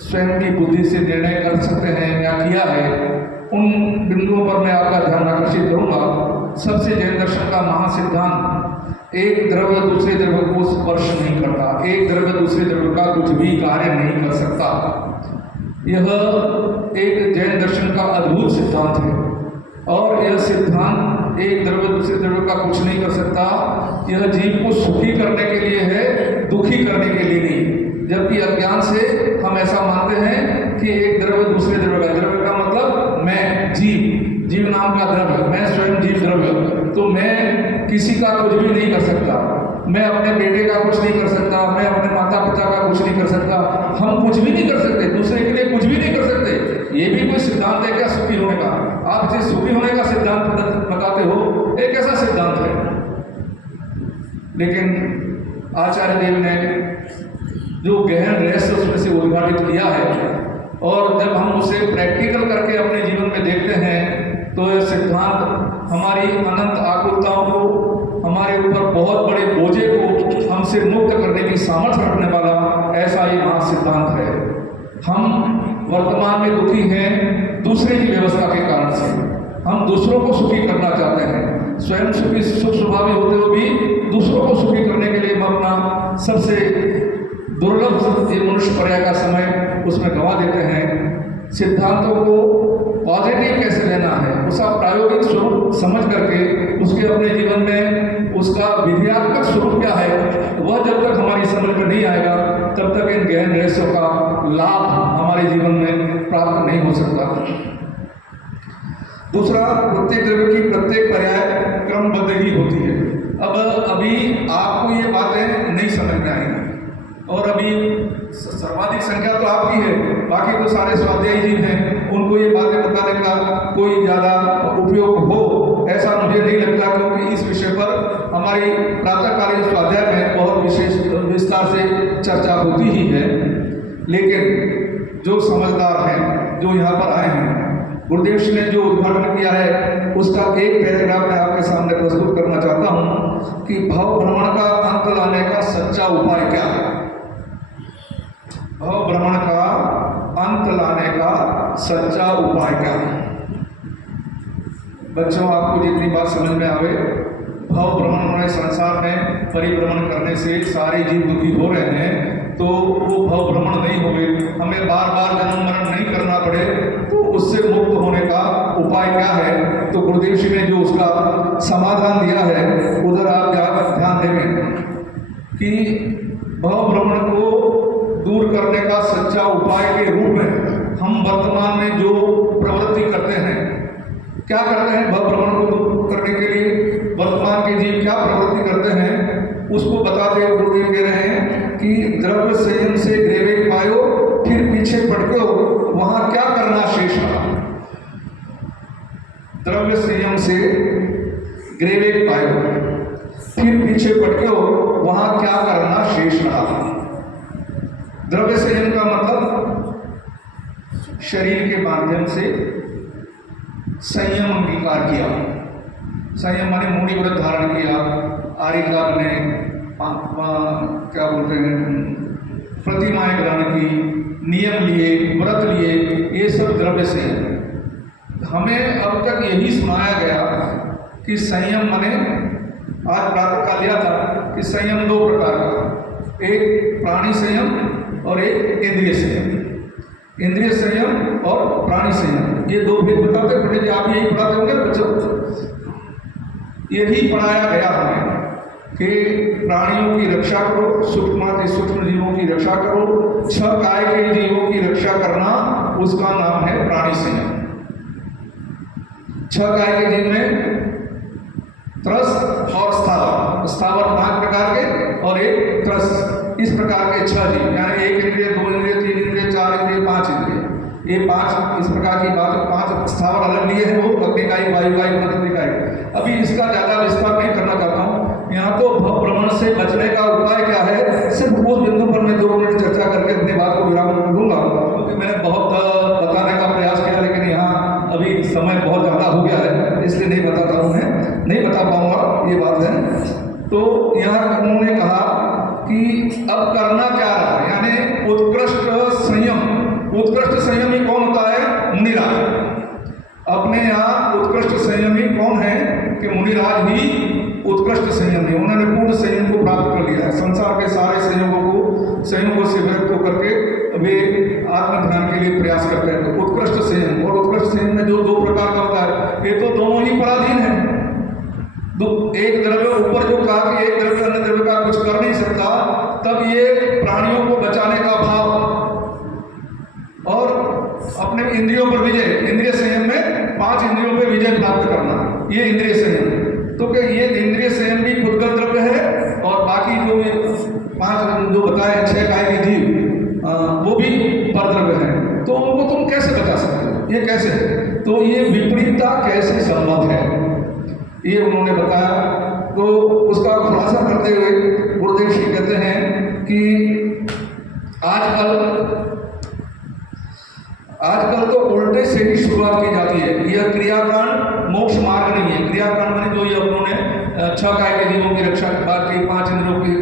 स्वयं की बुद्धि से निर्णय कर सकते हैं या किया है, उन बिंदुओं पर मैं आपका ध्यान आकर्षित करूँगा। सबसे जैन दर्शन का महासिद्धांत, एक द्रव्य दूसरे द्रव्य को स्पर्श नहीं करता, एक द्रव्य दूसरे द्रव्य का कुछ भी कार्य नहीं कर सकता। यह एक जैन दर्शन का अद्भुत सिद्धांत है और यह सिद्धांत एक द्रव्य दूसरे द्रव्य का कुछ नहीं कर सकता। यह जीव को सुखी करने के लिए है, दुखी करने के लिए नहीं। जबकि अज्ञान से हम ऐसा मानते हैं कि एक द्रव्य दूसरे द्रव्य का, द्रव्य का मतलब मैं, जीव, जीव नाम का द्रव्य, मैं स्वयं जीव द्रव्य, तो मैं किसी का कुछ भी नहीं कर सकता। मैं अपने बेटे का कुछ नहीं कर सकता, मैं अपने माता पिता का कुछ नहीं कर सकता, हम कुछ भी नहीं कर सकते, दूसरे के लिए कुछ भी नहीं कर सकते। ये भी कोई सिद्धांत है क्या सुखी होने का? आप इसे सुखी होने का सिद्धांत बताते हो, एक ऐसा सिद्धांत है। लेकिन आचार्य देव ने जो गहन रहस्य उसमें से उद्घाटित किया है और जब हम उसे प्रैक्टिकल करके अपने जीवन में देखते हैं तो यह सिद्धांत हमारी अनंत आकुलताओं को, हमारे ऊपर बहुत बड़े बोझे को हमसे मुक्त करने की सामर्थ्य रखने वाला ऐसा ही महासिद्धांत है। हम वर्तमान में दुखी हैं दूसरे की व्यवस्था के कारण से। हम दूसरों को सुखी करना चाहते हैं, स्वयं सुखी सुख स्वभावी होते हुए भी दूसरों को सुखी करने के लिए हम अपना सबसे दुर्लभ ये मनुष्य पर्याय का समय उसमें गंवा देते हैं। सिद्धांतों को पॉजिटिव कैसे लेना है, उसका प्रायोगिक स्वरूप समझ करके उसके अपने जीवन में उसका विधियात्मक स्वरूप क्या है, वह जब तक हमारी समझ में नहीं आएगा तब तक इन गहन रहस्यों का लाभ हमारे जीवन में प्राप्त नहीं हो सकता। दूसरा, प्रत्येक द्रव्य की प्रत्येक पर्याय क्रमबद्ध ही होती है। अब अभी आपको ये बातें नहीं समझ में आएंगी और अभी सर्वाधिक संख्या तो आपकी है, बाकी तो सारे स्वाध्यायी जीव हैं, उनको ये बातें बताने का कोई ज़्यादा उपयोग हो ऐसा मुझे नहीं लगता, क्योंकि इस विषय पर हमारी प्रातःकालीन स्वाध्याय में बहुत विशेष विस्तार से चर्चा होती ही है। लेकिन जो समझदार हैं, जो यहाँ पर आए हैं, गुरुदेव जी ने जो उद्घाटन किया है उसका एक पैराग्राफ मैं आपके सामने प्रस्तुत करना चाहता हूँ कि भाव भ्रमण का अंत लाने का सच्चा उपाय क्या है। भाव भ्रमण का अंत लाने का सच्चा उपाय क्या है? बच्चों, आपको जितनी बात समझ में आवे, भाव भ्रमण होने संसार में परिभ्रमण करने से सारे जीव दुखी हो रहे हैं, तो वो भाव भ्रमण नहीं होवे, हमें बार बार जन्म मरण नहीं करना पड़े, तो उससे मुक्त होने का उपाय क्या है? तो गुरुदेव जी ने जो उसका समाधान दिया है उधर आप ध्यान देंगे कि भाव भ्रमण को दूर करने का सच्चा उपाय के रूप में हम वर्तमान में जो प्रवृत्ति करते हैं, क्या करते हैं भाव भ्रमण को दूर करने के लिए वर्तमान के जीव क्या प्रवृत्ति करते हैं, उसको बताते हुए गुरुदेव कह रहे हैं कि द्रव्य संयम से ग्रेवेक पायो, फिर पीछे पटको, वहां क्या करना शेष रहा। द्रव्य संयम से ग्रेवेक पायो, फिर पीछे पटको, वहां क्या करना शेष रहा। द्रव्य संयम का मतलब शरीर के माध्यम से संयम अंगीकार किया। संयम माने मूढ़ी व्रत धारण किया, आर्यका बने, क्या बोलते हैं, प्रतिमाएं ग्रहण की, नियम लिए, व्रत लिए, ये सब द्रव्य से है। हमें अब तक यही सुनाया गया कि संयम माने, आज प्रातः काल लिया था कि संयम दो प्रकार का, एक प्राणी संयम और एक इंद्रिय संयम। इंद्रिय संयम और प्राणी संयम, ये दो भेद बताते पंडित जी, आप यही पढ़ाते होंगे बच्चों को। यही पढ़ाया गया हमें कि प्राणियों की रक्षा करो, सूक्ष्म सूक्ष्म जीवों की रक्षा करो, छह काय के जीवों की रक्षा करना, उसका नाम है प्राणी संयम। छह काय के जीव में त्रस्त और स्थावर, स्थावर 5 प्रकार के और एक त्रस्त, इस प्रकार के 6 जीव, यानी 1 इंद्रिय, 2 इंद्रिय, 3 इंद्रिय, 4 इंद्रिय, 5 इंद्रिय, ये 5 इस प्रकार की बात। 5 स्थावर अलग लिए हैं, वो अग्निकायी, वायुकायी, मध्यकायी। अभी इसका ज़्यादा विस्तार नहीं करना चाहता हूँ। यहाँ तो भ्रमण से बचने का उपाय क्या है, सिर्फ उस बिंदु पर मैं 2 मिनट चर्चा करके अपनी बात को विराम दूंगा, क्योंकि मैंने बहुत बताने का प्रयास किया, लेकिन यहाँ अभी समय बहुत ज़्यादा हो गया है, इसलिए नहीं बताता हूँ, मैं नहीं बता पाऊँगा, ये बात है। तो यहाँ उन्होंने कहा कि अब करना क्या रहा, यानी उत्कृष्ट संयम। उत्कृष्ट संयमी कौन होता है? मुनिराज। अपने यहाँ उत्कृष्ट संयमी कौन है कि मुनिराज ही उत्कृष्ट संयमी, उन्होंने पूर्ण संयम को प्राप्त कर लिया है। संसार के सारे संयमों से विरक्त होकर के वे आत्मध्यान के लिए प्रयास करते हैं। तो उत्कृष्ट संयम, और उत्कृष्ट संयम में जो 2 प्रकार का होता है, ये तो दोनों ही पराधीन है। एक द्रव्य ऊपर जो कहा कि एक द्रव्य अन्य द्रव्य का कुछ कर नहीं सकता, तब ये प्राणियों को बचाने का भाव और अपने इंद्रियों पर विजय, इंद्रिय संयम में 5 इंद्रियों पर विजय प्राप्त करना, ये इंद्रिय संयम। तो क्या ये इंद्रिय संयम भी पुद्गल द्रव्य है, और बाकी जो 5 जो बताए 6 काय के जीव, वो भी परद्रव्य है। तो उनको तुम कैसे बचा सकते हो, ये कैसे? तो ये विपरीतता कैसे संभव है, ये उन्होंने बताया। तो उसका खुलासा करते हुए गुरुदेव श्री कहते हैं कि आजकल तो उल्टे से ही शुरुआत की जाती है। यह क्रियाकांड मोक्ष मार्ग नहीं है। क्रियाकांड माने जो ये उन्होंने 6 काय के जीवों की रक्षा की बात की, 5 इंद्रियों की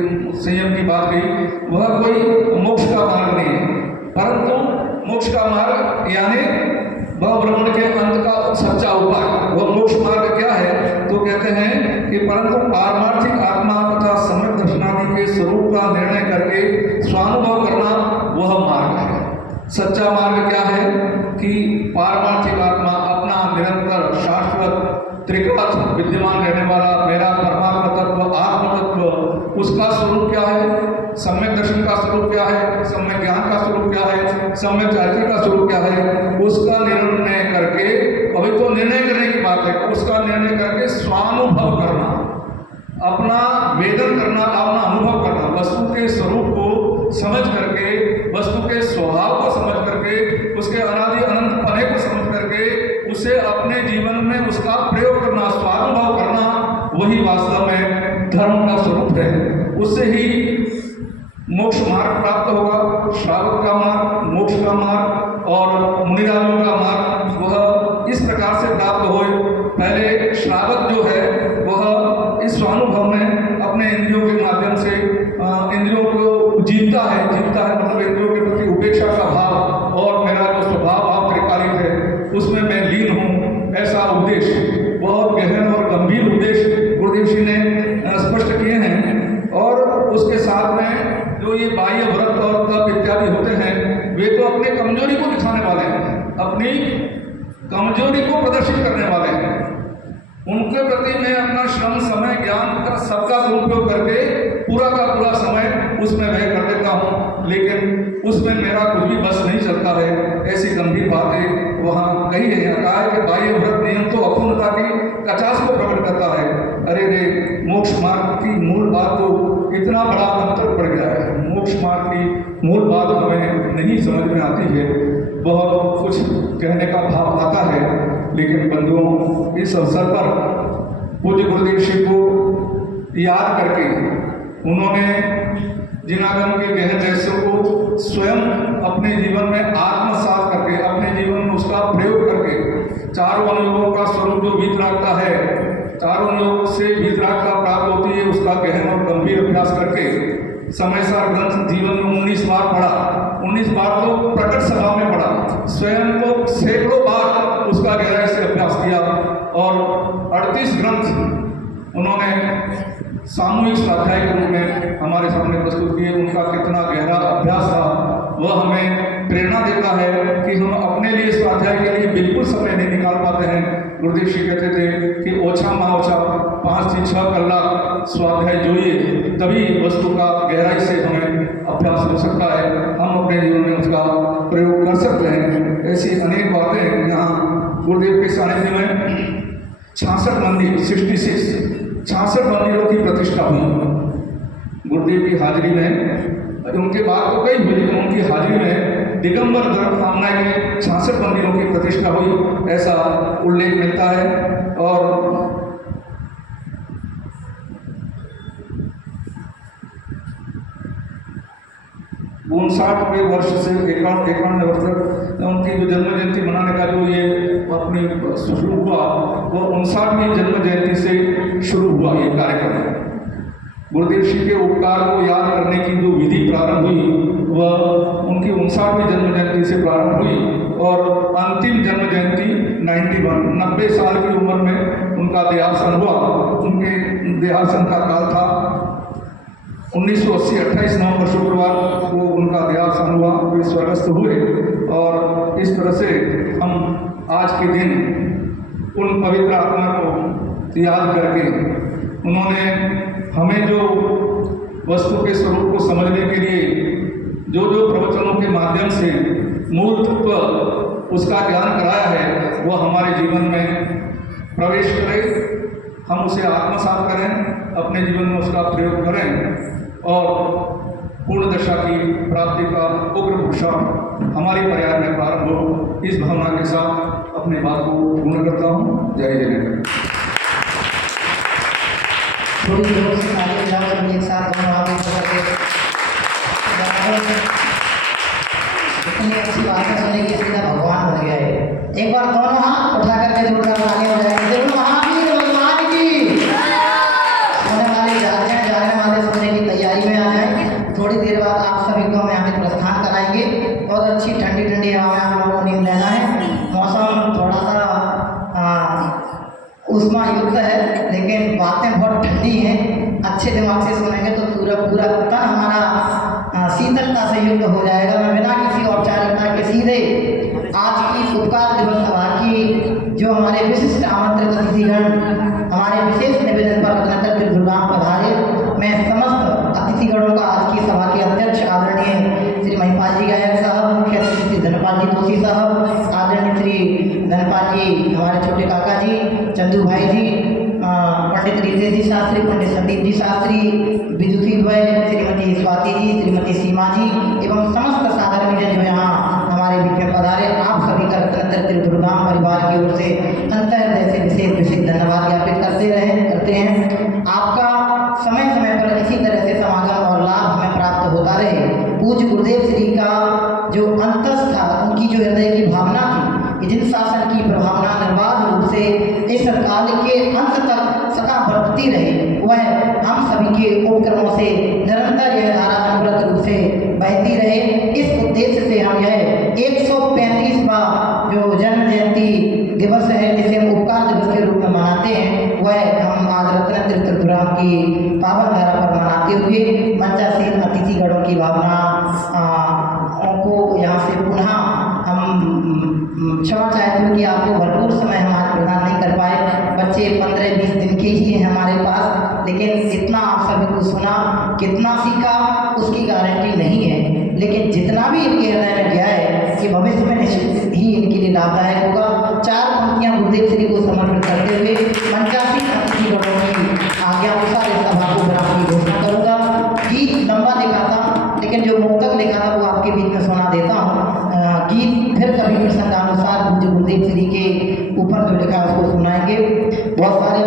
संयम की बात कही, वह कोई मोक्ष का मार्ग नहीं है। परंतु मोक्ष का मार्ग यानी वह ब्रह्मण के अंत का सच्चा उपाय, वह मोक्ष मार्ग क्या है? तो कहते हैं कि परंतु पारमार्थिक आत्मा तथा सम्यक दर्शनादि के स्वरूप का निर्णय करके स्वानुभव करना वह मार्ग है। सच्चा मार्ग क्या है कि पारमार्थिक आत्मा अपना निरंतर शाश्वत त्रिकाल विद्यमान रहने वाला मेरा परमात्मा तत्व, आत्म तत्व, उसका स्वरूप क्या है? सम्यक दर्शन का स्वरूप क्या है? सम्यक ज्ञान का स्वरूप क्या है? सम्यक चारित्र का स्वरूप क्या है? उसका निर्णय करके, अभी तो निर्णय करने की बात है, उसका निर्णय करके स्वानुभव करना, अपना वेदन करना, अपना अनुभव करना, वस्तु के स्वरूप को समझ करके, वस्तु के स्वभाव को समझ करके, उसके अनादि अनंत पने को समझ करके, उसे अपने जीवन में उसका प्रयोग करना, स्वानुभव करना, वही वास्तव में धर्म का स्वरूप है। उससे ही मोक्ष मार्ग प्राप्त होगा। श्रावक का मार्ग, मोक्ष का मार्ग और मुनिराजों का मार्ग वह इस प्रकार से प्राप्त हो। पहले श्रावक जो है वह इस स्वानुभव में अपने इंद्रियों के माध्यम से इंद्रियों को जीतता है मतलब इंद्रियों के प्रति उपेक्षा का भाव, और मेरा जो स्वभाव भाव त्रिकालिक है उसमें मैं लीन हूँ, ऐसा उपदेश, बहुत गहन और गंभीर उपदेश गुरुदेव जी ने स्पष्ट किए हैं। और उसके साथ में जो ये बाह्य व्रत और तप इत्यादि होते हैं, वे तो अपने कमजोरी को दिखाने वाले हैं, अपनी कमजोरी को प्रदर्शित करने वाले हैं। उनके प्रति मैं अपना श्रम, समय, ज्ञान का सबका दुरुपयोग करके पूरा का पूरा समय उसमें व्यय कर देता हूँ, लेकिन उसमें मेरा कुछ भी बस नहीं चलता है। ऐसी गंभीर बातें वहाँ कही है। कहा है कि बाह्य व्रत नियम तो अपूर्णता की कचास को प्रकट करता है। अरे रे, मोक्ष मार्ग की मूल बात तो इतना बड़ा अंतर पड़ गया है। मोक्ष मार्ग की मूल बात हमें नहीं समझ में आती है। बहुत कुछ कहने का भाव आता है, लेकिन बंधुओं, इस अवसर पर पूज्य गुरुदेव श्री को याद करके उन्होंने जिनागम के गहन रहस्यों को स्वयं अपने जीवन में आत्मसात करके, अपने जीवन में उसका प्रयोग करके, चारों अनुयोगों का स्वरूप जो वीतरागता है, चारों योग से वितरागता प्राप्त होती है, उसका गहन और गंभीर अभ्यास करके समय सार ग्रंथ जीवन में 19 बार पढ़ा, 19 बार तो प्रकट सभा में पढ़ा, स्वयं को सैकड़ों बार उसका गहराई से अभ्यास किया और 38 ग्रंथ उन्होंने सामूहिक स्वाध्याय के रूप में हमारे सामने प्रस्तुत किए। उनका कितना गहरा अभ्यास था वह हमें प्रेरणा देता है कि हम अपने लिए स्वाध्याय के लिए बिल्कुल समय नहीं निकाल पाते हैं। गुरुदेव श्री कहते थे कि ओछा माँ ओछा 5 से 6 कलाक स्वाध्याय जोइए, तभी वस्तु का गहराई से हमें अभ्यास हो सकता है, हम अपने जीवन में उसका प्रयोग कर सकते हैं। ऐसी अनेक बातें यहाँ गुरुदेव के सानिध्य में 66 मंदिर 66 मंदिरों की प्रतिष्ठा हुई गुरुदेव की हाजिरी में। उनके बाद तो कई हुई, लेकिन उनकी हाजिरी में दिगंबर धर्म कामना के 66 मंदिरों की प्रतिष्ठा हुई, ऐसा उल्लेख मिलता है। और उनसाठवें वर्ष से 51 वर्ष तक उनकी जो जन्म जयंती मनाने का जो ये अपनी शुरू हुआ, वो 59वीं जन्म जयंती से शुरू हुआ ये कार्यक्रम। गुरुदेव श्री के उपकार को याद करने की जो विधि प्रारंभ हुई वह उनकी 59वीं जन्म जयंती से प्रारंभ हुई और अंतिम जन्म जयंती 90 साल की उम्र में उनका देहासन हुआ। उनके देहासन का काल था 1980 28 नवंबर शुक्रवार को उनका देहासन हुआ, वे स्वर्गस्थ हुए। और इस तरह से हम आज के दिन उन पवित्र आत्मा को याद करके उन्होंने हमें जो वस्तु के स्वरूप को समझने के लिए जो प्रवचनों के माध्यम से मूल तत्व उसका ज्ञान कराया है वह हमारे जीवन में प्रवेश करे, हम उसे आत्मसात करें, अपने जीवन में उसका प्रयोग करें और पूर्ण दशा की प्राप्ति का उग्र पुरुषार्थ हमारी पर्याय में प्रारंभ हो। इस भावना के साथ अपने बात को पूर्ण करता हूँ। जय जय। थोड़ी जोर से ताली बजाओ सब एक साथ दोनों हाथ ऊपर करके। इतनी अच्छी बातें सुने कि सीधा भगवान बन गया है। एक बार दोनों हाथ उठा करके जोरदार तालियां बजाएंगे। जरूर महावीर भगवान की सोने वाले जाने वाले सोने की तैयारी में आ जाए। थोड़ी देर बाद आप सभी को हम यहाँ पे प्रस्थान कराएंगे। बहुत अच्छी ठंडी ठंडी हवा में आप लोगों को नींद लेना है। मौसम थोड़ा सा उष्मा युक्त है, लेकिन बातें बहुत ठंडी हैं। अच्छे दिमाग से सुनेंगे तो पूरा तन हमारा शीतलता से युक्त हो जाएगा। मैं बिना किसी औपचारिकता के सीधे आज की उपकार दिवस सभा की जो हमारे विशिष्ट आमंत्रित अतिथिगण हमारे विशेष निवेदन पर रत्नाकर त्रिभुवन पधारे, मैं समस्त अतिथिगणों का आज की सभा के अध्यक्ष आदरणीय श्री महिपाल जी गायक साहब, मुख्य अतिथि श्री धनपाल जी दोषी साहब, आदरणीय श्री धनपाल जी हमारे छोटे काका जी, चंदू भाई जी, पंडित रितेश जी शास्त्री, पंडित संदीप जी शास्त्री, विदुषी भाई, श्रीमती स्वाति जी, श्रीमती सीमा जी एवं समस्त साधारण जन जो यहाँ हमारे बीच में पधारे, आप सभी का रत्नाकर त्रिभुवन परिवार की ओर से अंतर्हृदय से विशेष धन्यवाद ज्ञापित करते हैं। आपका समय समय पर इसी तरह से समागम और लाभ हमें प्राप्त होता रहे। पूज्य गुरुदेव श्री का जो अंतस था, उनकी जो हृदय की भावना थी कि जिन शासन की प्रभावना निर्बाध रूप से इस काल के अंत तक सदा बरतती रहे, वह हम सभी के उपक्रमों से निरंतर यह धारा अनवरत रूप से बहती रहे। इस उद्देश्य से हम यह 135वां जो जन्म जयंती दिवस है, जिसे हम उपकार दिवस के रूप में मनाते हैं, वह हम आज रत्नाकर त्रिभुवन की पावन धारा पर मनाते हुए मंचासीन अतिथिगणों की भावना को यहाँ से पुनः हम क्षमा चाहते हैं कि आपको भरपूर समय हम आज प्रदान नहीं कर पाए। बच्चे 15-20 दिन के ही हैं हमारे पास, लेकिन इतना आप सभी को सुना, कितना सीखा उसकी गारंटी नहीं है, लेकिन जितना भी इनके हृदय में गया है कि भविष्य में निश्चित ही इनके लिए लाभदायक होगा। 4 पंक्तियाँ गुरुदेव श्री को समर्पित करते हुए मंचासीन अतिथिगणों की आज्ञानुसार इस सभा को विराम की घोषणा करूँगा। गीत लंबा लिखा था, लेकिन जो मुक्तक लिखा था वो आपके बीच में सुना देता हूँ। गीत फिर कभी प्रसंगानुसार गुरुदेव श्री के ऊपर जो लिखा है उसको सुनाएंगे। बहुत सारे